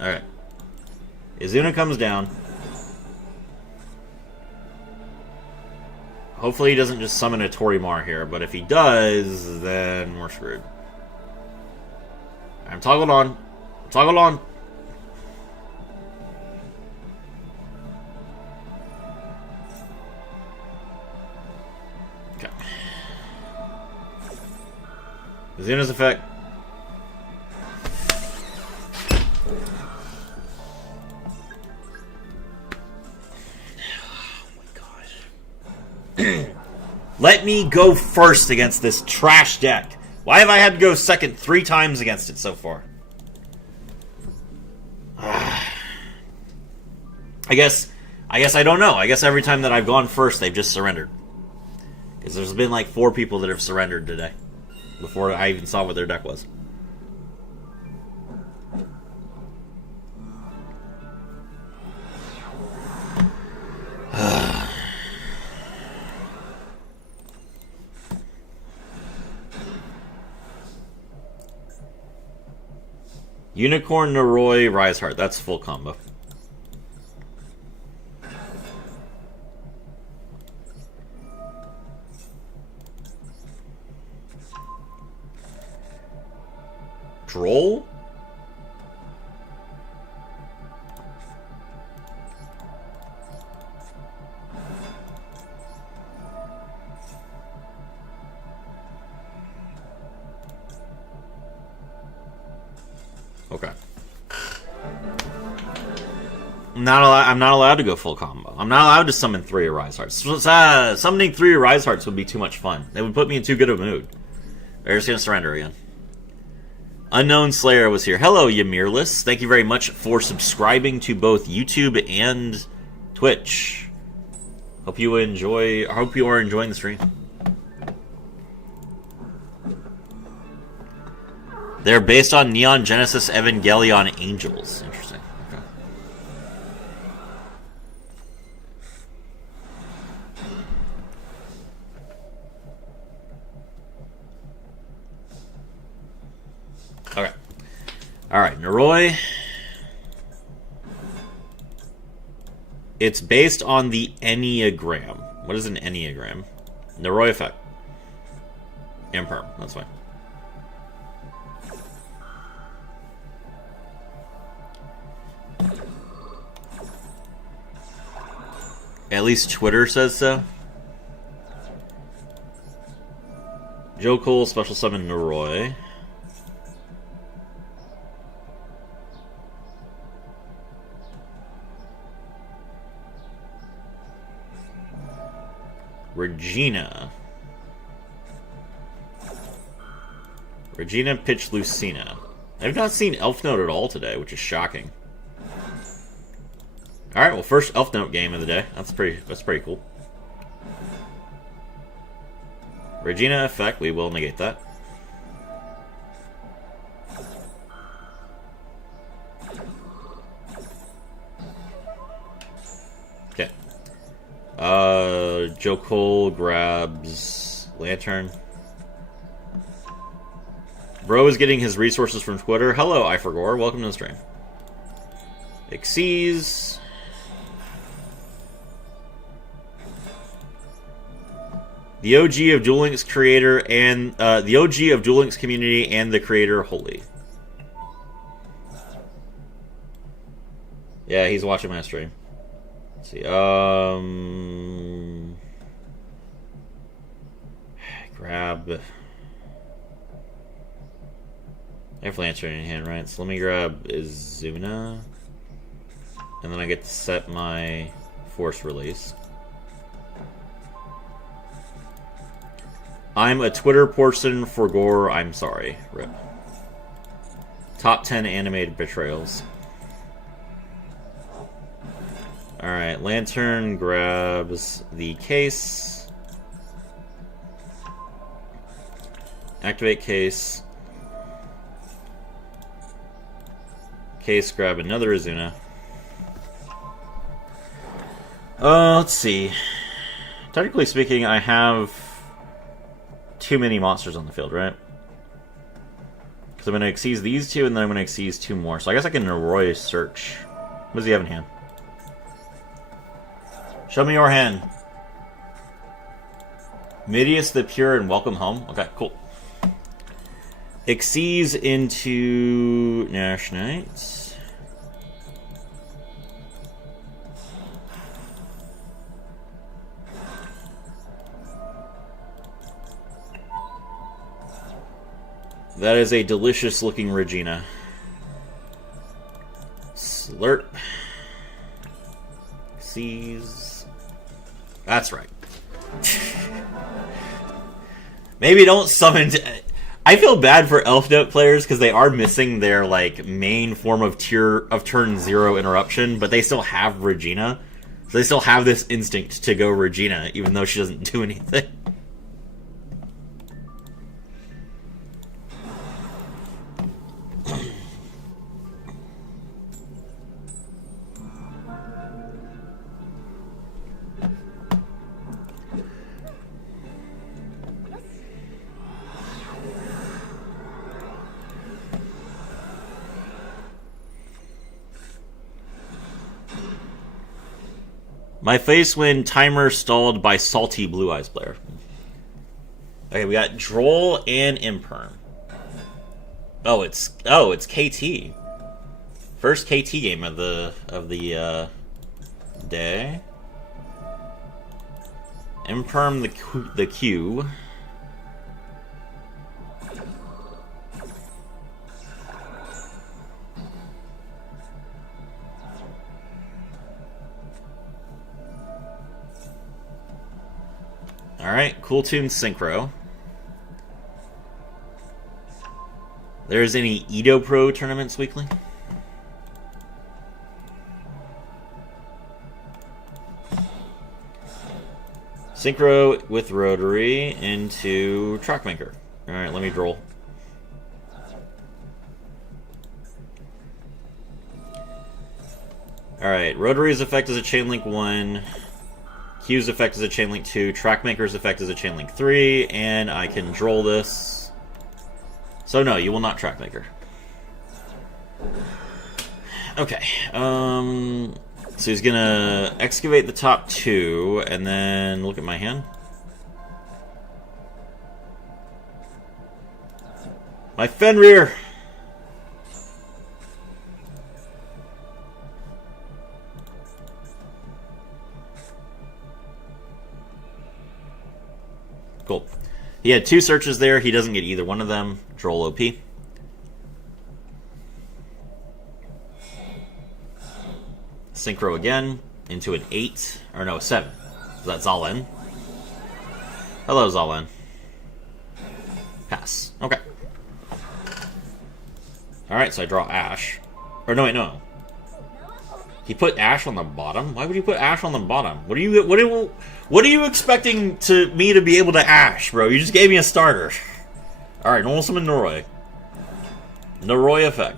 Alright. Izuna comes down. Hopefully he doesn't just summon a Torimar here, but if he does, then we're screwed. I'm toggled on. Toggled on. Okay. Izuna's effect. Let me go first against this trash deck. Why have I had to go second 3 times against it so far? I guess I don't know. I guess every time that I've gone first, they've just surrendered. Because there's been like 4 people that have surrendered today. Before I even saw what their deck was. Unicorn, Noroi, Rise Heart. That's full combo. Droll? I'm not allowed to go full combo. I'm not allowed to summon 3 Arise Hearts. Summoning 3 Arise Hearts would be too much fun. It would put me in too good of a mood. They're just gonna surrender again. Unknown Slayer was here. Hello, Yamirless. Thank you very much for subscribing to both YouTube and Twitch. Hope you are enjoying the stream. They're based on Neon Genesis Evangelion Angels. Interesting. Okay. Alright, Noroi. It's based on the Enneagram. What is an Enneagram? Noroi effect. Imperm, that's fine. At least Twitter says so. Joe Cole, special summon Noroi. Regina pitched Lucina. I've not seen Elf Note at all today, which is shocking. Alright, well, first Elf Note game of the day. That's pretty cool. Regina effect, we will negate that. Okay. Joe Cole grabs Lantern. Bro is getting his resources from Twitter. Hello, Iforgore. Welcome to the stream. Xyz. The OG of Duel Links creator and the OG of Duel Links community and the creator Holy. Yeah, he's watching my stream. Let's see. Grab. I have Lantern in hand, right? So let me grab Izuna. And then I get to set my Force Release. I'm a Twitter person for gore. I'm sorry. Rip. Top 10 animated betrayals. Alright, Lantern grabs the case. Activate case. Case, grab another Izuna. Let's see. Technically speaking, I have too many monsters on the field, right? Because I'm going to exceed these two, and then I'm going to exceed 2 more. So I guess I can Noroi search. What does he have in hand? Show me your hand. Midius the Pure and welcome home. Okay, cool. Exceeds into Nash Knights. That is a delicious looking Regina. Slurp. Seize. That's right. Maybe don't summon... I feel bad for Elf Note players because they are missing their like main form of turn 0 interruption, but they still have Regina. So they still have this instinct to go Regina, even though she doesn't do anything. My face when timer stalled by salty blue eyes player. Okay, we got Droll and Imperm. Oh, it's KT. First KT game of the day. Imperm the Q. Alright, Cool Tune Synchro. There's any Edo Pro tournaments weekly? Synchro with Rotary into Trackmaker. Alright, let me roll. Alright, Rotary's effect is a Chain Link 1. Q's effect is a Chain Link 2. Trackmaker's effect is a Chain Link 3. And I can droll this. So no, you will not Trackmaker. Okay. So he's gonna excavate the top 2, and then look at my hand. My Fenrir! Cool. He had 2 searches there. He doesn't get either one of them. Droll OP. Synchro again into an 8. Or no, 7. So that's Zalen. Hello, Zalen. Pass. Okay. Alright, so I draw Ash. Or no, wait, no. He put Ash on the bottom? Why would you put Ash on the bottom? What are you expecting me to be able to Ash, bro? You just gave me a starter. Alright, normal summon Noroi. Noroi effect.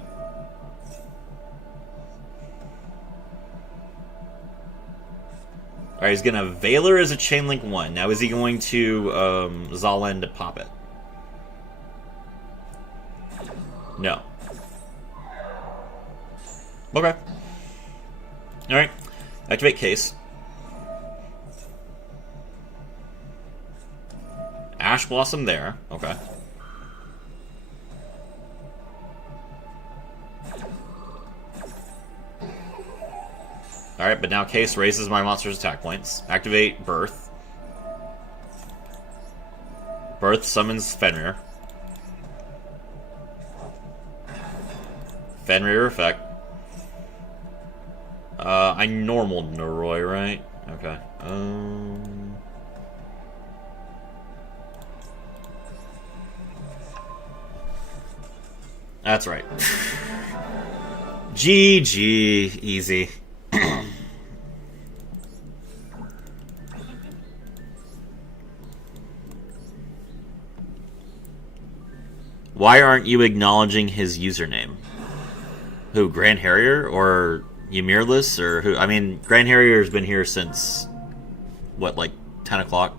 Alright, he's gonna Valor as a Chain Link 1. Now is he going to Zalen to pop it? No. Okay. Alright. Activate Case. Ash Blossom there. Okay. Alright, but now Case raises my monster's attack points. Activate Birth. Birth summons Fenrir. Fenrir effect. I normal Noroi, right? Okay. That's right. GG. Easy. Why aren't you acknowledging his username? Who, Grand Harrier or Ymirless or who? I mean, Grand Harrier's been here since what, like 10 o'clock?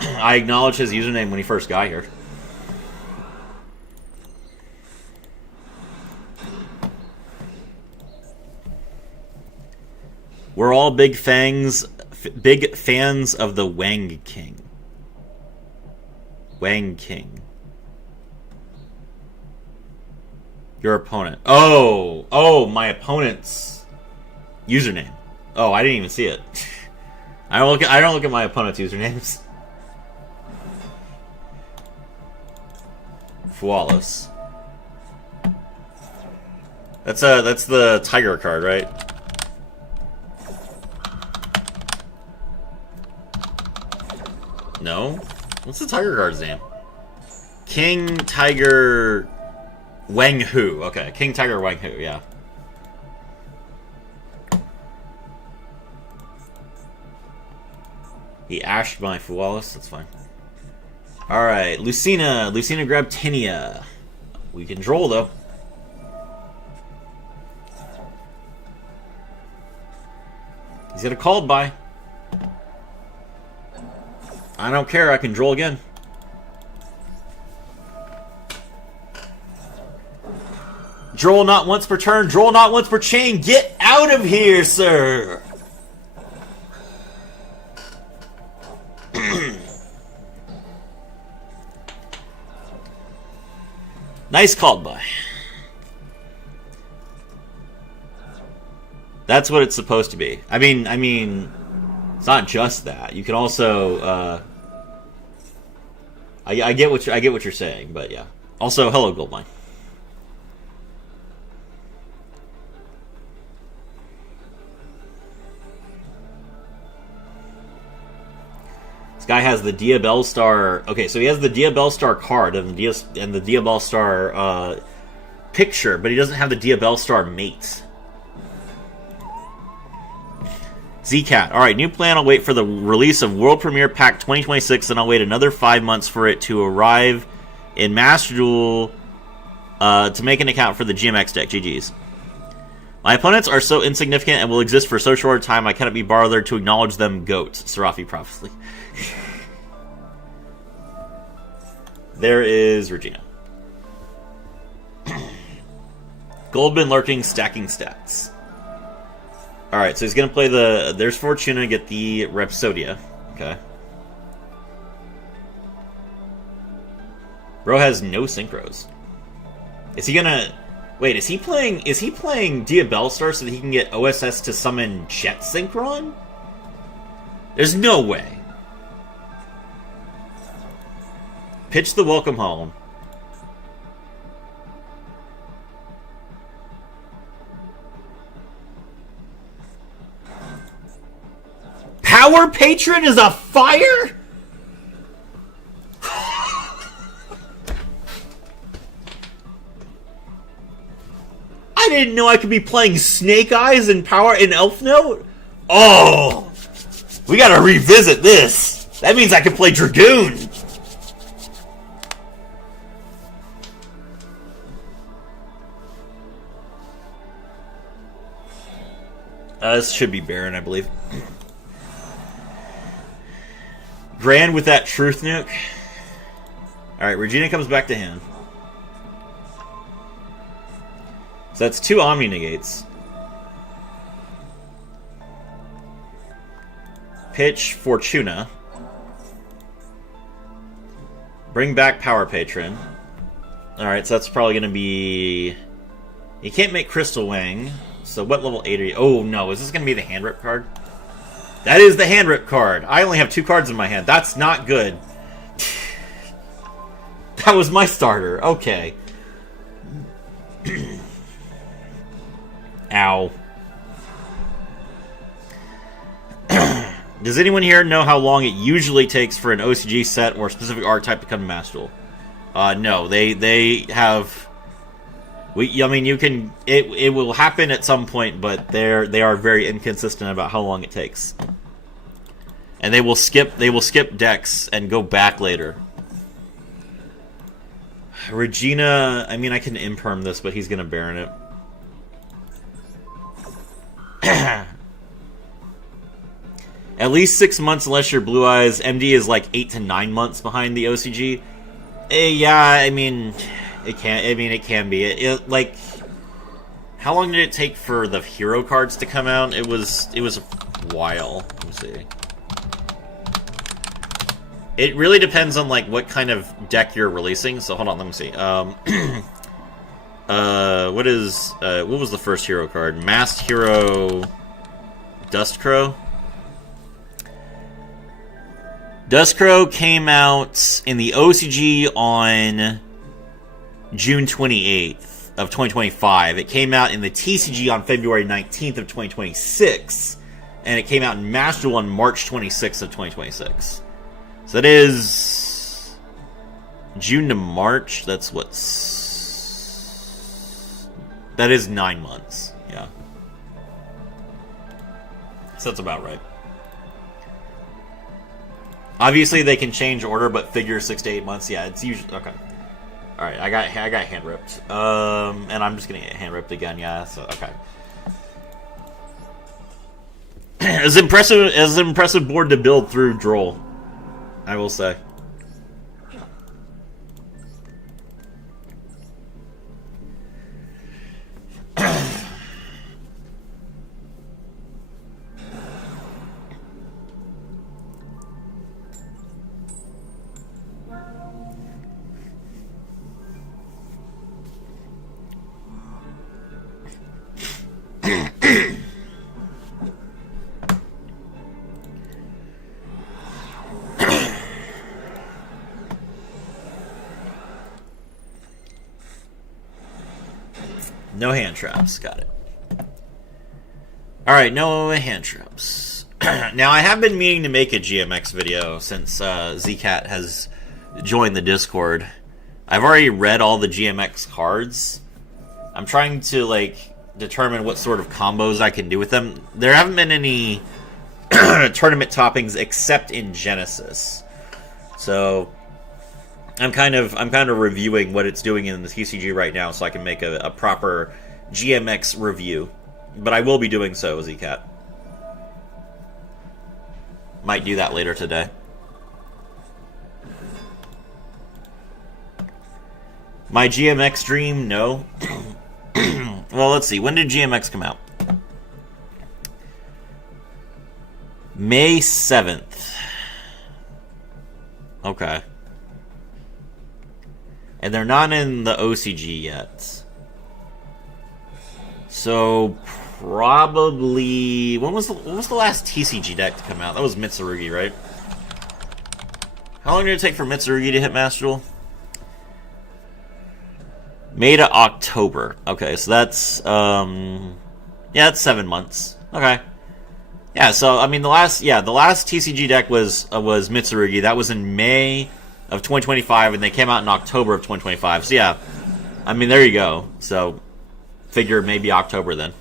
I acknowledged his username when he first got here. We're all big fans of the Wang King. Wang King. Your opponent. Oh, my opponent's username. Oh, I didn't even see it. I don't look at my opponent's usernames. Flawless. That's the Tiger card, right? No? What's the Tiger card's name? King Tiger Wang Hu. Okay, King Tiger Wang Hu, yeah. He ashed my Flawless, that's fine. Alright, Lucina. Lucina grabbed Tinia. We can droll, though. He's got a called by. I don't care, I can droll again. Droll not once per turn, droll not once per chain. Get out of here, sir! Nice called by. That's what it's supposed to be. I mean, it's not just that. You can also, I get what you're saying, but yeah. Also, hello, Goldmine. This guy has the Diabell Star. Okay, so he has the Diabell Star card and the Diabell Star picture, but he doesn't have the Diabell Star mate. Zcat. Alright, new plan. I'll wait for the release of World Premiere Pack 2026, and I'll wait another 5 months for it to arrive in Master Duel to make an account for the GMX deck. GG's. My opponents are so insignificant and will exist for so short a time, I cannot be bothered to acknowledge them. Goat. Serafi Prophecy. There is Regina. Goldman lurking, stacking stats. Alright, so he's going to play the... There's Fortuna, get the Repsodia. Okay. Bro has no synchros. Is he going to... Wait, is he playing Diabell Star so that he can get OSS to summon Jet Synchron? There's no way. Pitch the Welcome Home. Power Patron is a fire? I didn't know I could be playing Snake Eyes in Power in Elf Note. Oh, we gotta revisit this. That means I can play Dragoon. This should be Baron, I believe. Grand with that Truth Nuke. Alright, Regina comes back to hand. So that's 2 Omni Negates. Pitch Fortuna. Bring back Power Patron. Alright, so that's probably going to be... You can't make Crystal Wing. So what level 8 are you? Oh no, is this going to be the hand rip card? That is the hand rip card. I only have 2 cards in my hand. That's not good. That was my starter. Okay. Ow. Does anyone here know how long it usually takes for an OCG set or specific archetype to come to Master Duel? No, they have... I mean, you can. It will happen at some point, but they are very inconsistent about how long it takes, and they will skip decks and go back later. Regina, I mean, I can imperm this, but he's gonna Baron it. At least 6 months, unless you're Blue Eyes. MD is like 8 to 9 months behind the OCG. Yeah, I mean. It can. I mean, it can be. It like, how long did it take for the hero cards to come out? It was a while. Let me see. It really depends on like what kind of deck you're releasing. So hold on, let me see. What was the first hero card? Masked Hero, Dustcrow. Dustcrow came out in the OCG on June 28th of 2025. It came out in the TCG on February 19th of 2026. And it came out in Master Duel on March 26th of 2026. So that is June to March. That's that is 9 months. Yeah. So that's about right. Obviously they can change order, but figure 6 to 8 months. Yeah, it's usually okay. All right, I got hand ripped, and I'm just gonna get hand ripped again. Yeah, so okay. As impressive board to build through Droll, I will say. No hand traps. Got it. Alright, no hand traps. Now, I have been meaning to make a GMX video since Zcat has joined the Discord. I've already read all the GMX cards. I'm trying to, like, determine what sort of combos I can do with them. There haven't been any tournament toppings except in Genesis. So I'm kind of reviewing what it's doing in the TCG right now so I can make a proper GMX review. But I will be doing so, Zcat. Might do that later today. My GMX dream? No. Well, let's see. When did GMX come out? May 7th. Okay. And they're not in the OCG yet. So probably when was the last TCG deck to come out? That was Mitsurugi, right? How long did it take for Mitsurugi to hit Master Duel? May to October. Okay, so that's yeah, that's 7 months. Okay. Yeah, so I mean the last TCG deck was Mitsurugi. That was in May of 2025 and they came out in October of 2025. So yeah. I mean there you go. So figure maybe October then.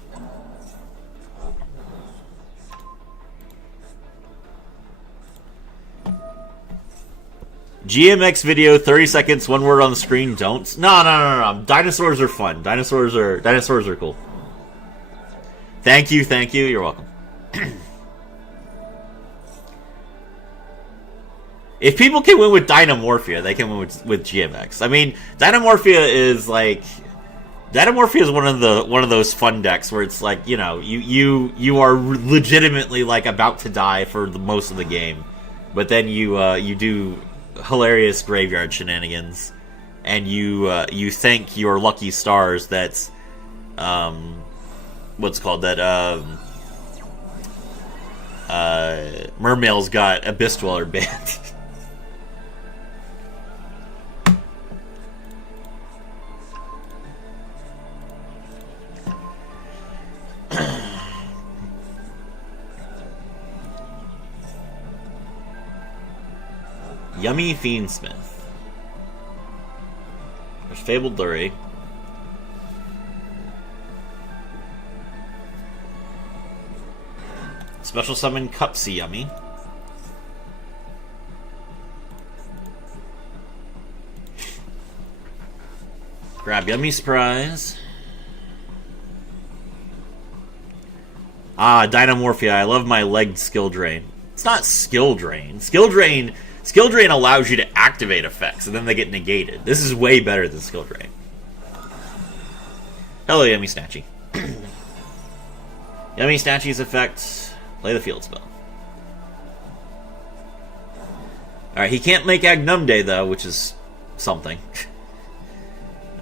GMX video, 30 seconds, one word on the screen, don't. No. Dinosaurs are fun. Dinosaurs are cool. Thank you. You're welcome. If people can win with Dynamorphia, they can win with GMX. I mean, Dynamorphia is one of those fun decks where it's like, you know, you are legitimately like about to die for the most of the game, but then you do hilarious graveyard shenanigans, and you thank your lucky stars that Mermail's got Abyss Dweller banned. Yummy Fiendsmith. There's Fabled Lurie. Special Summon Cupsy Yummy. Grab Yummy Surprise. Ah, Dynamorphia. I love my legged Skill Drain. It's not Skill Drain. Skill Drain allows you to activate effects, and then they get negated. This is way better than Skill Drain. Hello, Yummy Snatchy. Yummy Snatchy's effect, play the field spell. Alright, he can't make Agnumde, though, which is something.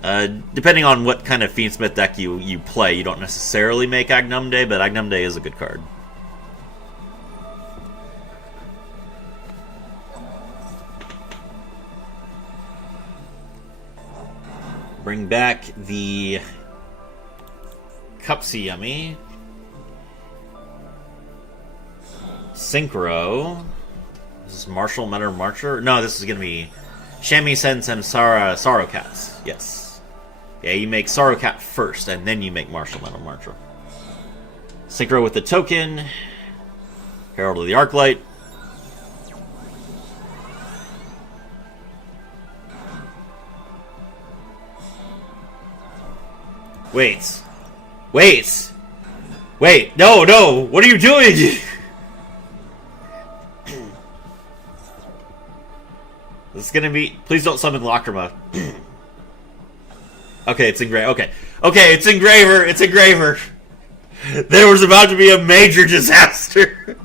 Depending on what kind of Fiendsmith deck you play, you don't necessarily make Agnumde, but Agnumde is a good card. Bring back the Cupsy Yummy. Synchro. This is Martial Metal Marcher? No, this is going to be Shamisen and Sorrow Cats. Yes. Yeah, you make Sorrow Cat first, and then you make Martial Metal Marcher. Synchro with the token. Herald of the Arclight. Wait, no, what are you doing? This is gonna be, please don't summon Lacrima. Okay, it's Engraver, okay, it's Engraver, There was about to be a major disaster.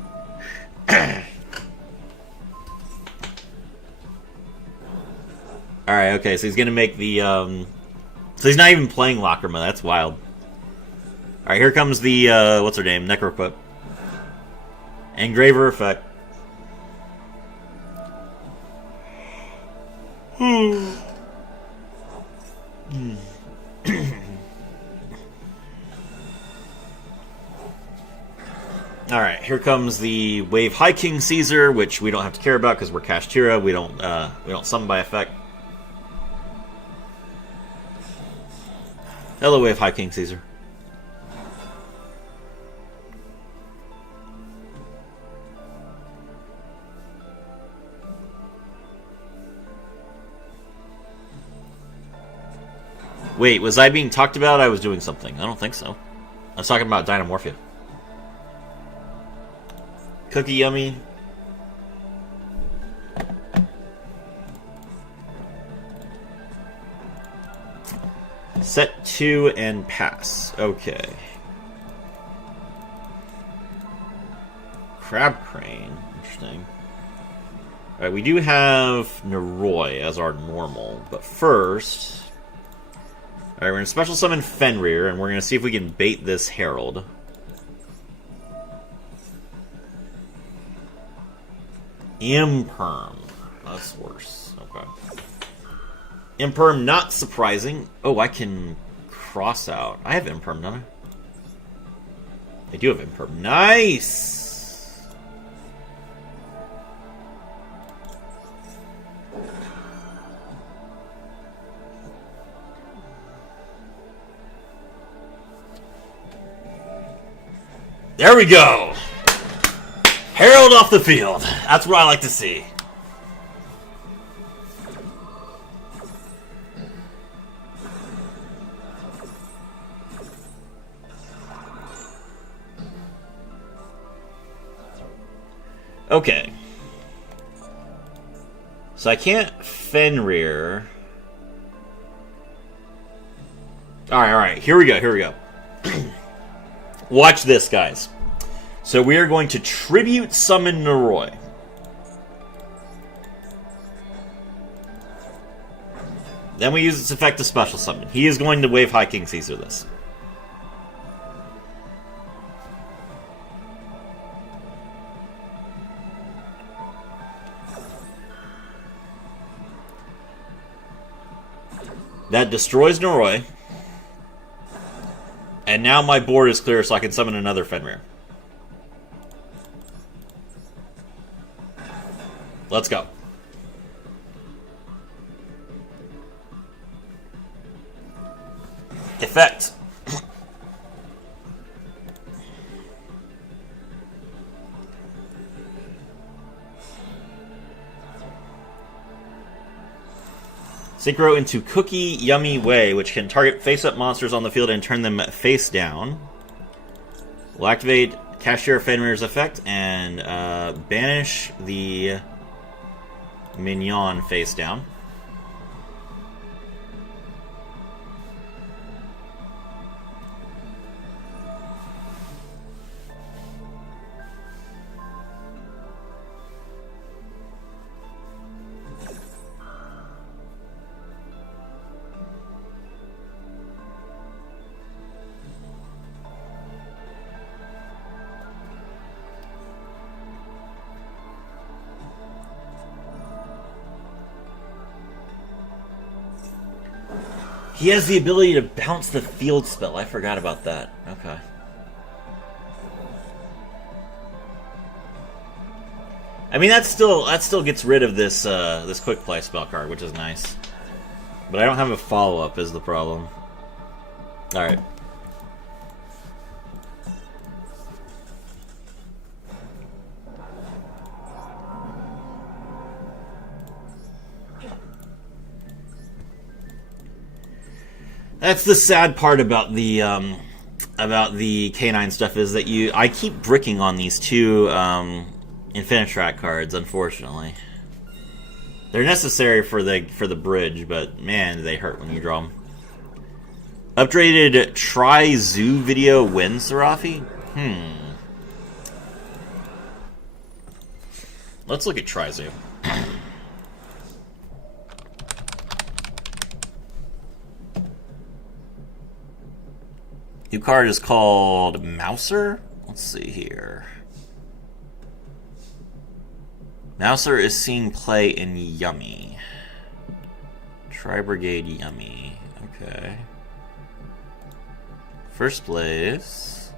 Alright, okay, so he's gonna make the, so he's not even playing Lacrima. That's wild. Alright, here comes the, what's her name? Necroquip. Engraver effect. Alright, here comes the Wave High King Caesar, which we don't have to care about because we're Kashtira. We don't summon by effect. Hello, Wave High King Caesar. Wait, was I being talked about? I was doing something. I don't think so. I was talking about Dynamorphia. Cookie Yummy. Set 2 and pass. Okay. Crab Crane. Interesting. Alright, we do have Noroi as our normal, but first... Alright, we're going to special summon Fenrir, and we're going to see if we can bait this Herald. Imperm. That's worse. Okay. Imperm, not surprising. Oh, I can cross out. I have Imperm, don't I? I do have Imperm. Nice! There we go! Herald off the field. That's what I like to see. Okay. So I can't Fenrir. Alright. Here we go. Watch this, guys. So we are going to tribute summon Noroi. Then we use its effect to special summon. He is going to Wave High King Caesar this. That destroys Noroi. And now my board is clear so I can summon another Fenrir. Let's go. Effect. Synchro into Cookie Yummy Way, which can target face-up monsters on the field and turn them face down. We'll activate Kashtira Fenrir's effect and banish the minion face down. He has the ability to bounce the field spell. I forgot about that. Okay. I mean, that still gets rid of this this quick play spell card, which is nice. But I don't have a follow-up is the problem. Alright. That's the sad part about the K9 stuff is that I keep bricking on these two Infinitrack cards, unfortunately. They're necessary for the bridge, but man, they hurt when you draw them. Upgraded Tri-Zoo video wins Serafi? Let's look at Tri-Zoo. New card is called Mouser. Let's see here. Mouser is seeing play in Yummy. Tri-Brigade Yummy. Okay. First place.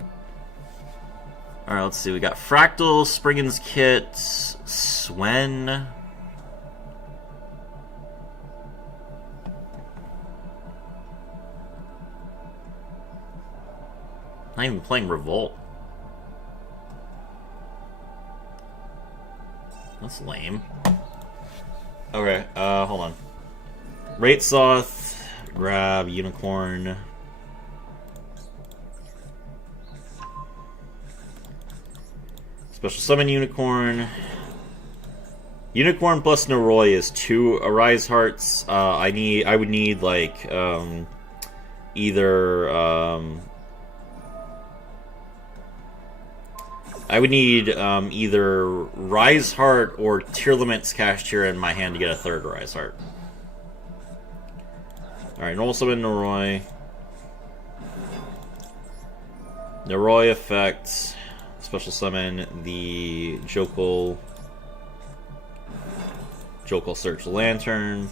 Alright, let's see. We got Fractal, Spriggan's Kit, Swen. Not even playing Revolt. That's lame. Okay, hold on. Rate Soth, grab Unicorn. Special summon Unicorn. Unicorn plus Noroi is 2 Arise Hearts. I would need like either I would need either Rise Heart or Tearlament's Kashtira in my hand to get a 3rd Rise Heart. Alright, normal summon Noroi. Noroi effect. Special summon the Jokul. Jokul Search the Lantern.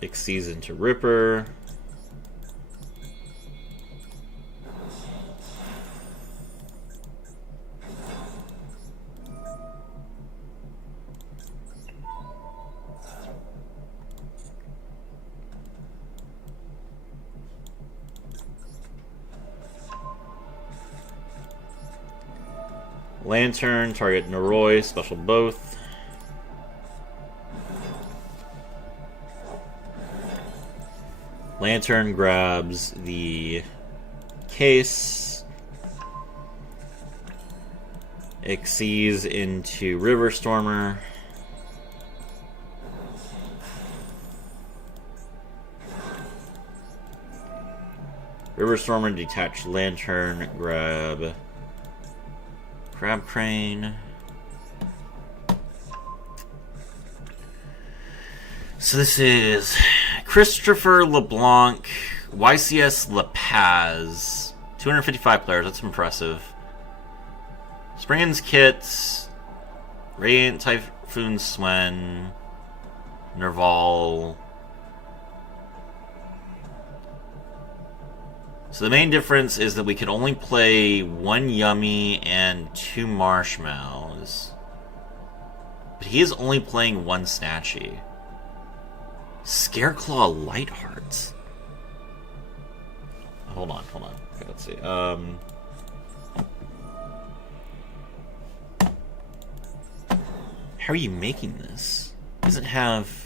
Exceeds into Ripper. Lantern, target Noroi, special both. Lantern grabs the case. Exceeds into River Stormer. River Stormer, detach Lantern, grab Crab Crane. So this is Christopher LeBlanc, YCS La Paz. 255 players, that's impressive. Spriggan's Kits, Radiant Typhoon Swen, Nerval. So the main difference is that we could only play 1 Yummy and 2 Marshmallows. But he is only playing 1 Snatchy. Scareclaw Lightheart. Hold on. Okay, let's see. How are you making this? Does it have...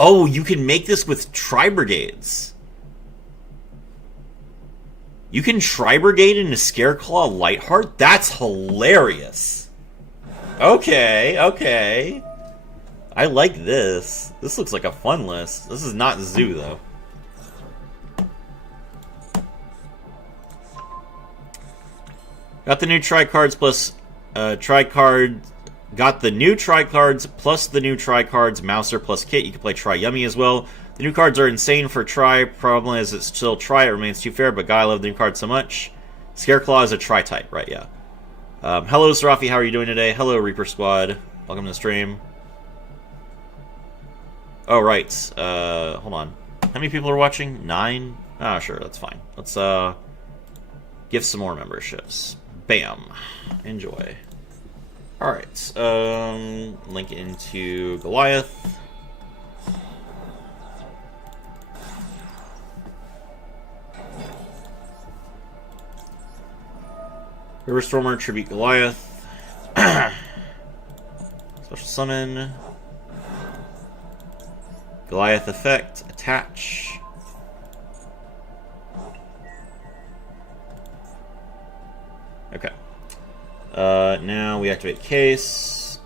Oh, you can make this with Tri-Brigades. You can Tri-Brigade into Scareclaw Lightheart? That's hilarious. Okay. I like this. This looks like a fun list. This is not Zoo, though. Got the new Tri-Cards plus Tri-Card... Got the new Tri-Cards plus the new Tri-Cards, Mouser plus Kit. You can play Tri-Yummy as well. The new cards are insane for Tri. Problem is it's still Tri. It remains too fair, but God, I love the new cards so much. Scareclaw is a Tri-type, right? Yeah. Hello, Serafi. How are you doing today? Hello, Reaper Squad. Welcome to the stream. Oh, right. Hold on. How many people are watching? 9? Ah, sure. That's fine. Let's give some more memberships. Bam. Enjoy. Alright, link into Goliath. River Stormer, Tribute Goliath. Special Summon. Goliath Effect, attach. Okay. Now we activate Case.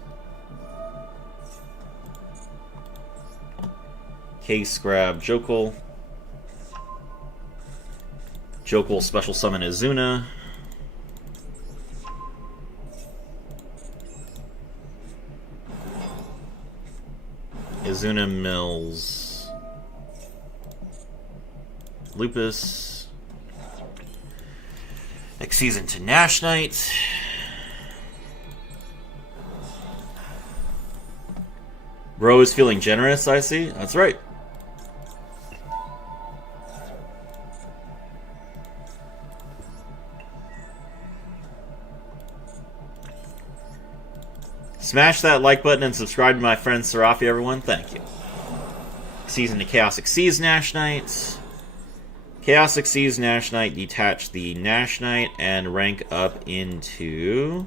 Case grab Jokul. Jokul special summon Izuna. Izuna mills Lupus. Exceeds into Nash Knight. Bro is feeling generous, I see. That's right. Smash that like button and subscribe to my friend Serafi, everyone. Thank you. Season to Chaosic Seas Nash Knight. Chaosic Seas Nash Knight, detach the Nash Knight and rank up into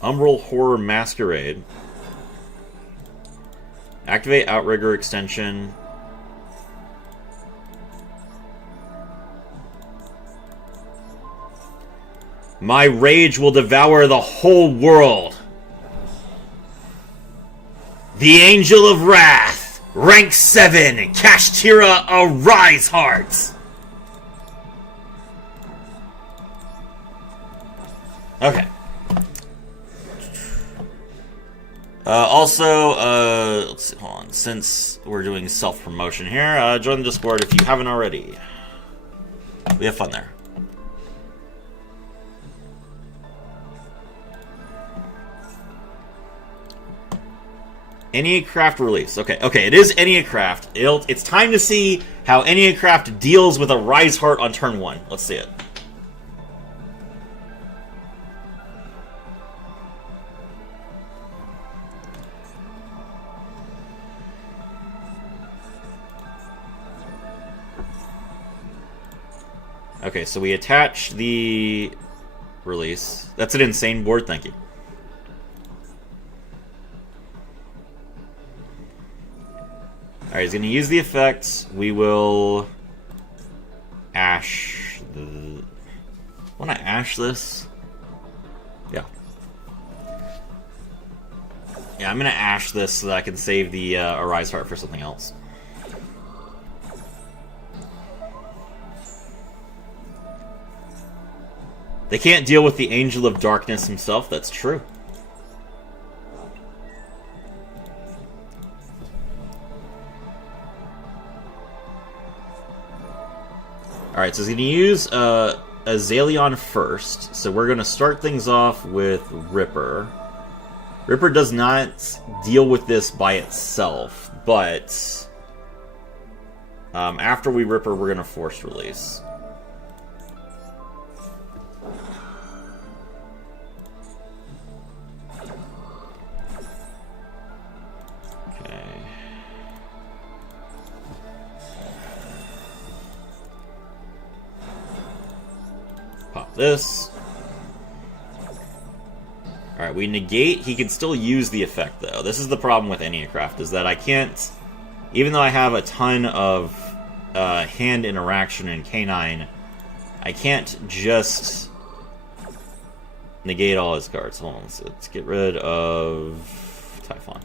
Umbral Horror Masquerade. Activate Outrigger extension. My rage will devour the whole world. The Angel of Wrath, rank 7, Kashtira, Arise Heart. Okay. Also, let's see, hold on. Since we're doing self-promotion here, join the Discord if you haven't already. We have fun there. Enneacraft release. Okay, it is Enneacraft. It's time to see how Enneacraft deals with a Rise Heart on turn 1. Let's see it. Okay, so we attach the release. That's an insane board, thank you. Alright, he's going to use the effects. We will Ash. Want to Ash this? Yeah. Yeah, I'm going to Ash this so that I can save the Arise Heart for something else. They can't deal with the Angel of Darkness himself, that's true. Alright, so he's going to use Azaleon first. So we're going to start things off with Ripper. Ripper does not deal with this by itself, but after we Ripper, we're going to Force Release. Pop this. Alright, we negate. He can still use the effect, though. This is the problem with Enneacraft, is that I can't... Even though I have a ton of hand interaction in K9, I can't just negate all his cards. Hold on, let's get rid of Typhon.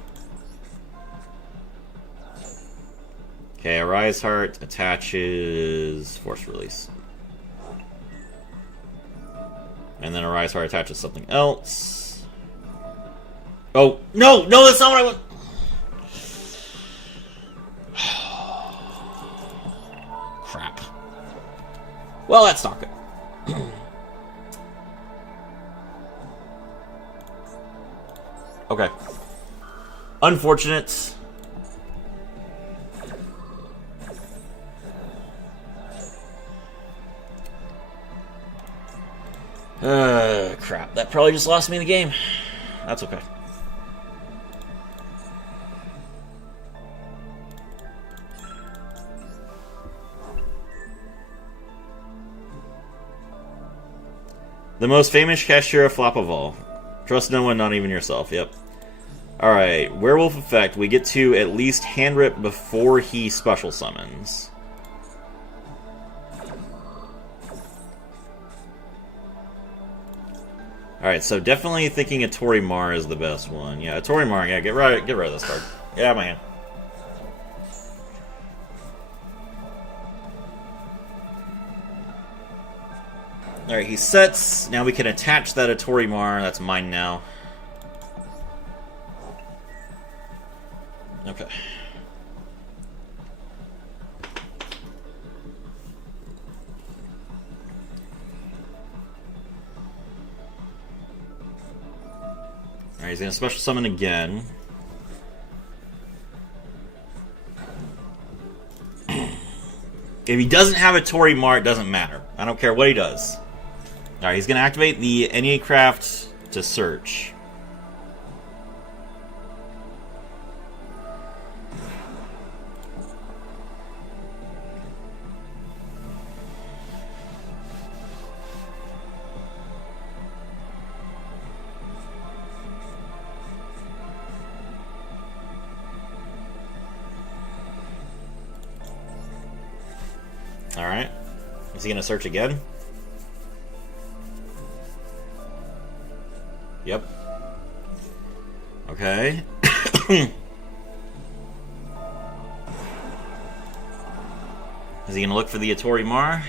Okay, Arise Heart attaches Force Release. And then Arise Heart attaches something else. Oh, no, that's not what I want. Crap. Well, that's not good. Okay. Unfortunate. Crap. That probably just lost me the game. That's okay. The most famous Kashtira flop of all. Trust no one, not even yourself. Yep. Alright, Werewolf effect. We get to at least hand rip before he special summons. Alright, so definitely thinking a Torimar is the best one. Yeah, a Torimar, yeah, get rid of this card. Get out of my hand. Alright, he sets. Now we can attach that to Torimar. That's mine now. Okay. Alright, he's going to special summon again. If he doesn't have a Torimar, it doesn't matter. I don't care what he does. Alright, he's going to activate the Enneacraft to search. Alright. Is he gonna search again? Yep. Okay. Is he gonna look for the Atori Mar?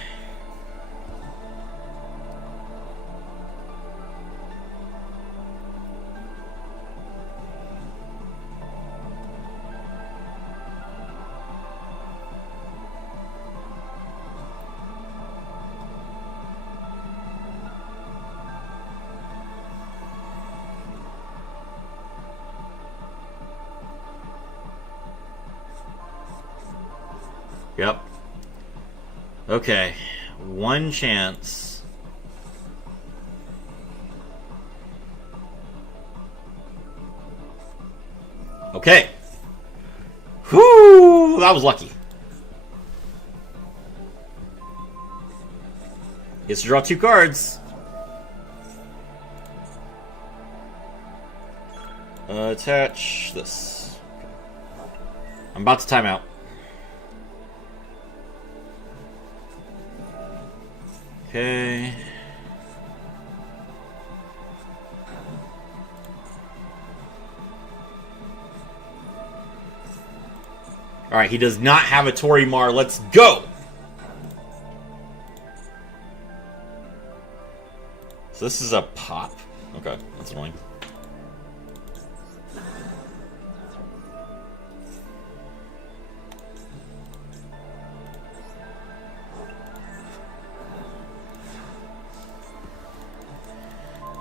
Yep. Okay. One chance. Okay. Whoo! That was lucky. Gets to draw 2 cards. Attach this. I'm about to time out. Okay. Alright, he does not have a Torimar. Let's go! So this is a pop. Okay, that's annoying.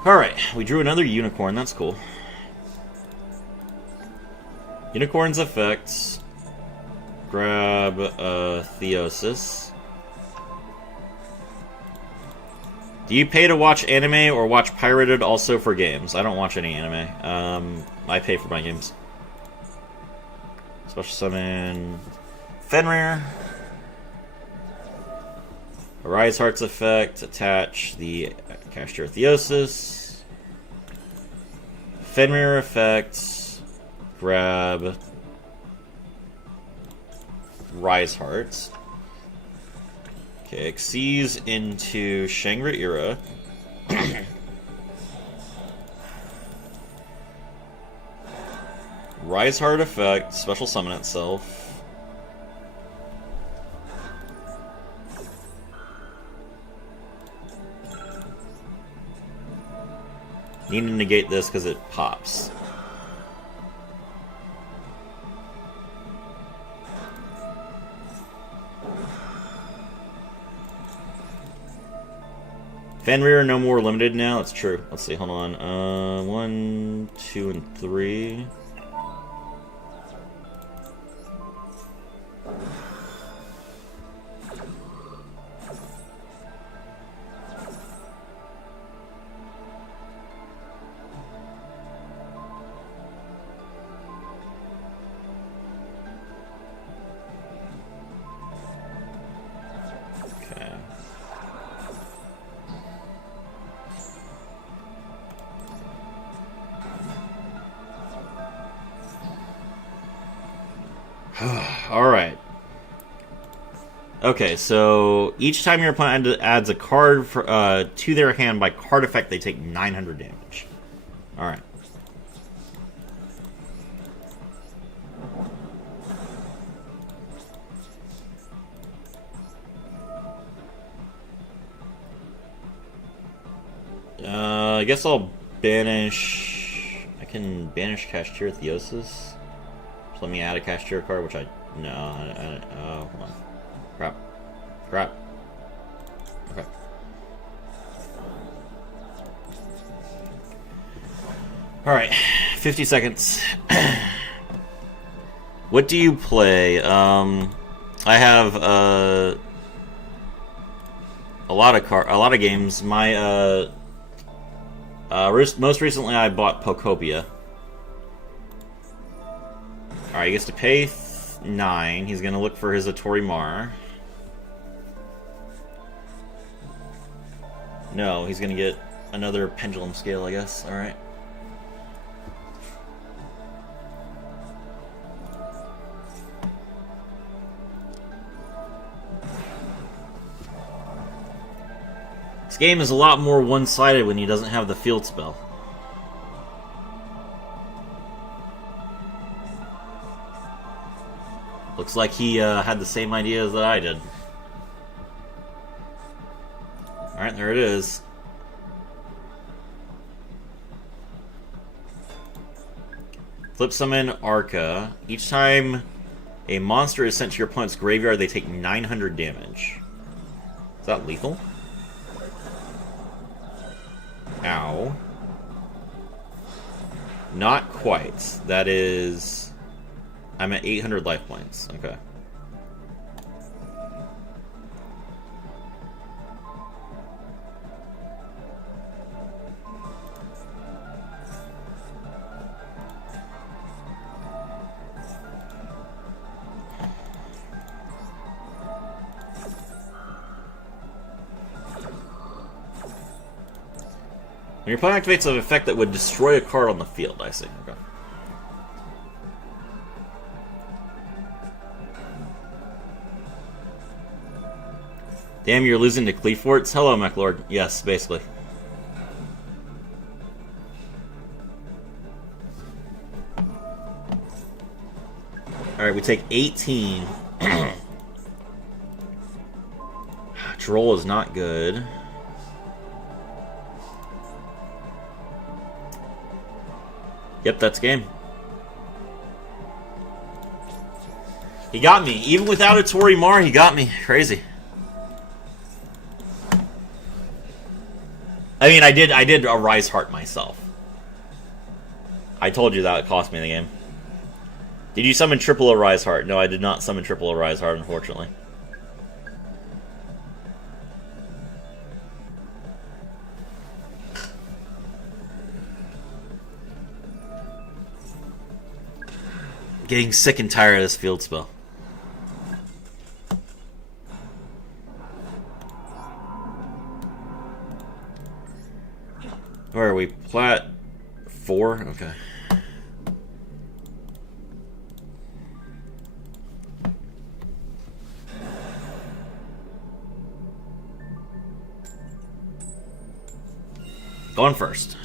Alright, we drew another unicorn, that's cool. Unicorn's effects. Grab Theosis. Do you pay to watch anime or watch pirated also for games? I don't watch any anime. I pay for my games. Special summon Fenrir. Arise Heart's effect. Attach the Kashtira Theosis. Fenrir effect. Grab Rise Hearts. Okay, Xyz into Shangri-Ira. Rise Heart effect, special summon itself. Need to negate this because it pops. Fenrir no more limited now. That's true. Let's see. Hold on. 1, 2, and 3. Alright. Okay, so each time your opponent adds a card to their hand by card effect, they take 900 damage. Alright. I guess I'll banish... I can banish Kashtira Theosis. So let me add a Kashtira card, which oh, hold on. Crap. Okay. Alright, 50 seconds. What do you play? I have a lot of games. My Most recently, I bought Pocopia. Alright, he gets to pay 9. He's going to look for his Atorimar. No, he's going to get another Pendulum Scale, I guess. Alright. This game is a lot more one-sided when he doesn't have the field spell. Looks like he had the same ideas that I did. Alright, there it is. Flip summon Arca. Each time a monster is sent to your opponent's graveyard, they take 900 damage. Is that lethal? Ow. Not quite. That is... I'm at 800 life points. Okay. When your opponent activates an effect that would destroy a card on the field, I see. Okay. Damn, you're losing to Cleaforts? Hello, MacLord. Yes, basically. Alright, we take 18. Droll is not good. Yep, that's game. He got me. Even without a Atorimar, he got me. Crazy. I mean, I did a Rise Heart myself. I told you that it cost me the game. Did you summon triple Rise Heart? No, I did not summon triple Rise Heart, unfortunately. Getting sick and tired of this field spell. Where are we? Plat 4? Okay. Going first.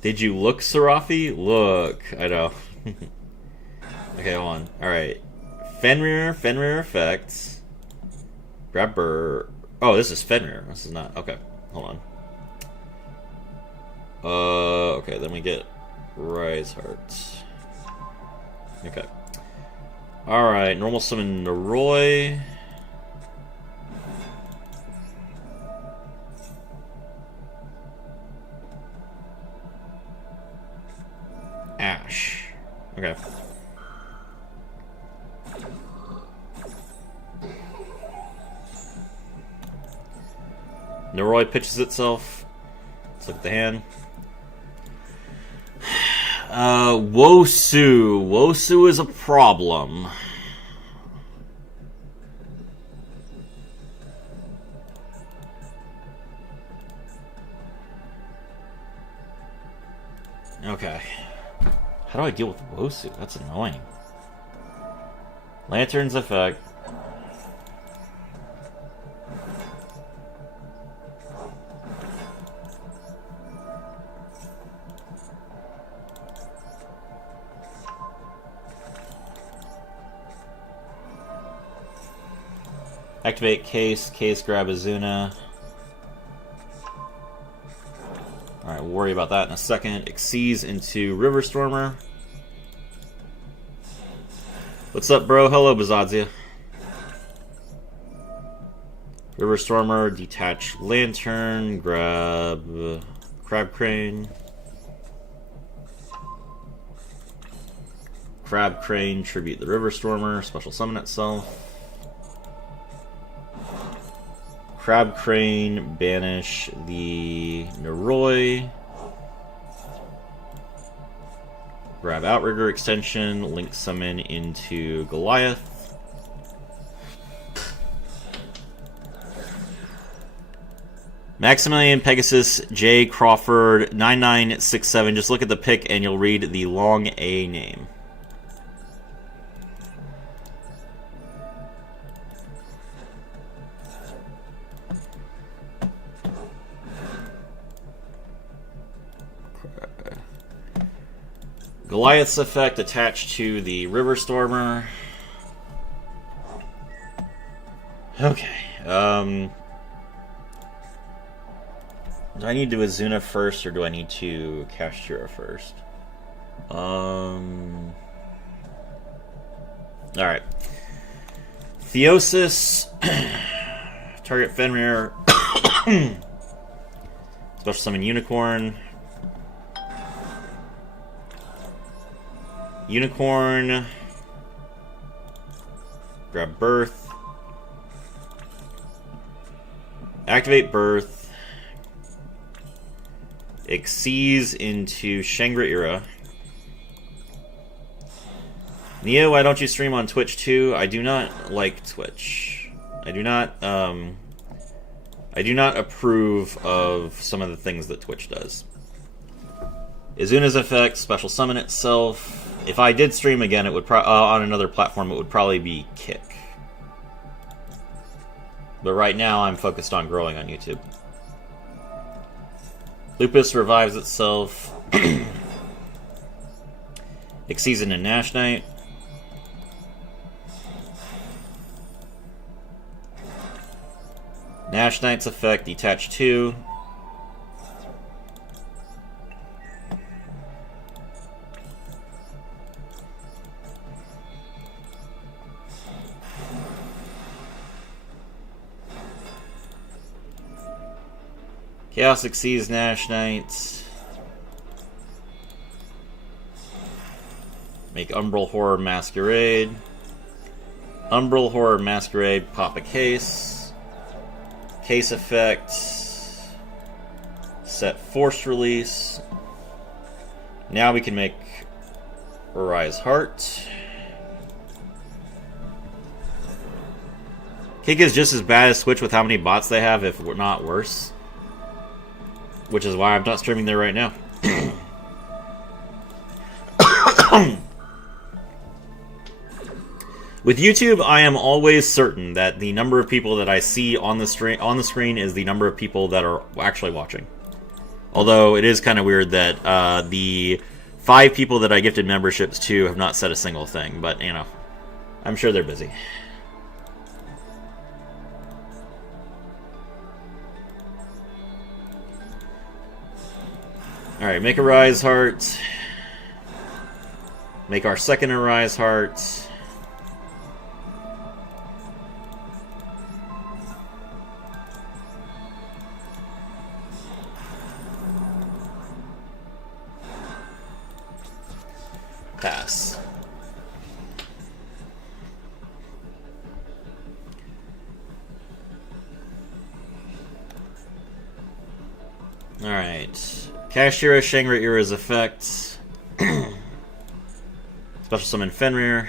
Did you look, Serafi? Look. I know. Okay, hold on. Alright. Fenrir effects. Grabber. Oh, this is Fenrir. This is not. Okay, hold on. Okay, then we get Rise Hearts. Okay. Alright, normal summon Noroi. Ash. Okay. Noroi pitches itself. Let's look at the hand. Wosu. Wosu is a problem. Okay. How do I deal with Wosu? That's annoying. Lantern's effect. Activate Case grab Azuna. Alright, we'll worry about that in a second. Exceeds into River Stormer. What's up, bro? Hello, Bazadzia. River Stormer, detach Lantern, grab Crab Crane. Crab Crane, tribute the River Stormer, special summon itself. Crab Crane, banish the Noroi. Grab Outrigger extension, link summon into Goliath. Maximilian Pegasus J. Crawford 9967. Just look at the pic and you'll read the long A name. Goliath's effect attached to the River Stormer. Okay. Do I need to Azuna first, or do I need to Kashtira first? Alright. Theosis. Target Fenrir. Special summon Unicorn. Unicorn. Grab Birth. Activate Birth. Exceeds into Shangri-Ira. Neo, why don't you stream on Twitch too? I do not like Twitch. I do not approve of some of the things that Twitch does. Izuna's effect, special summon itself. If I did stream again, it would on another platform, it would probably be Kick. But right now, I'm focused on growing on YouTube. Lupus revives itself. Exceeds into Nash Knight. Nash Knight's effect, detach 2. Chaos exceeds Nash Knight. Make Umbral Horror Masquerade. Umbral Horror Masquerade, pop a case. Case effect. Set Force Release. Now we can make Arise Heart. Kick is just as bad as Twitch with how many bots they have, if not worse. Which is why I'm not streaming there right now. With YouTube, I am always certain that the number of people that I see on the screen is the number of people that are actually watching. Although it is kind of weird that the 5 people that I gifted memberships to have not said a single thing, but you know, I'm sure they're busy. Alright, make a Rise Heart. Make our second Arise Heart. Pass. Alright. Kashtira, Shangri-Ira's effect. Special summon Fenrir.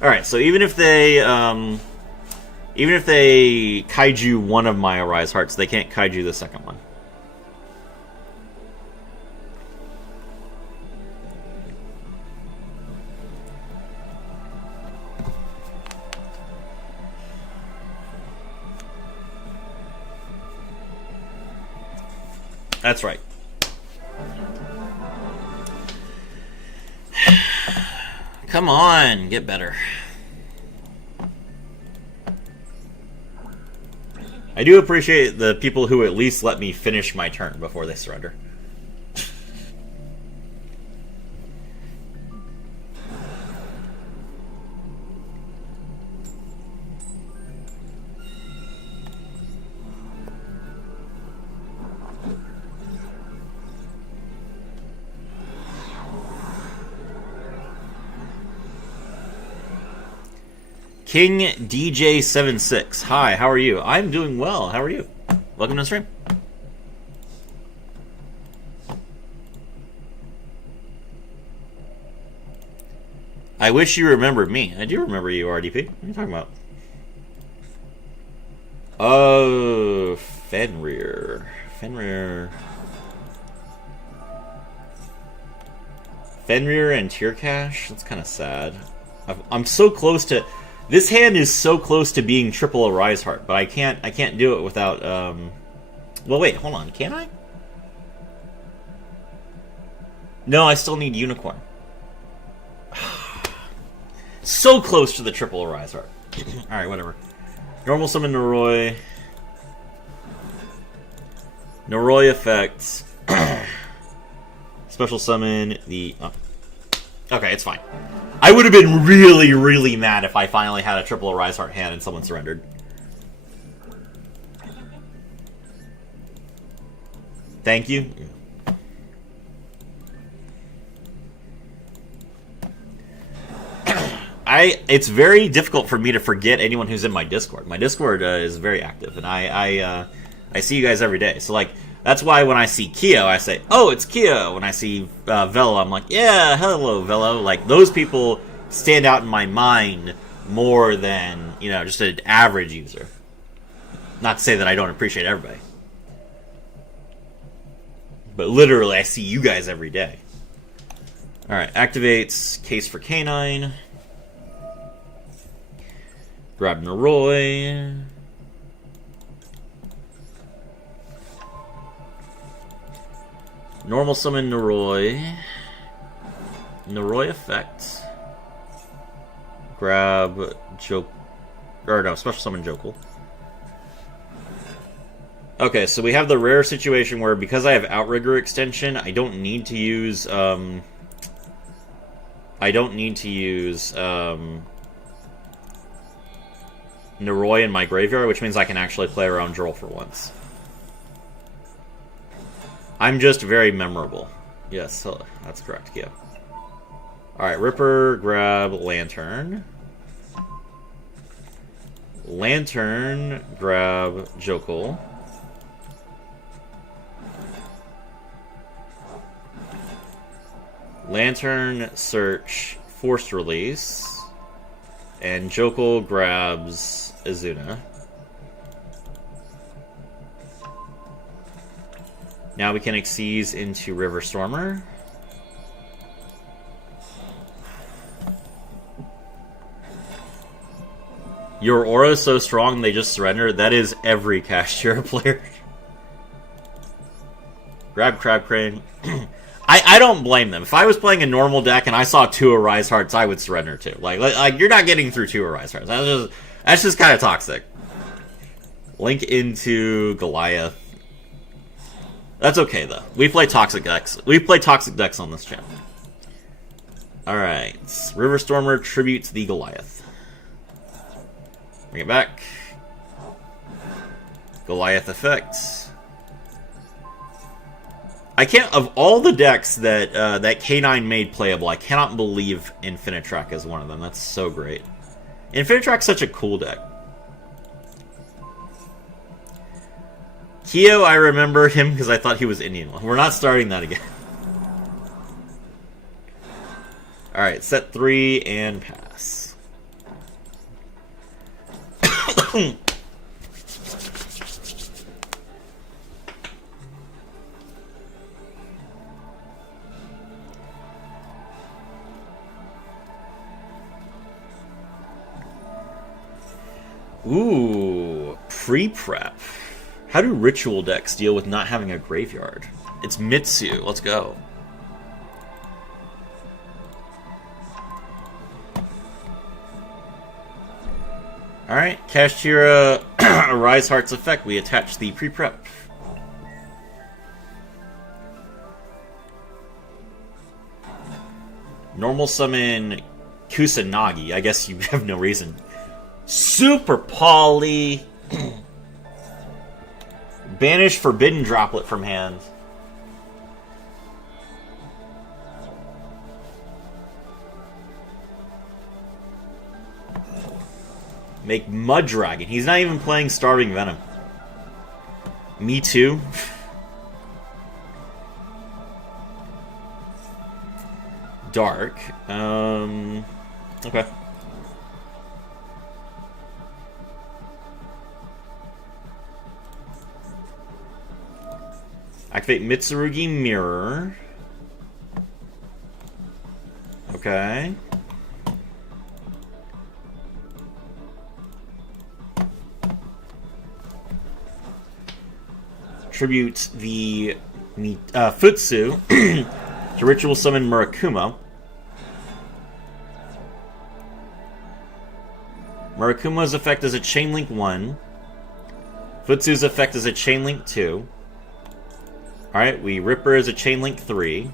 Alright, so even if they kaiju one of my Arise Hearts, they can't kaiju the second one. That's right. Come on, get better. I do appreciate the people who at least let me finish my turn before they surrender. King DJ76. Hi, how are you? I'm doing well. How are you? Welcome to the stream. I wish you remembered me. I do remember you, RDP. What are you talking about? Oh, Fenrir. Fenrir and Tiercash? That's kind of sad. I'm so close to... This hand is so close to being triple Arise Heart, but I can't do it without... Well, wait, hold on. Can I? No, I still need Unicorn. So close to the triple Arise Heart. Alright, whatever. Normal summon Noroi. Noroi effects. Special summon the... Oh. Okay, it's fine. I would have been really, really mad if I finally had a triple Arise Heart hand and someone surrendered. Thank you. It's very difficult for me to forget anyone who's in my Discord. My Discord is very active, and I see you guys every day. So, like, that's why when I see Keo, I say, oh, it's Keo. When I see Velo, I'm like, yeah, hello, Velo. Like, those people stand out in my mind more than, you know, just an average user. Not to say that I don't appreciate everybody. But literally, I see you guys every day. Alright, activates Case for Canine. Grab Noroi. Normal summon Noroi. Noroi effect. Grab Joke. Or no, special summon Jokel. Okay, so we have the rare situation where because I have Outrigger extension, I don't need to use Noroi in my graveyard, which means I can actually play around Droll for once. I'm just very memorable. Yes, that's correct, yeah. Alright, Ripper, grab Lantern. Lantern, grab Jokel. Lantern, search, Forced Release. And Jokel grabs Azuna. Now we can Xyz into River Stormer. Your aura is so strong they just surrender. That is every Kashtira player. Grab Crab Crane. I don't blame them. If I was playing a normal deck and I saw 2 Arise Hearts, I would surrender too. Like you're not getting through 2 Arise Hearts. That's just kind of toxic. Link into Goliath. That's okay though. We play toxic decks. We play toxic decks on this channel. All right, River Stormer tributes the Goliath. Bring it back. Goliath effects. I can't, of all the decks that that K9 made playable, I cannot believe Infinitrack is one of them. That's so great. Infinitrack's such a cool deck. Keo, I remember him because I thought he was Indian. We're not starting that again. Alright, set 3 and pass. Ooh, pre-prep. How do ritual decks deal with not having a graveyard? It's Mitsu. Let's go. Alright, Kashtira Arise Heart's effect. We attach the pre-prep. Normal summon Kusanagi. I guess you have no reason. Super Poly. Banish Forbidden Droplet from hand. Make Mud Dragon. He's not even playing Starving Venom. Me too. Dark. Okay. Activate Mitsurugi Mirror. Okay. Tribute the Futsu to Ritual Summon Murakumo. Murakumo's effect is a Chain Link 1. Futsu's effect is a Chain Link 2. Alright, we Ripper as a Chain Link 3.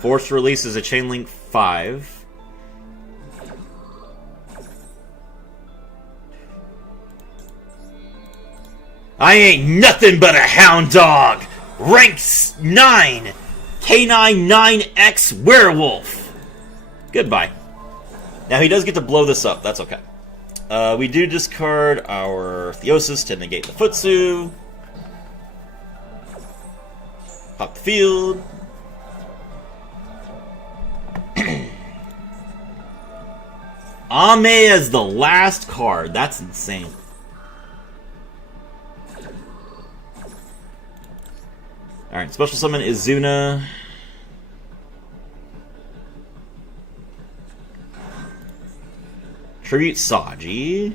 Force Release is a Chain Link 5. I ain't nothing but a hound dog! Rank 9! K9 9X Werewolf! Goodbye. Now he does get to blow this up, that's okay. We do discard our Theosis to negate the Futsu. Pop the field. Ame as the last card. That's insane. Alright, special summon Izuna. Tribute Saji.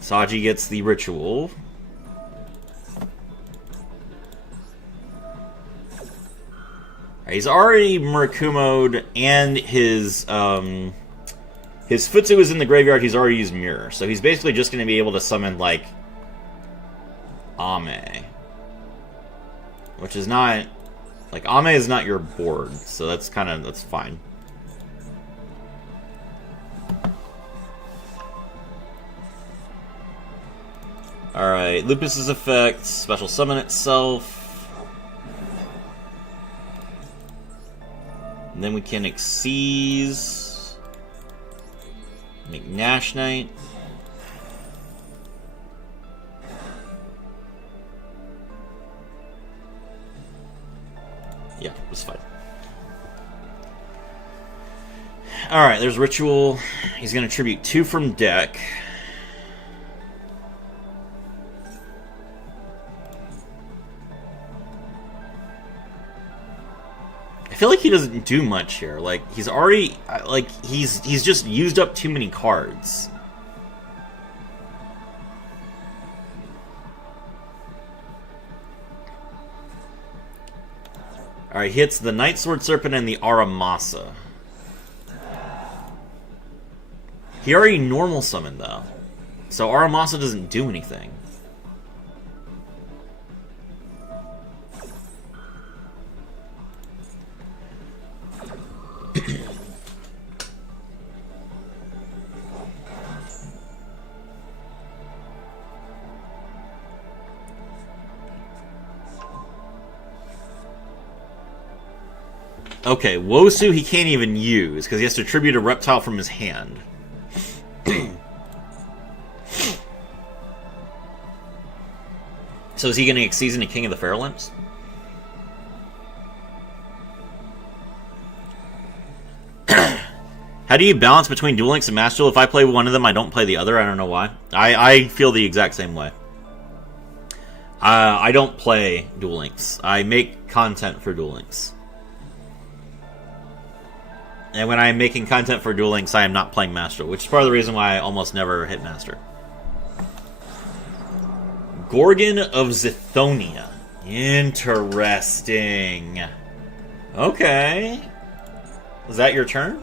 Saji gets the ritual. He's already Murakumo'd, and his Futsu is in the graveyard. He's already used Mirror, so he's basically just going to be able to summon, like, Ame. Which is not... Like, Ame is not your board, so that's fine. Alright, Lupus's effect, special summon itself. And then we can Xyz. Make Nash Knight. Yeah, it was fine. Alright, there's Ritual. He's going to tribute 2 from deck. I feel like he doesn't do much here. Like, he's already... Like, he's just used up too many cards. Alright, he hits the Night Sword Serpent and the Aramasa. He already normal summoned, though. So Aramasa doesn't do anything. Okay, Wosu he can't even use, because he has to tribute a reptile from his hand. So is he going to Xyz into King of the Fairlamps? How do you balance between Duel Links and Master Duel? If I play one of them, I don't play the other. I don't know why. I feel the exact same way. I don't play Duel Links. I make content for Duel Links. And when I'm making content for Duel Links, I am not playing Master, which is part of the reason why I almost never hit Master. Gorgon of Zithonia. Interesting. Okay. Is that your turn?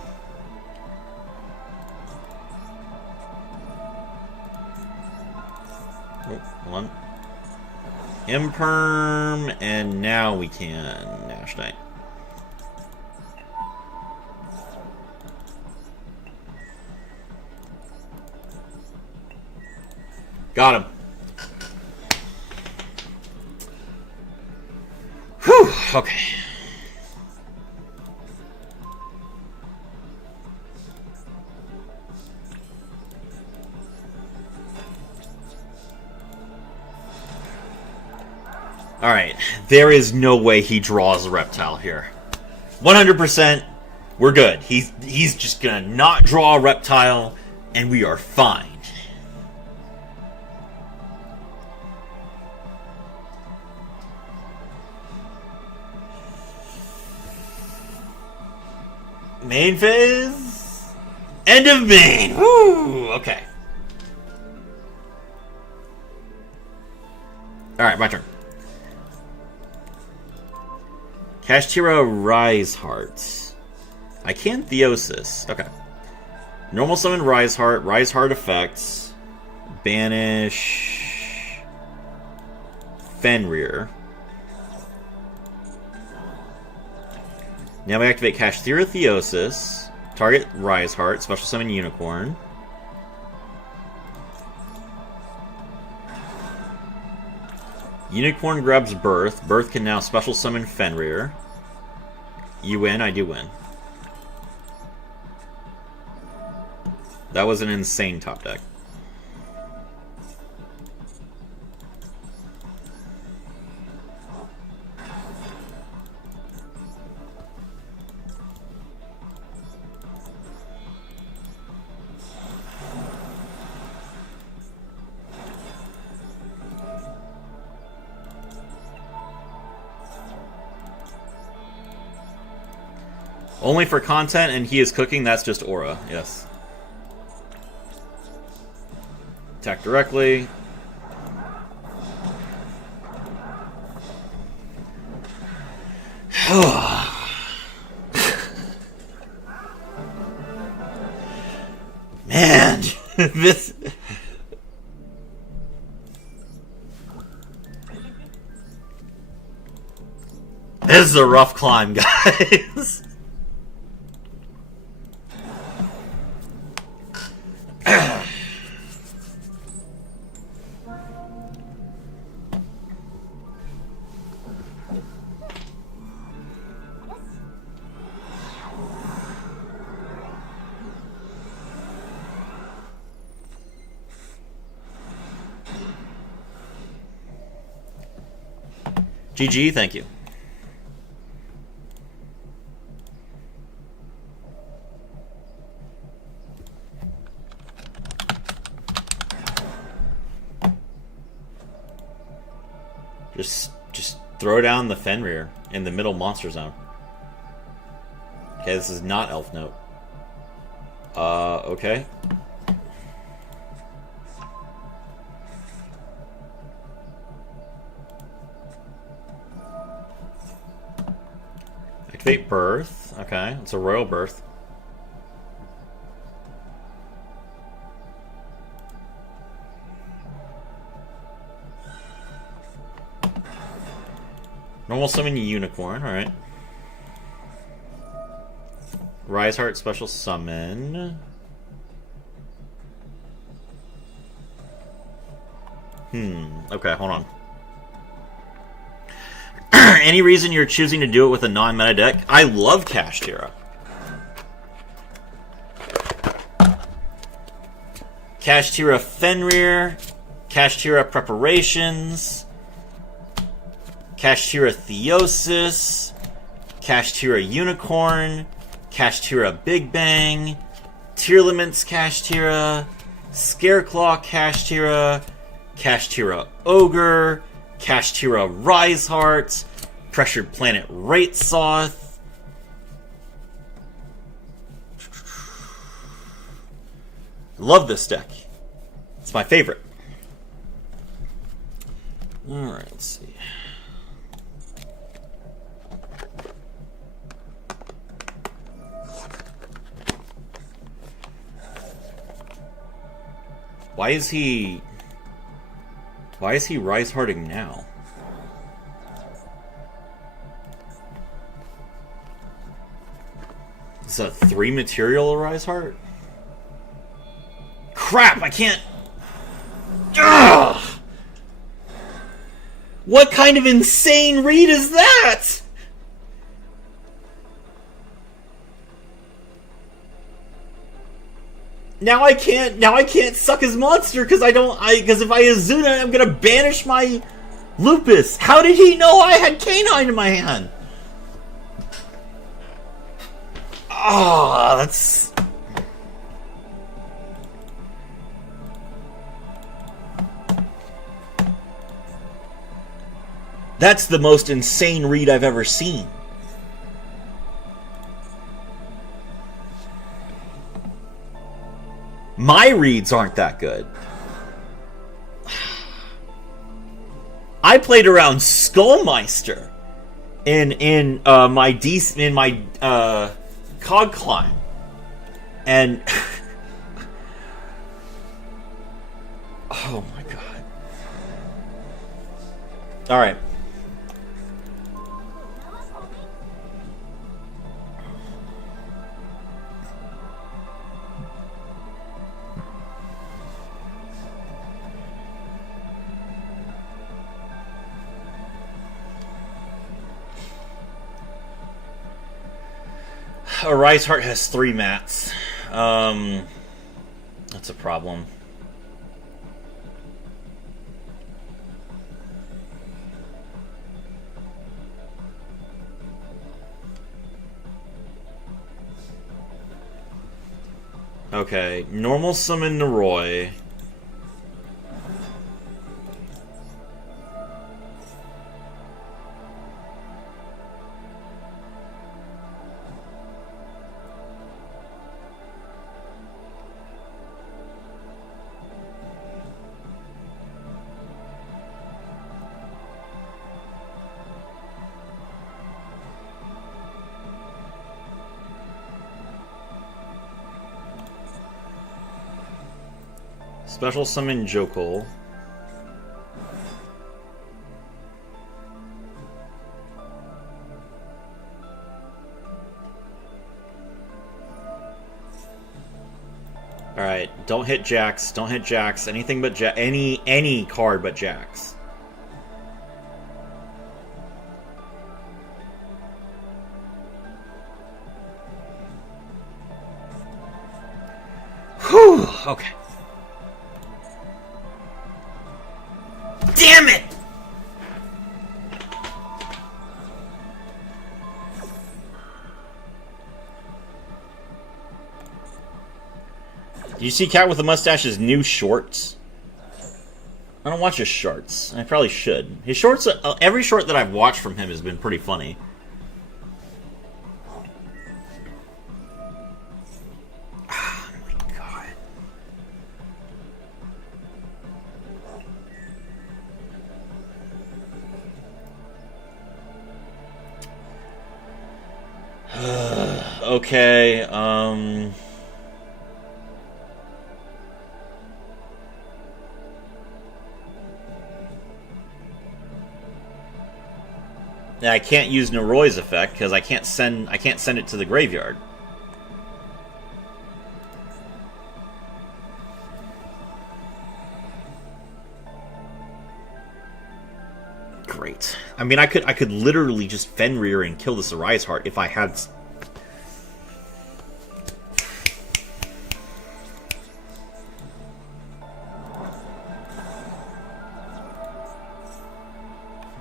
Oh, hold on. Imperm, and now we can Nash Knight. Got him. Whew, okay. Alright, there is no way he draws a reptile here. 100%, we're good. He's just gonna not draw a reptile, and we are fine. Main phase? End of main! Woo! Okay. Alright, my turn. Kashtira Rise Heart. I can Theosis. Okay. Normal summon Rise Heart. Rise Heart effects. Banish Fenrir. Now we activate Kashtira Theosis. Target Rise Heart. Special summon Unicorn. Unicorn grabs Birth. Birth can now special summon Fenrir. You win, I do win. That was an insane top deck. Only for content, and he is cooking, that's just aura, yes. Attack directly. Man, this... This is a rough climb, guys. GG, thank you. Just throw down the Fenrir in the middle monster zone. Okay, this is not Elf Note. Okay. Activate Birth. Okay, it's a Royal Birth. Normal summon Unicorn, alright. Rise Heart special summon. Okay, hold on. Any reason you're choosing to do it with a non-meta deck? I love Kashtira. Kashtira Fenrir. Kashtira Preparations. Kashtira Theosis. Kashtira Unicorn. Kashtira Big Bang. Tearlaments Kashtira. Scareclaw Kashtira. Kashtira Ogre. Kashtira Rise Heart. Pressured Planet Raitsoth. Love this deck. It's my favorite. Alright, let's see. Why is he Rise Hearting now? Is that 3 material Rise Heart? Crap, I can't. Ugh! What kind of insane read is that? Now I can't suck his monster because because if I Azuna, I'm gonna banish my Lupus. How did he know I had Canine in my hand? Oh, that's the most insane read I've ever seen. My reads aren't that good. I played around Skullmeister in my Cog Climb, and oh my god! All right. A Rise Heart has 3 mats. That's a problem. Okay, normal summon Noroi. Special summon Jokol. Alright, don't hit Jax. Don't hit Jax. Anything but any card but Jax. Whew, okay. Damn it! Do you see Cat with the Mustache's new shorts? I don't watch his shorts. I probably should. His shorts, every short that I've watched from him has been pretty funny. Oh my god. Okay, yeah, I can't use Noroi's effect because I can't send it to the graveyard. Great. I mean, I could literally just Fenrir and kill this Arise Heart if I had.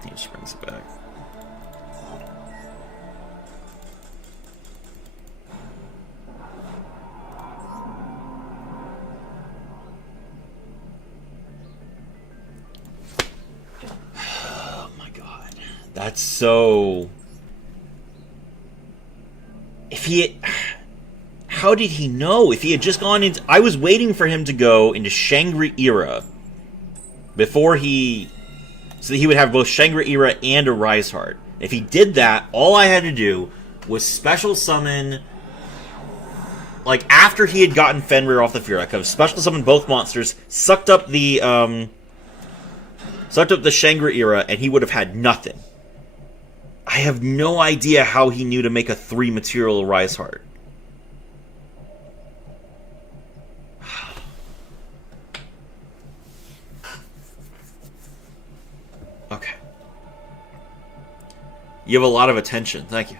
He just brings it back. That's so... If he... How did he know? If he had just gone into... I was waiting for him to go into Shangri-Era before he... So that he would have both Shangri-Era and a Rise Heart. If he did that, all I had to do was special summon... Like, after he had gotten Fenrir off the field, I could have special summoned both monsters, sucked up the Shangri-Era, and he would have had nothing. I have no idea how he knew to make a 3-material Rise Heart. Okay. You have a lot of attention. Thank you.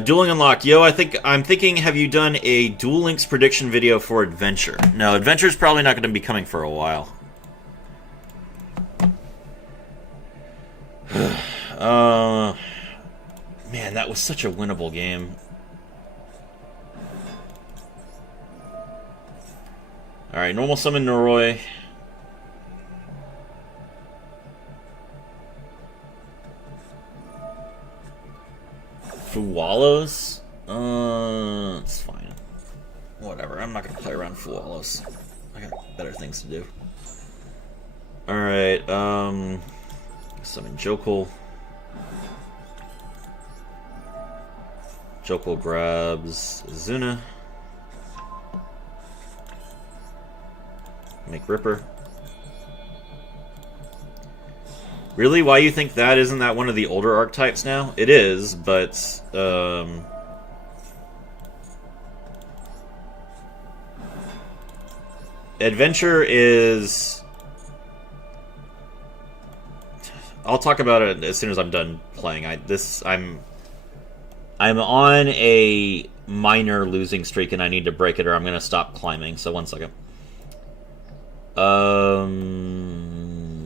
Dueling Unlocked. Yo, I'm thinking, have you done a Duel Links prediction video for Adventure? No, Adventure's probably not going to be coming for a while. Man, that was such a winnable game. Alright, normal summon Noroi. Fuwalos? It's fine. Whatever, I'm not gonna play around Fuwalos. I got better things to do. Alright, summon Jokul. Jokul grabs Zuna. Make Ripper. Really? Why you think that? Isn't that one of the older archetypes now? It is, but Adventure is... I'll talk about it as soon as I'm done playing. I'm on a minor losing streak and I need to break it or I'm gonna stop climbing. So 1 second. What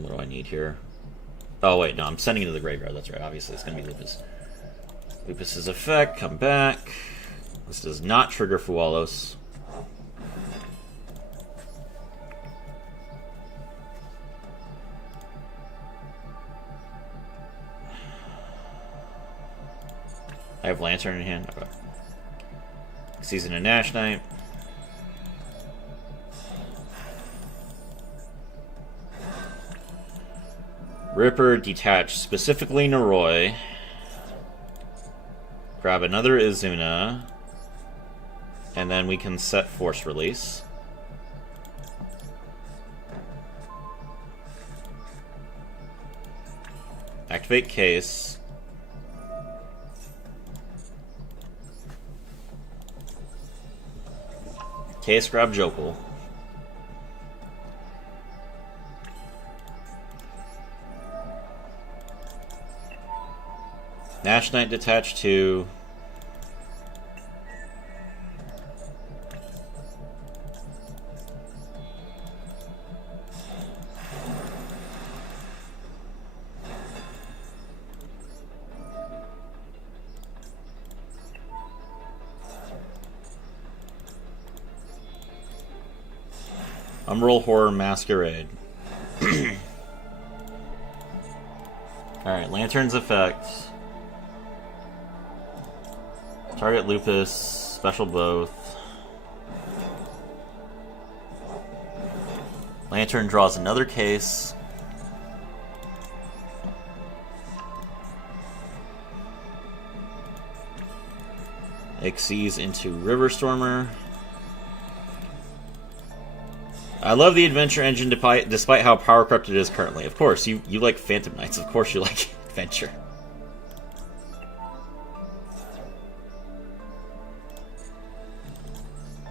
do I need here? Oh wait, no, I'm sending it to the graveyard. That's right. Obviously, it's gonna be Lupus. Lupus's effect. Come back. This does not trigger Fuwalos. I have Lantern in hand. Okay. Season of Nash Knight. Ripper, detach specifically Noroi. Grab another Izuna. And then we can set Force Release. Activate Case. Case, grab Jokul. Nash Knight detach 2. Umbral Horror Masquerade. Alright, Lantern's effect. Target Lupus, special both. Lantern draws another case. Xyz into River Stormer. I love the Adventure engine despite how power corrupted it is currently. Of course, you like Phantom Knights. Of course you like Adventure.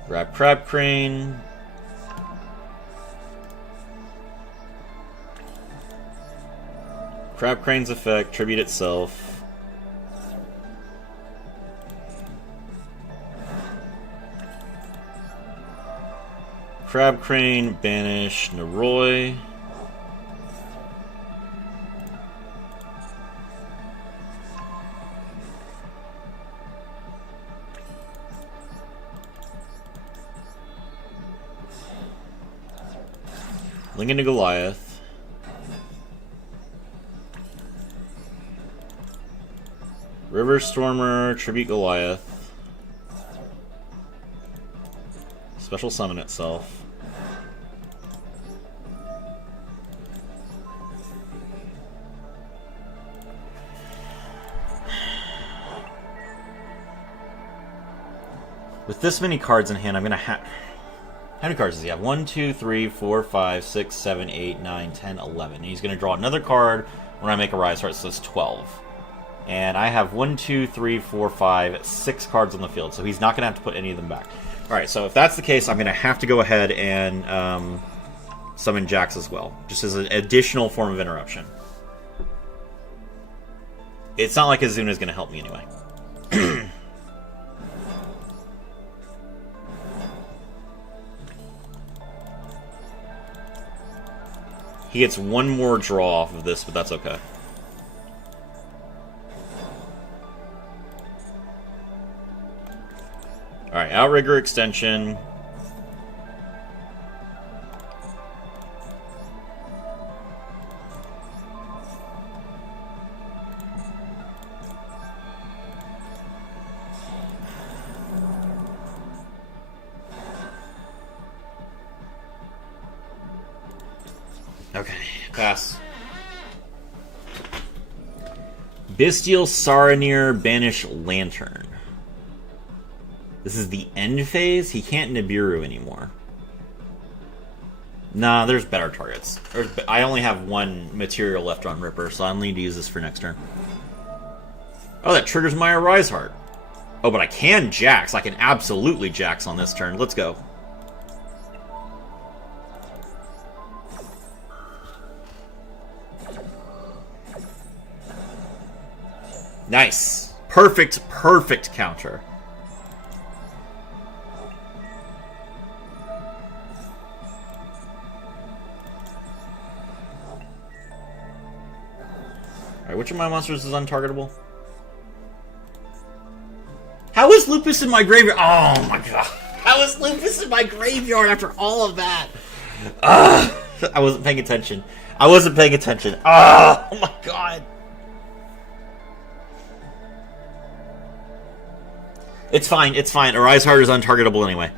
Grab Crab Crane. Crab Crane's effect, tribute itself. Crab Crane, banish Noroi. Link into Goliath. River Stormer, tribute Goliath. Special summon itself. With this many cards in hand, I'm gonna have... How many cards does he have? 1, 2, 3, 4, 5, 6, 7, 8, 9, 10, 11. And he's gonna draw another card when I make a Rise Heart, so it's 12. And I have 1, 2, 3, 4, 5, 6 cards on the field, so he's not gonna have to put any of them back. Alright, so if that's the case, I'm gonna have to go ahead and summon Jax as well, just as an additional form of interruption. It's not like Azuna's going to help me anyway. He gets one more draw off of this, but that's okay. Alright, Outrigger extension. Okay, pass. Bestial Saranir Banish Lantern. This is the end phase? He can't Nibiru anymore. Nah, there's better targets. I only have one material left on Ripper, so I'll need to use this for next turn. Oh, that triggers my Arise Heart. Oh, but I can Jax. I can absolutely Jax on this turn. Let's go. Nice. Perfect, perfect counter. Alright, which of my monsters is untargetable? How is Lupus in my graveyard? Oh my god. How is Lupus in my graveyard after all of that? I wasn't paying attention. I wasn't paying attention. Oh my god. It's fine, it's fine. Arise Heart is untargetable anyway.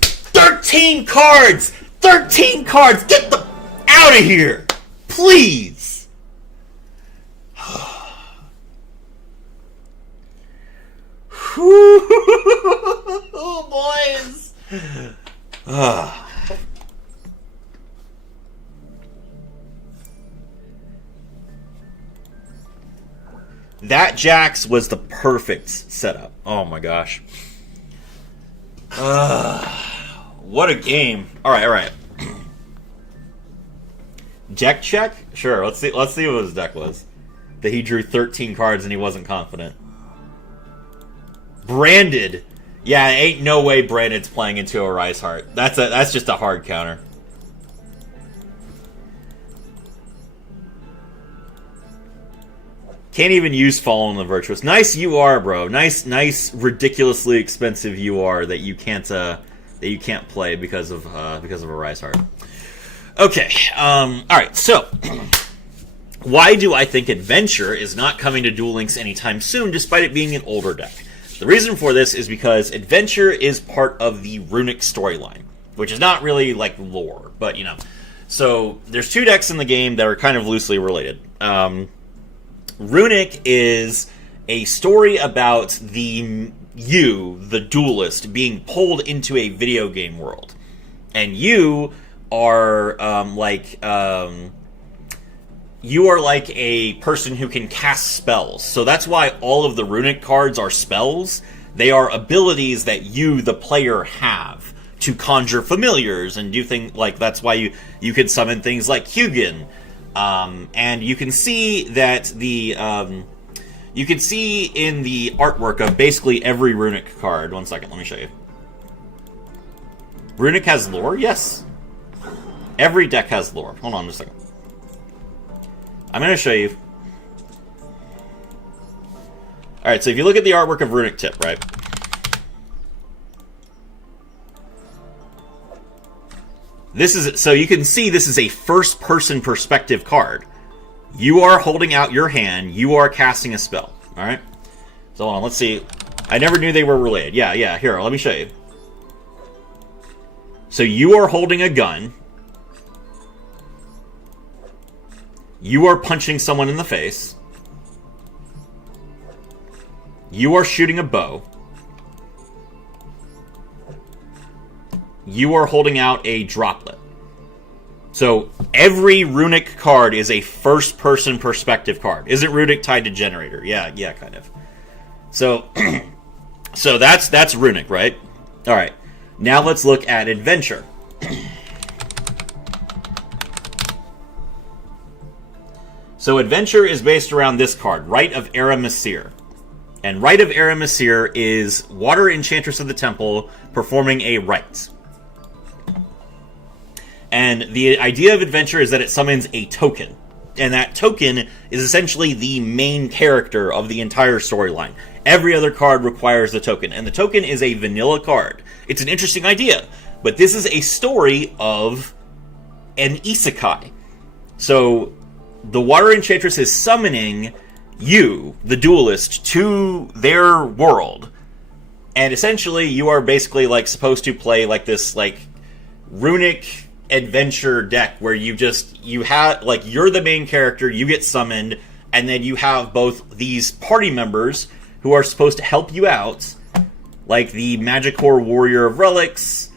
13 cards! 13 cards! Get the out of here! Please! Oh, boys! That Jax was the perfect setup. Oh my gosh. What a game. Alright, alright. Deck check? Sure, let's see what his deck was. That he drew 13 cards and he wasn't confident. Branded. Yeah, ain't no way Branded's playing into a Rise Heart. That's just a hard counter. Can't even use Fallen the Virtuous. Nice UR, bro. Nice, ridiculously expensive UR that you can't play because of a Rise Heart. Okay. All right. So, why do I think Adventure is not coming to Duel Links anytime soon, despite it being an older deck? The reason for this is because Adventure is part of the Runic storyline, which is not really like lore, but you know. So there's two decks in the game that are kind of loosely related. Runic is a story about the duelist, being pulled into a video game world. And you are like a person who can cast spells. So that's why all of the Runic cards are spells. They are abilities that you, the player, have to conjure familiars and do things like that's why you can summon things like Hugin. And you can see that you can see in the artwork of basically every Runic card. One second, let me show you. Runic has lore? Yes. Every deck has lore. Hold on just a second. I'm going to show you. Alright, so if you look at the artwork of Runic Tip, right? So you can see this is a first-person perspective card. You are holding out your hand. You are casting a spell. All right? So hold on, let's see. I never knew they were related. Yeah, here, let me show you. So you are holding a gun. You are punching someone in the face. You are shooting a bow. You are holding out a droplet. So every Runic card is a first-person perspective card. Isn't Runic tied to Generator? Yeah, kind of. So, so that's Runic, right? All right. Now let's look at Adventure. So Adventure is based around this card, Rite of Aramasir. And Rite of Aramasir is Water Enchantress of the Temple performing a rite. And the idea of Adventure is that it summons a token. And that token is essentially the main character of the entire storyline. Every other card requires the token. And the token is a vanilla card. It's an interesting idea. But this is a story of an isekai. So the Water Enchantress is summoning you, the duelist, to their world. And essentially you are basically like supposed to play like this like runic adventure deck where you have like you're the main character, you get summoned, and then you have both these party members who are supposed to help you out, like the Magicor Warrior of Relics,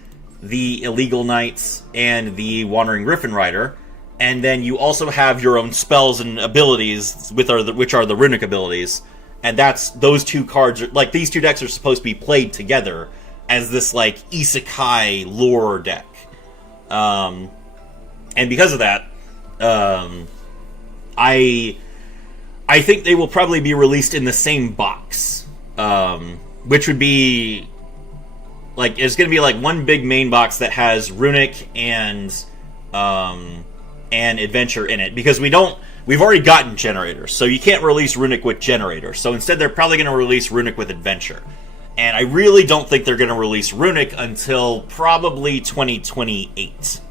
the Illegal Knights, and the Wandering Griffin Rider. And then you also have your own spells and abilities, which are the runic abilities. And those two cards, like these two decks are supposed to be played together as this like isekai lore deck. And because of that, I think they will probably be released in the same box, which would be like it's going to be like one big main box that has runic and adventure in it, because we've already gotten generators, so you can't release runic with generator. So instead, they're probably going to release runic with adventure. And I really don't think they're going to release runic until probably 2028. So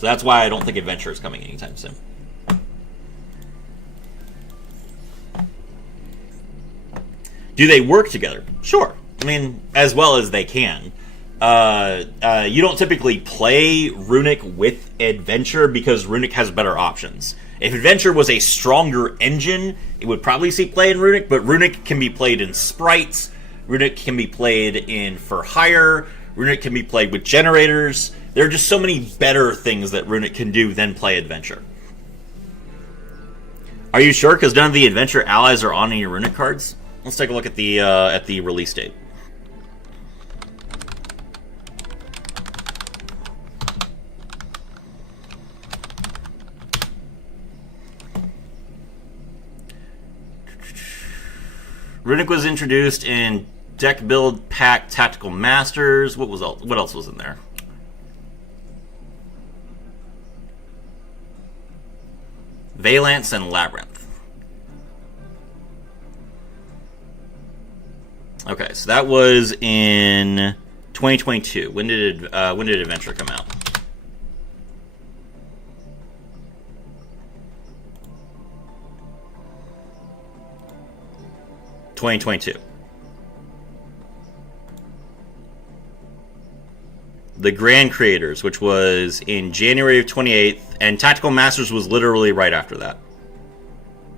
that's why I don't think adventure is coming anytime soon. Do they work together? Sure. I mean, as well as they can. You don't typically play runic with adventure because runic has better options. If adventure was a stronger engine, it would probably see play in runic, but runic can be played in sprites, runic can be played in for hire, runic can be played with generators. There are just so many better things that runic can do than play adventure. Are you sure? Because none of the adventure allies are on any runic cards? Let's take a look at the release date. Runic was introduced in Deck Build Pack Tactical Masters. What else was in there? Valance and Labyrinth. Okay, so that was in 2022. When did Adventure come out? (2022). The Grand Creators, which was in January of 28th, and Tactical Masters was literally right after that.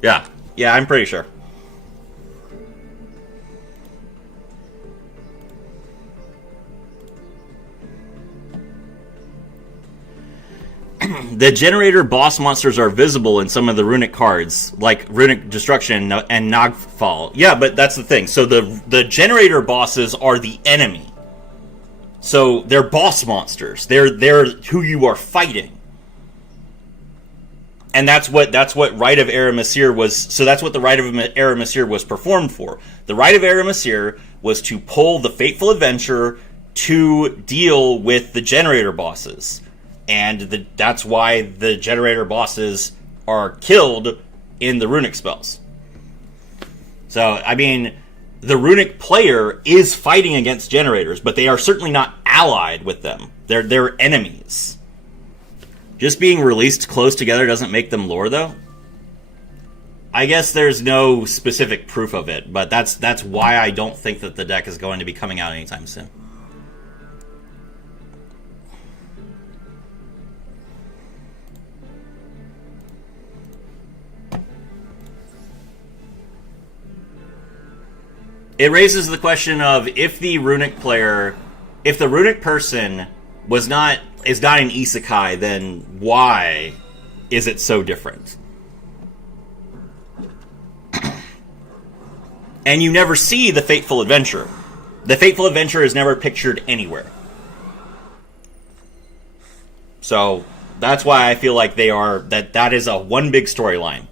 Yeah, I'm pretty sure. The generator boss monsters are visible in some of the runic cards, like Runic Destruction and Nagfall. Yeah, but that's the thing. So the generator bosses are the enemy. So they're boss monsters. They're who you are fighting. And that's what Rite of Aramasir was. So that's what the Rite of Aramasir was performed for. The Rite of Aramasir was to pull the Fateful Adventurer to deal with the generator bosses. And that's why the generator bosses are killed in the runic spells. So, I mean, the runic player is fighting against generators, but they are certainly not allied with them. They're enemies. Just being released close together doesn't make them lore, though. I guess there's no specific proof of it, but that's why I don't think that the deck is going to be coming out anytime soon. It raises the question of if the runic person is not an isekai, then why is it so different? And you never see the Fateful Adventurer. The Fateful Adventurer is never pictured anywhere. So, That's why I feel like that is a one big storyline.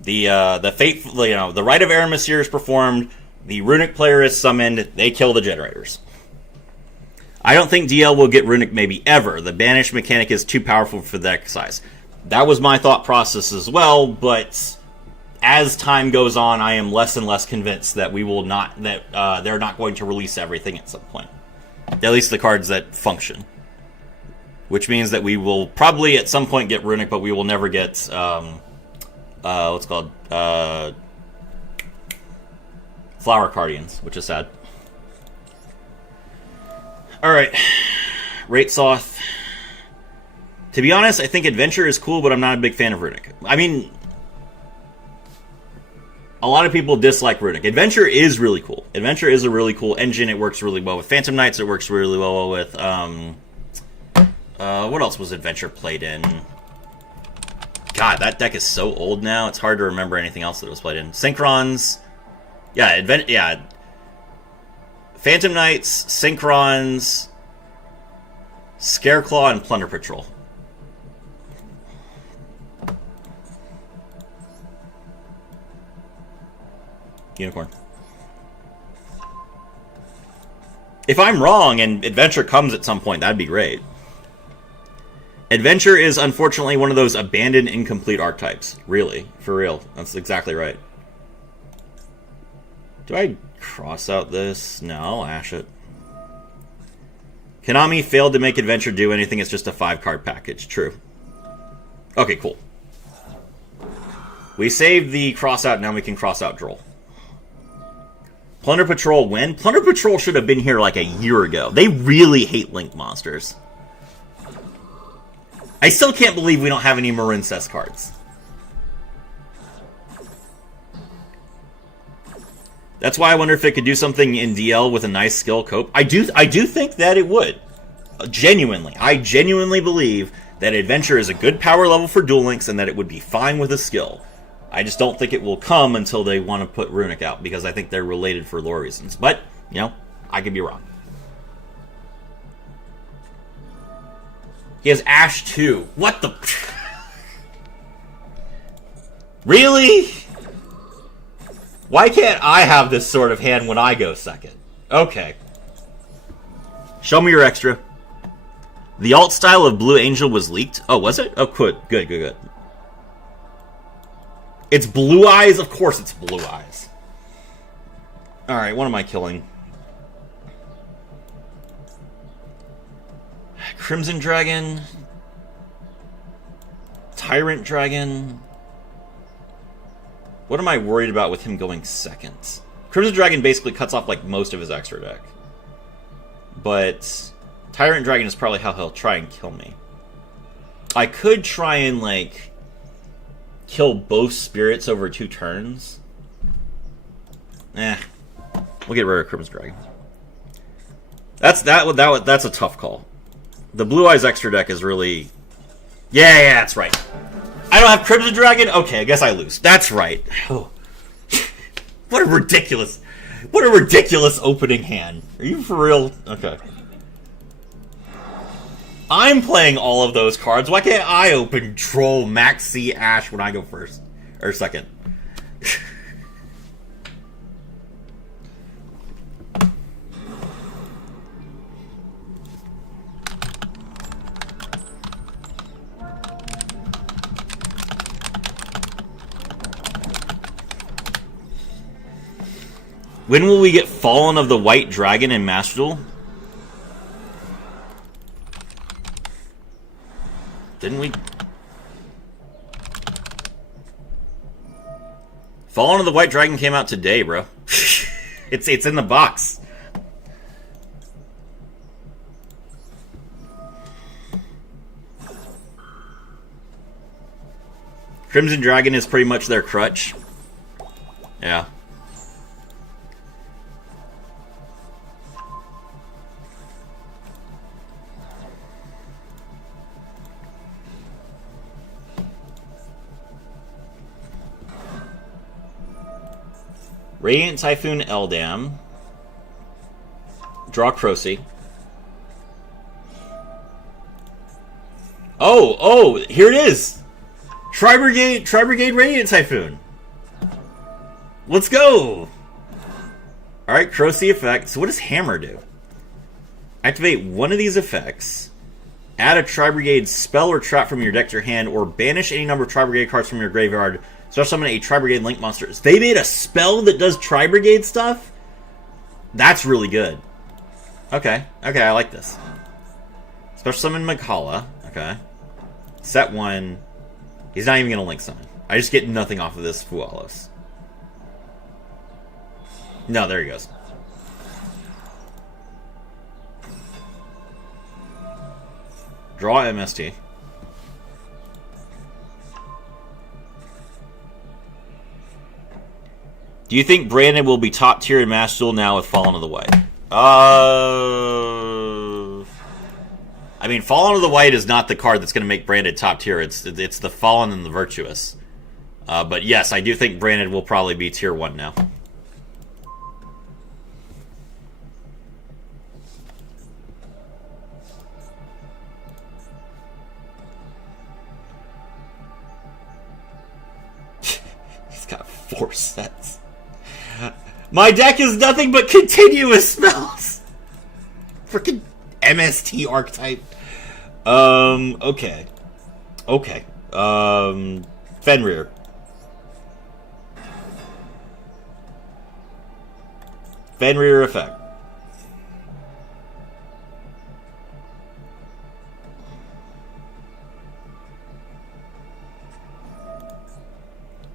The fate, the rite of Aramasir is performed. The runic player is summoned. They kill the generators. I don't think DL will get runic maybe ever. The banish mechanic is too powerful for the exercise. That was my thought process as well, but as time goes on, I am less and less convinced that they're not going to release everything at some point. At least the cards that function. Which means that we will probably at some point get runic, but we will never get what's called Flower Guardians, which is sad. Alright. Rate Soth. To be honest, I think Adventure is cool, but I'm not a big fan of runic. I mean, a lot of people dislike runic. Adventure is really cool. Adventure is a really cool engine. It works really well with Phantom Knights. It works really well with what else was Adventure played in? God, that deck is so old now. It's hard to remember anything else that it was played in. Synchrons. Yeah, Phantom Knights, Synchrons, Scareclaw, and Plunder Patrol. Unicorn. If I'm wrong and Adventure comes at some point, that'd be great. Adventure is unfortunately one of those abandoned, incomplete archetypes. Really. For real. That's exactly right. Do I cross out this? No, I'll ash it. Konami failed to make Adventure do anything. It's just a 5-card package. True. Okay, cool. We saved the cross out. Now we can cross out Droll. Plunder Patrol when? Plunder Patrol should have been here like a year ago. They really hate Link monsters. I still can't believe we don't have any Marincess cards. That's why I wonder if it could do something in DL with a nice skill cope. I do think that it would. Genuinely. I genuinely believe that Adventure is a good power level for Duel Links and that it would be fine with a skill. I just don't think it will come until they want to put Runic out, because I think they're related for lore reasons. But, I could be wrong. He has Ash 2. What the... Really? Why can't I have this sort of hand when I go second? Okay. Show me your extra. The alt style of Blue Angel was leaked. Oh, was it? Oh, good. It's Blue Eyes? Of course it's Blue Eyes. Alright, what am I killing? Crimson Dragon. Tyrant Dragon. What am I worried about with him going second? Crimson Dragon basically cuts off like most of his extra deck. But Tyrant Dragon is probably how he'll try and kill me. I could try and like kill both spirits over 2 turns. We'll get rid of Crimson Dragon. That's a tough call. The Blue Eyes extra deck is really... Yeah, that's right. I don't have Crimson Dragon? Okay, I guess I lose. That's right. Oh. What a ridiculous opening hand. Are you for real? Okay. I'm playing all of those cards. Why can't I open Troll, Maxi, Ash when I go first? Or second? When will we get Fallen of the White Dragon in Master Duel? Didn't we? Fallen of the White Dragon came out today, bro. It's in the box. Crimson Dragon is pretty much their crutch. Yeah. Radiant Typhoon Eldam. Draw Crocy. Oh, Oh, here it is! Tri-Brigade Radiant Typhoon! Let's go! Alright, Crow-C effect. So what does Hammer do? Activate one of these effects. Add a Tri-Brigade spell or trap from your deck to your hand, or banish any number of Tri-Brigade cards from your graveyard. Special summon a Tri-Brigade Link monster. They made a spell that does Tri-Brigade stuff? That's really good. Okay, I like this. Special summon Makala. Okay. Set 1. He's not even going to Link summon. I just get nothing off of this Fualos. No, there he goes. Draw MST. Do you think Brandon will be top tier in Master Duel now with Fallen of the White? I mean, Fallen of the White is not the card that's going to make Brandon top tier. It's the Fallen and the Virtuous. But yes, I do think Brandon will probably be tier 1 now. He's got 4 sets. My deck is nothing but continuous spells. Freaking MST archetype. Okay. Fenrir. Fenrir effect.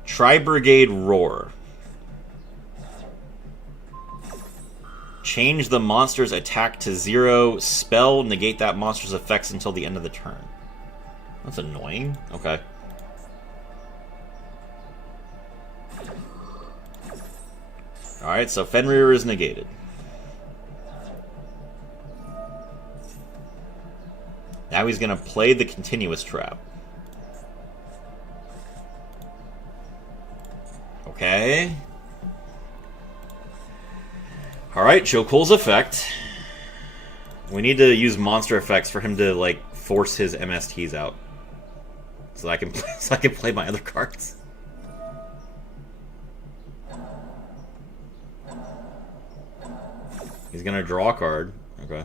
Tri-Brigade Roar. Change the monster's attack to 0. Spell, negate that monster's effects until the end of the turn. That's annoying. Okay. Alright, so Fenrir is negated. Now he's going to play the continuous trap. Okay. Alright, Joe Cole's effect. We need to use monster effects for him to, like, force his MSTs out. So I can play my other cards. He's gonna draw a card. Okay.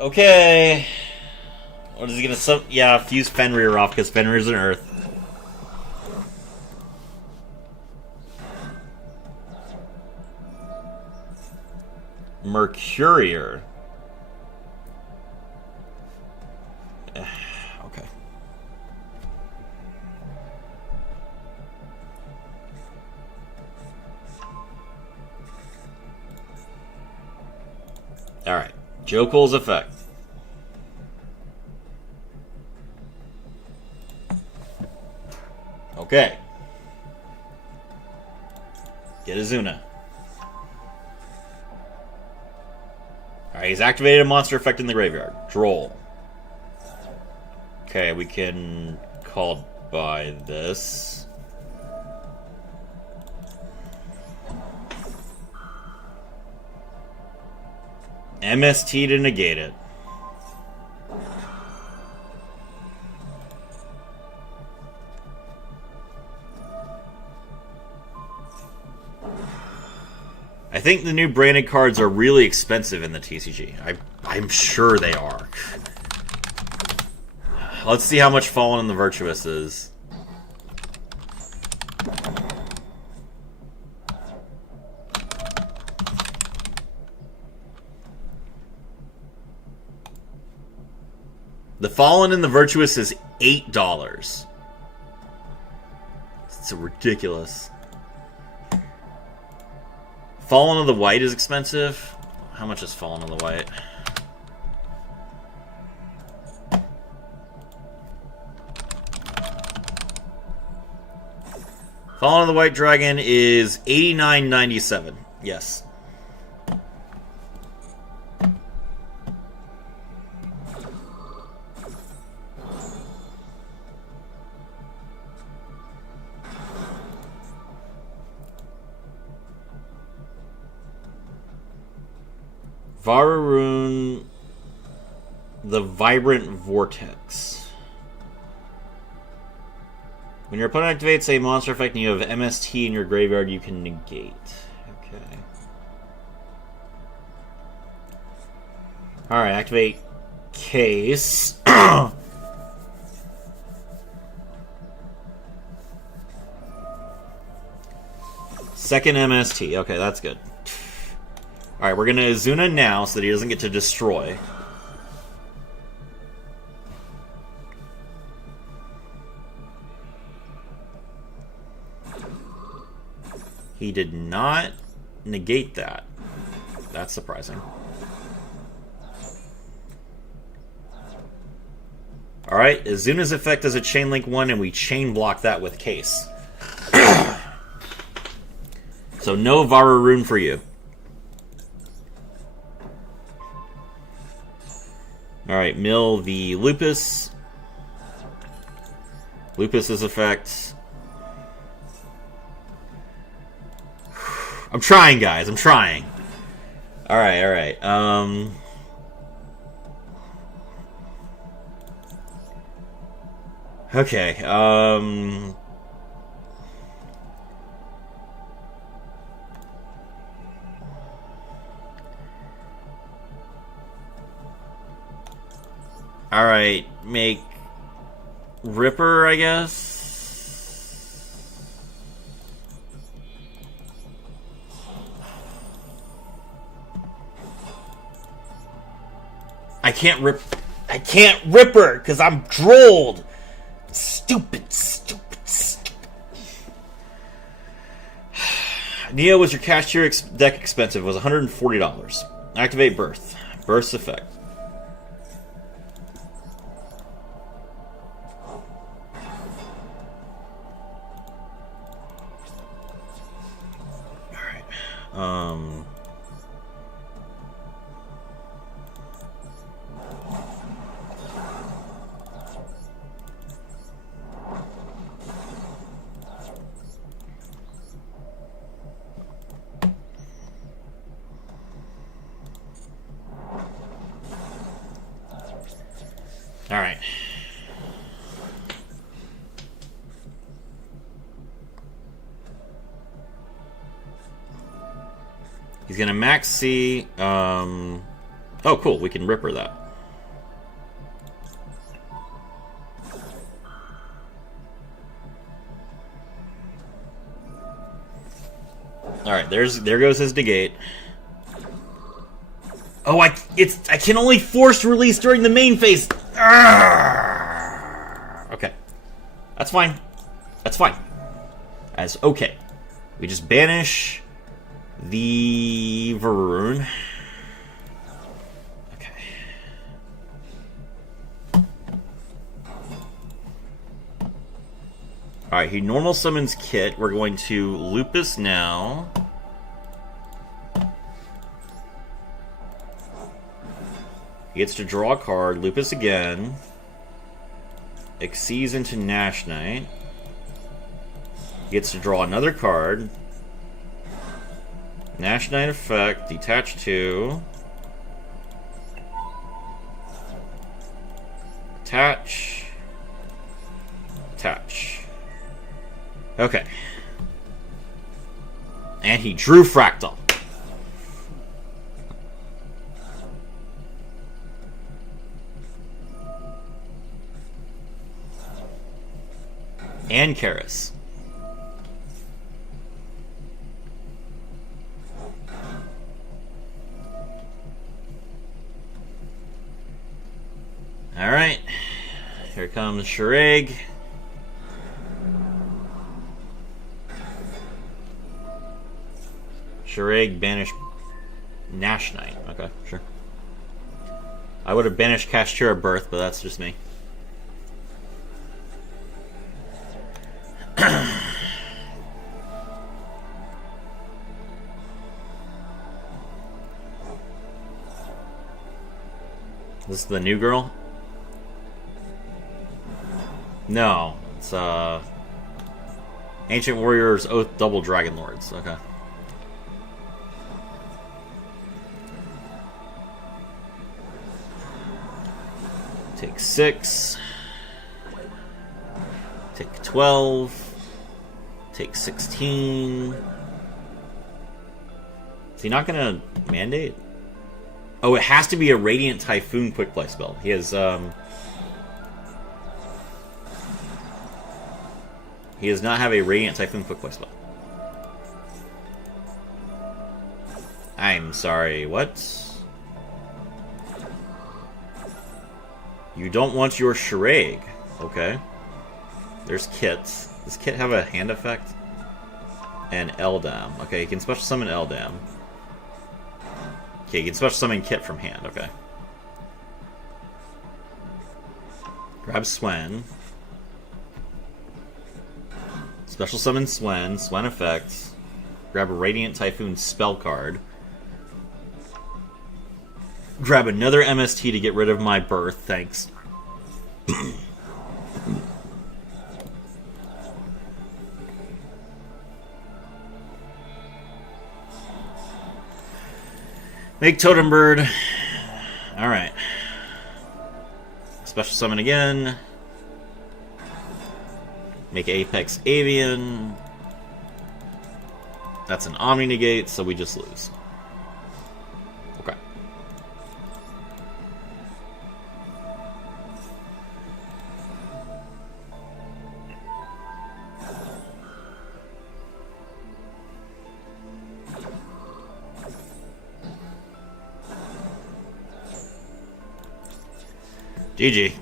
Okay. What is he gonna yeah, fuse Fenrir off because Fenrir's an Earth. Mercurier. Okay. Alright. Joe Cole's effect. Okay. Get Azuna. Alright, he's activated a monster effect in the graveyard. Droll. Okay, we can call by this. MST to negate it. I think the new branded cards are really expensive in the TCG. I'm sure they are. Let's see how much Fallen in the Virtuous is. The Fallen in the Virtuous is $8. It's ridiculous. Fallen of the White is expensive. How much is Fallen of the White? Fallen of the White Dragon is $89.97. Yes. Varun, the Vibrant Vortex. When your opponent activates a monster effect and you have MST in your graveyard, you can negate. Okay. Alright, activate Case. Second MST. Okay, that's good. Alright, we're going to Azuna now so that he doesn't get to destroy. He did not negate that. That's surprising. Alright, Azuna's effect is a Chain Link 1, and we chain block that with Case. So no Vararoon for you. Alright, mill the Lupus. Lupus's effect. I'm trying, guys. I'm trying. Alright, alright. Okay, Alright, make Ripper, I guess? I can't rip her, because I'm drolled! Stupid, stupid, stupid. Neo, was your Kashtira deck expensive? It was $140. Activate Birth. Birth's effect. Alright. Alright. He's gonna max C. Oh, cool. We can Ripper that. Alright, there goes his negate. Oh, I can only force release during the main phase. Okay. That's fine. That's fine. That's okay. We just banish the Varun. Okay. Alright, he normal summons Kit. We're going to Lupus now. He gets to draw a card, Lupus again. Exceeds into Nash Knight. He gets to draw another card. Nash Knight effect, detach 2. Attach. Attach. Okay. And he drew Fractal. And Karis. Alright. Here comes Shireg. Shireg banished Nash Knight. Okay, sure. I would have banished Kashtira Birth, but that's just me. This is the new girl? No, it's Ancient Warriors Oath Double Dragon Lords. Okay. Take 6. Take 12. Take 16. Is he not going to mandate? Oh, it has to be a Radiant Typhoon quick play spell. He has, he does not have a Radiant Typhoon quick play spell. I'm sorry, what? You don't want your Shiraig. Okay. There's kits. Does Kit have a hand effect? And Eldam. Okay, you can special summon Eldam. Okay, you can special summon Kit from hand. Okay. Grab Swen. Special summon Swen. Swen effects. Grab a Radiant Typhoon spell card. Grab another MST to get rid of my birth. Thanks. Make Totem Bird. Alright. Special summon again. Make Apex Avian. That's an Omni Negate, so we just lose. Okay. GG.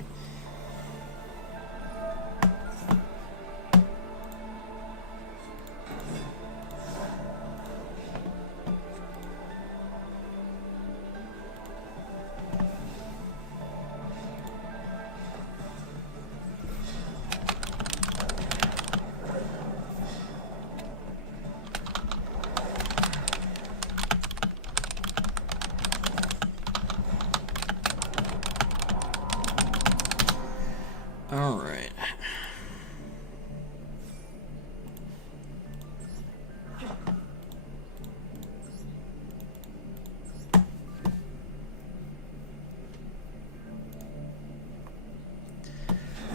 All right.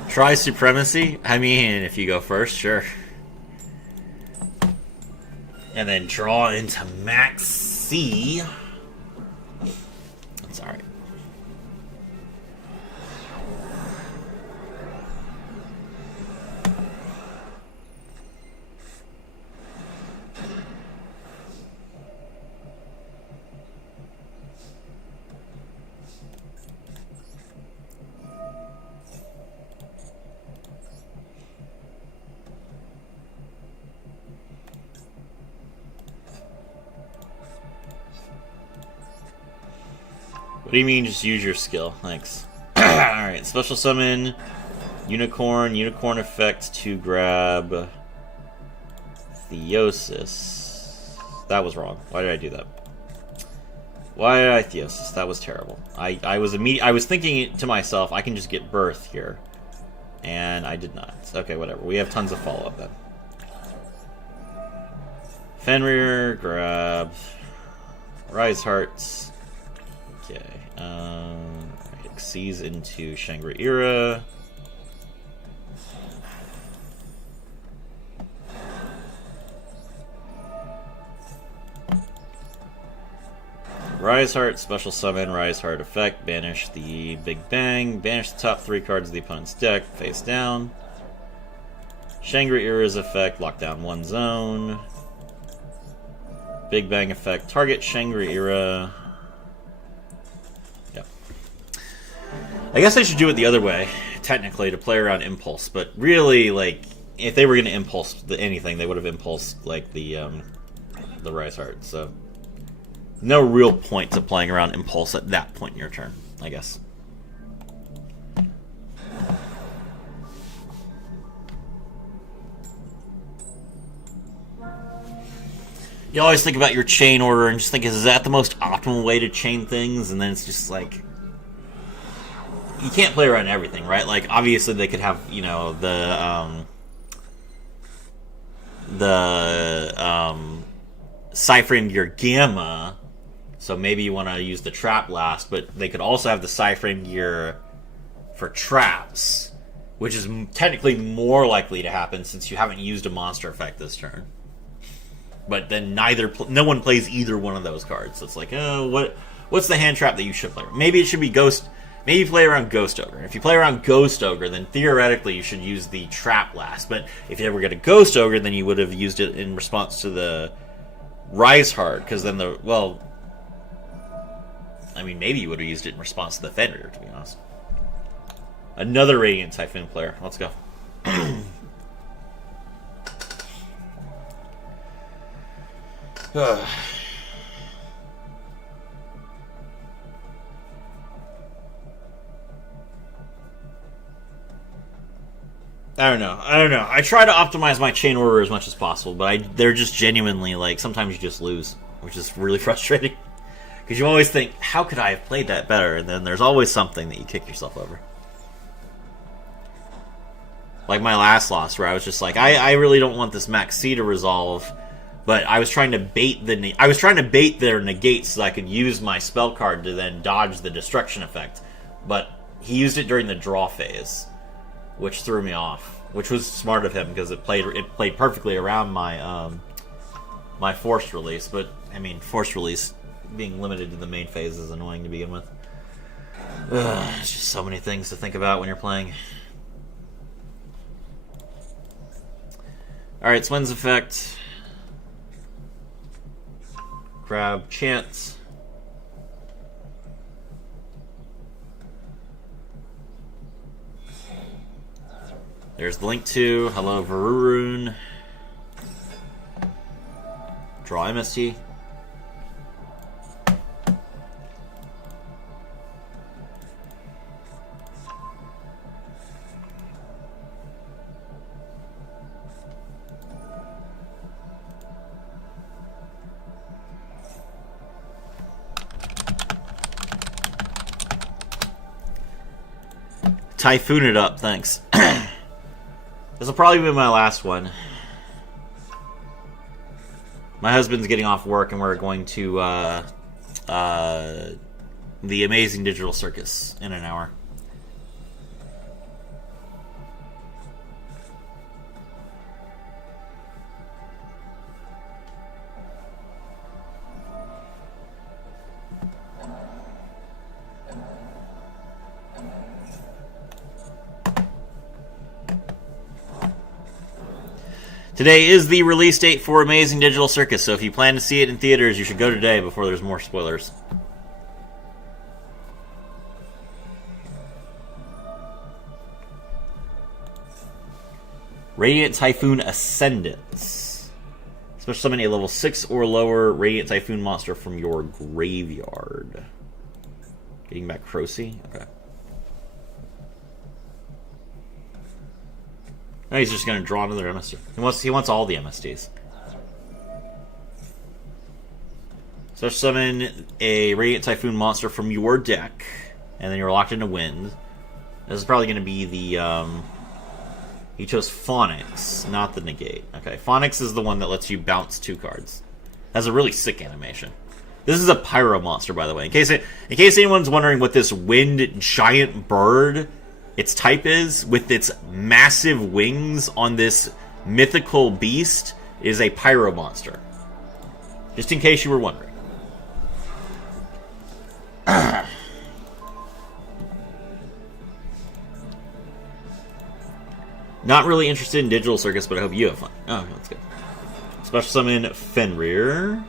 Try Supremacy? I mean, if you go first, sure. And then draw into Max C. That's alright. What do you mean just use your skill? Thanks. Alright, special summon Unicorn effect to grab Theosis. That was wrong. Why did I do that? Why did I Theosis? That was terrible. I was thinking to myself, I can just get Birth here. And I did not. Okay, whatever. We have tons of follow-up then. Fenrir, grab Rise Hearts. Okay. Right, Xyz into Shangri-Ira. Rise Heart, special summon, Rise Heart effect, banish the Big Bang, banish the top 3 cards of the opponent's deck, face down. Shangri-Ira's effect, lock down 1 zone. Big Bang effect, target Shangri-Ira. I guess I should do it the other way, technically, to play around Impulse. But really, like, if they were going to Impulse anything, they would have Impulsed, like, the Rise Heart. So, no real point to playing around Impulse at that point in your turn, I guess. You always think about your chain order and just think, is that the most optimal way to chain things? And then it's just like, you can't play around everything, right? Like, obviously they could have, you know, the Cyframe Gear Gamma, so maybe you want to use the Trap last, but they could also have the Cyframe Gear for traps, which is technically more likely to happen since you haven't used a monster effect this turn. But then no one plays either one of those cards. So it's like, what's the hand trap that you should play? Maybe it should be Ghost. Maybe you play around Ghost Ogre. If you play around Ghost Ogre, then theoretically you should use the trap last. But if you ever get a Ghost Ogre, then you would have used it in response to the Rise Hard, because then maybe you would have used it in response to the Fenrir, to be honest. Another Radiant Typhoon player. Let's go. I don't know. I try to optimize my chain order as much as possible, but they're just genuinely, like, sometimes you just lose, which is really frustrating. Because you always think, how could I have played that better? And then there's always something that you kick yourself over. Like my last loss, where I was just like, I really don't want this Max C to resolve, but I was trying to bait their negate so I could use my spell card to then dodge the destruction effect. But he used it during the draw phase, which threw me off. Which was smart of him because it played perfectly around my my forced release. But I mean, forced release being limited to the main phase is annoying to begin with. It's just so many things to think about when you're playing. Alright, Swen's effect. Grab Chance. There's the Link 2. Hello, Varurun. Draw MST. Typhoon it up, thanks. This will probably be my last one. My husband's getting off work and we're going to the Amazing Digital Circus in an hour. Today is the release date for Amazing Digital Circus, so if you plan to see it in theaters, you should go today before there's more spoilers. Radiant Typhoon Ascendance. Special summon a level 6 or lower Radiant Typhoon monster from your graveyard. Getting back Crocy? Okay. No, he's just going to draw another MST. He wants all the MSTs. So summon a Radiant Typhoon monster from your deck, and then you're locked into Wind. This is probably going to be the, he chose Phonics, not the Negate. Okay, Phonics is the one that lets you bounce 2 cards. Has a really sick animation. This is a Pyro monster, by the way. In case anyone's wondering what this Wind giant bird its type is, with its massive wings on this mythical beast, is a Pyro monster. Just in case you were wondering. Not really interested in Digital Circus, but I hope you have fun. Oh, that's good. Special summon Fenrir.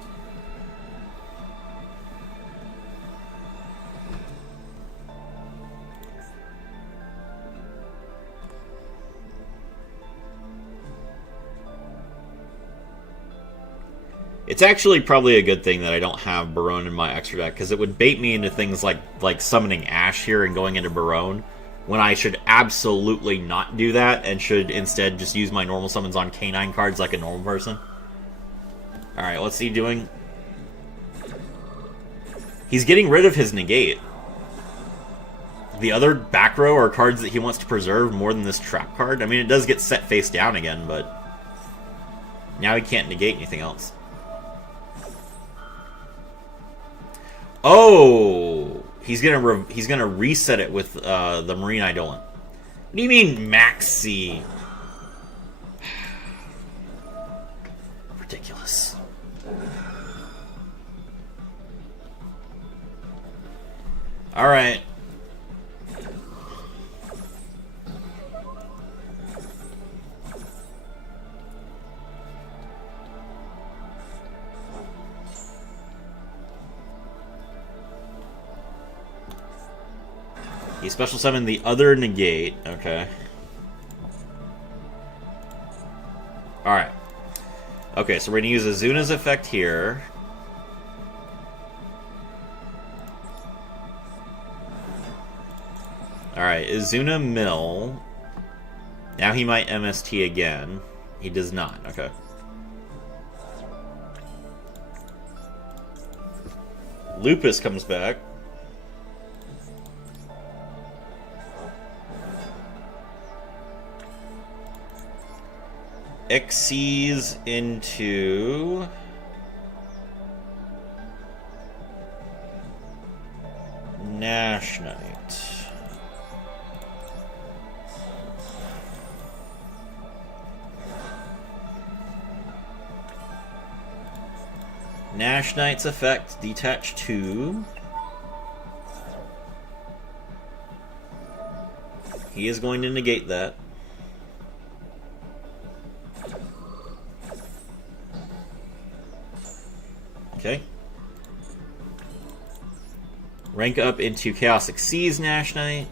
It's actually probably a good thing that I don't have Barone in my extra deck, because it would bait me into things like summoning Ash here and going into Barone, when I should absolutely not do that, and should instead just use my normal summons on Canine cards like a normal person. Alright, what's he doing? He's getting rid of his Negate. The other back row are cards that he wants to preserve more than this trap card. I mean, it does get set face down again, but now he can't negate anything else. Oh, He's gonna reset it with the Marine Eidolon. What do you mean Maxi? Ridiculous. All right. He special summoned the other negate. Okay. Alright. Okay, so we're going to use Azuna's effect here. Alright, Azuna Mill. Now he might MST again. He does not. Okay. Lupus comes back. Xyz into Nash Knight. Nash Knight's effect, detach 2. He is going to negate that. Okay. Rank up into Chaos Xyz Nash Knight.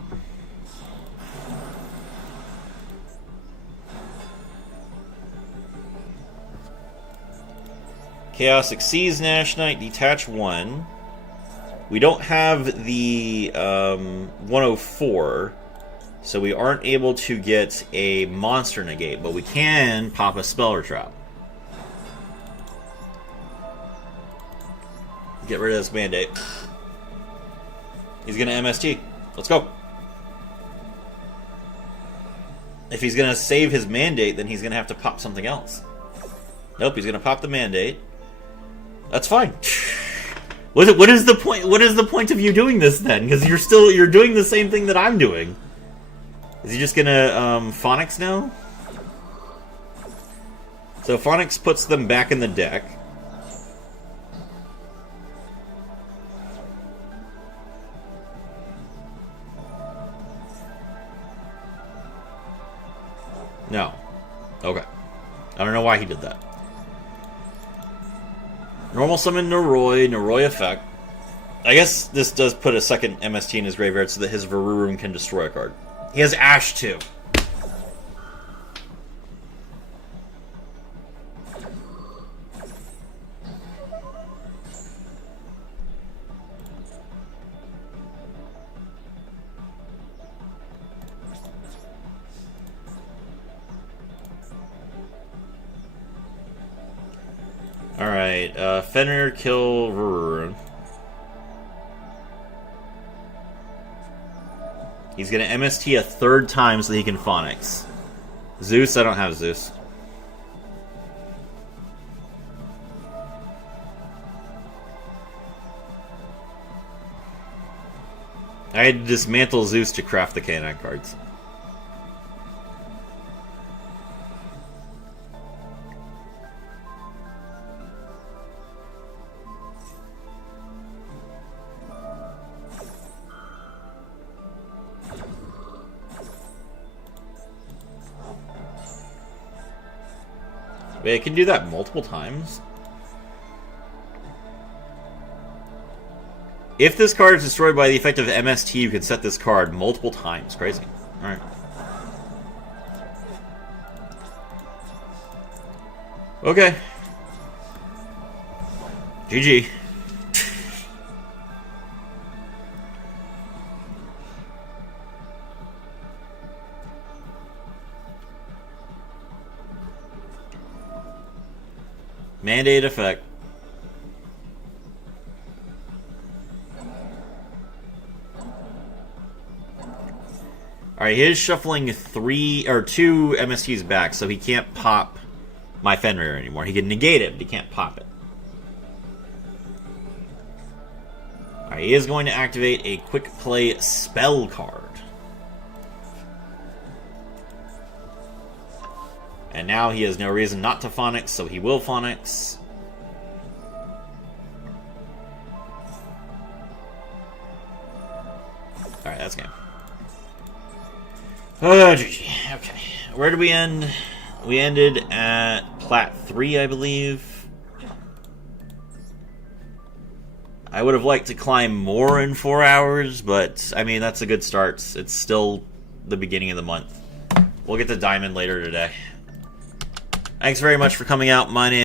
Chaos Xyz Nash Knight, detach 1. We don't have the 104, so we aren't able to get a monster negate, but we can pop a Speller Trap. Get rid of this mandate. He's gonna MST. Let's go. If he's gonna save his mandate, then he's gonna have to pop something else. Nope, he's gonna pop the mandate. That's fine. What is the point? What is the point of you doing this then? Because you're doing the same thing that I'm doing. Is he just gonna Phonics now? So Phonics puts them back in the deck. No. Okay. I don't know why he did that. Normal summon Noroi, Noroi effect. I guess this does put a second MST in his graveyard so that his Varurum can destroy a card. He has Ash too. Alright, Fenrir kill Varurum. He's gonna MST a third time so that he can Phonics. Zeus, I don't have Zeus. I had to dismantle Zeus to craft the Canine cards. Wait, it can do that multiple times? If this card is destroyed by the effect of MST, you can set this card multiple times. Crazy. Alright. Okay. GG. Mandate effect. Alright, he is shuffling 2 MSTs back, so he can't pop my Fenrir anymore. He can negate it, but he can't pop it. Alright, Alright, he is going to activate a quick play spell card. And now he has no reason not to Phonics, so he will Phonics. Alright, that's game. Oh, GG. Okay. Where did we end? We ended at Plat 3, I believe. I would have liked to climb more in 4 hours, but, I mean, that's a good start. It's still the beginning of the month. We'll get to Diamond later today. Thanks very much for coming out. My name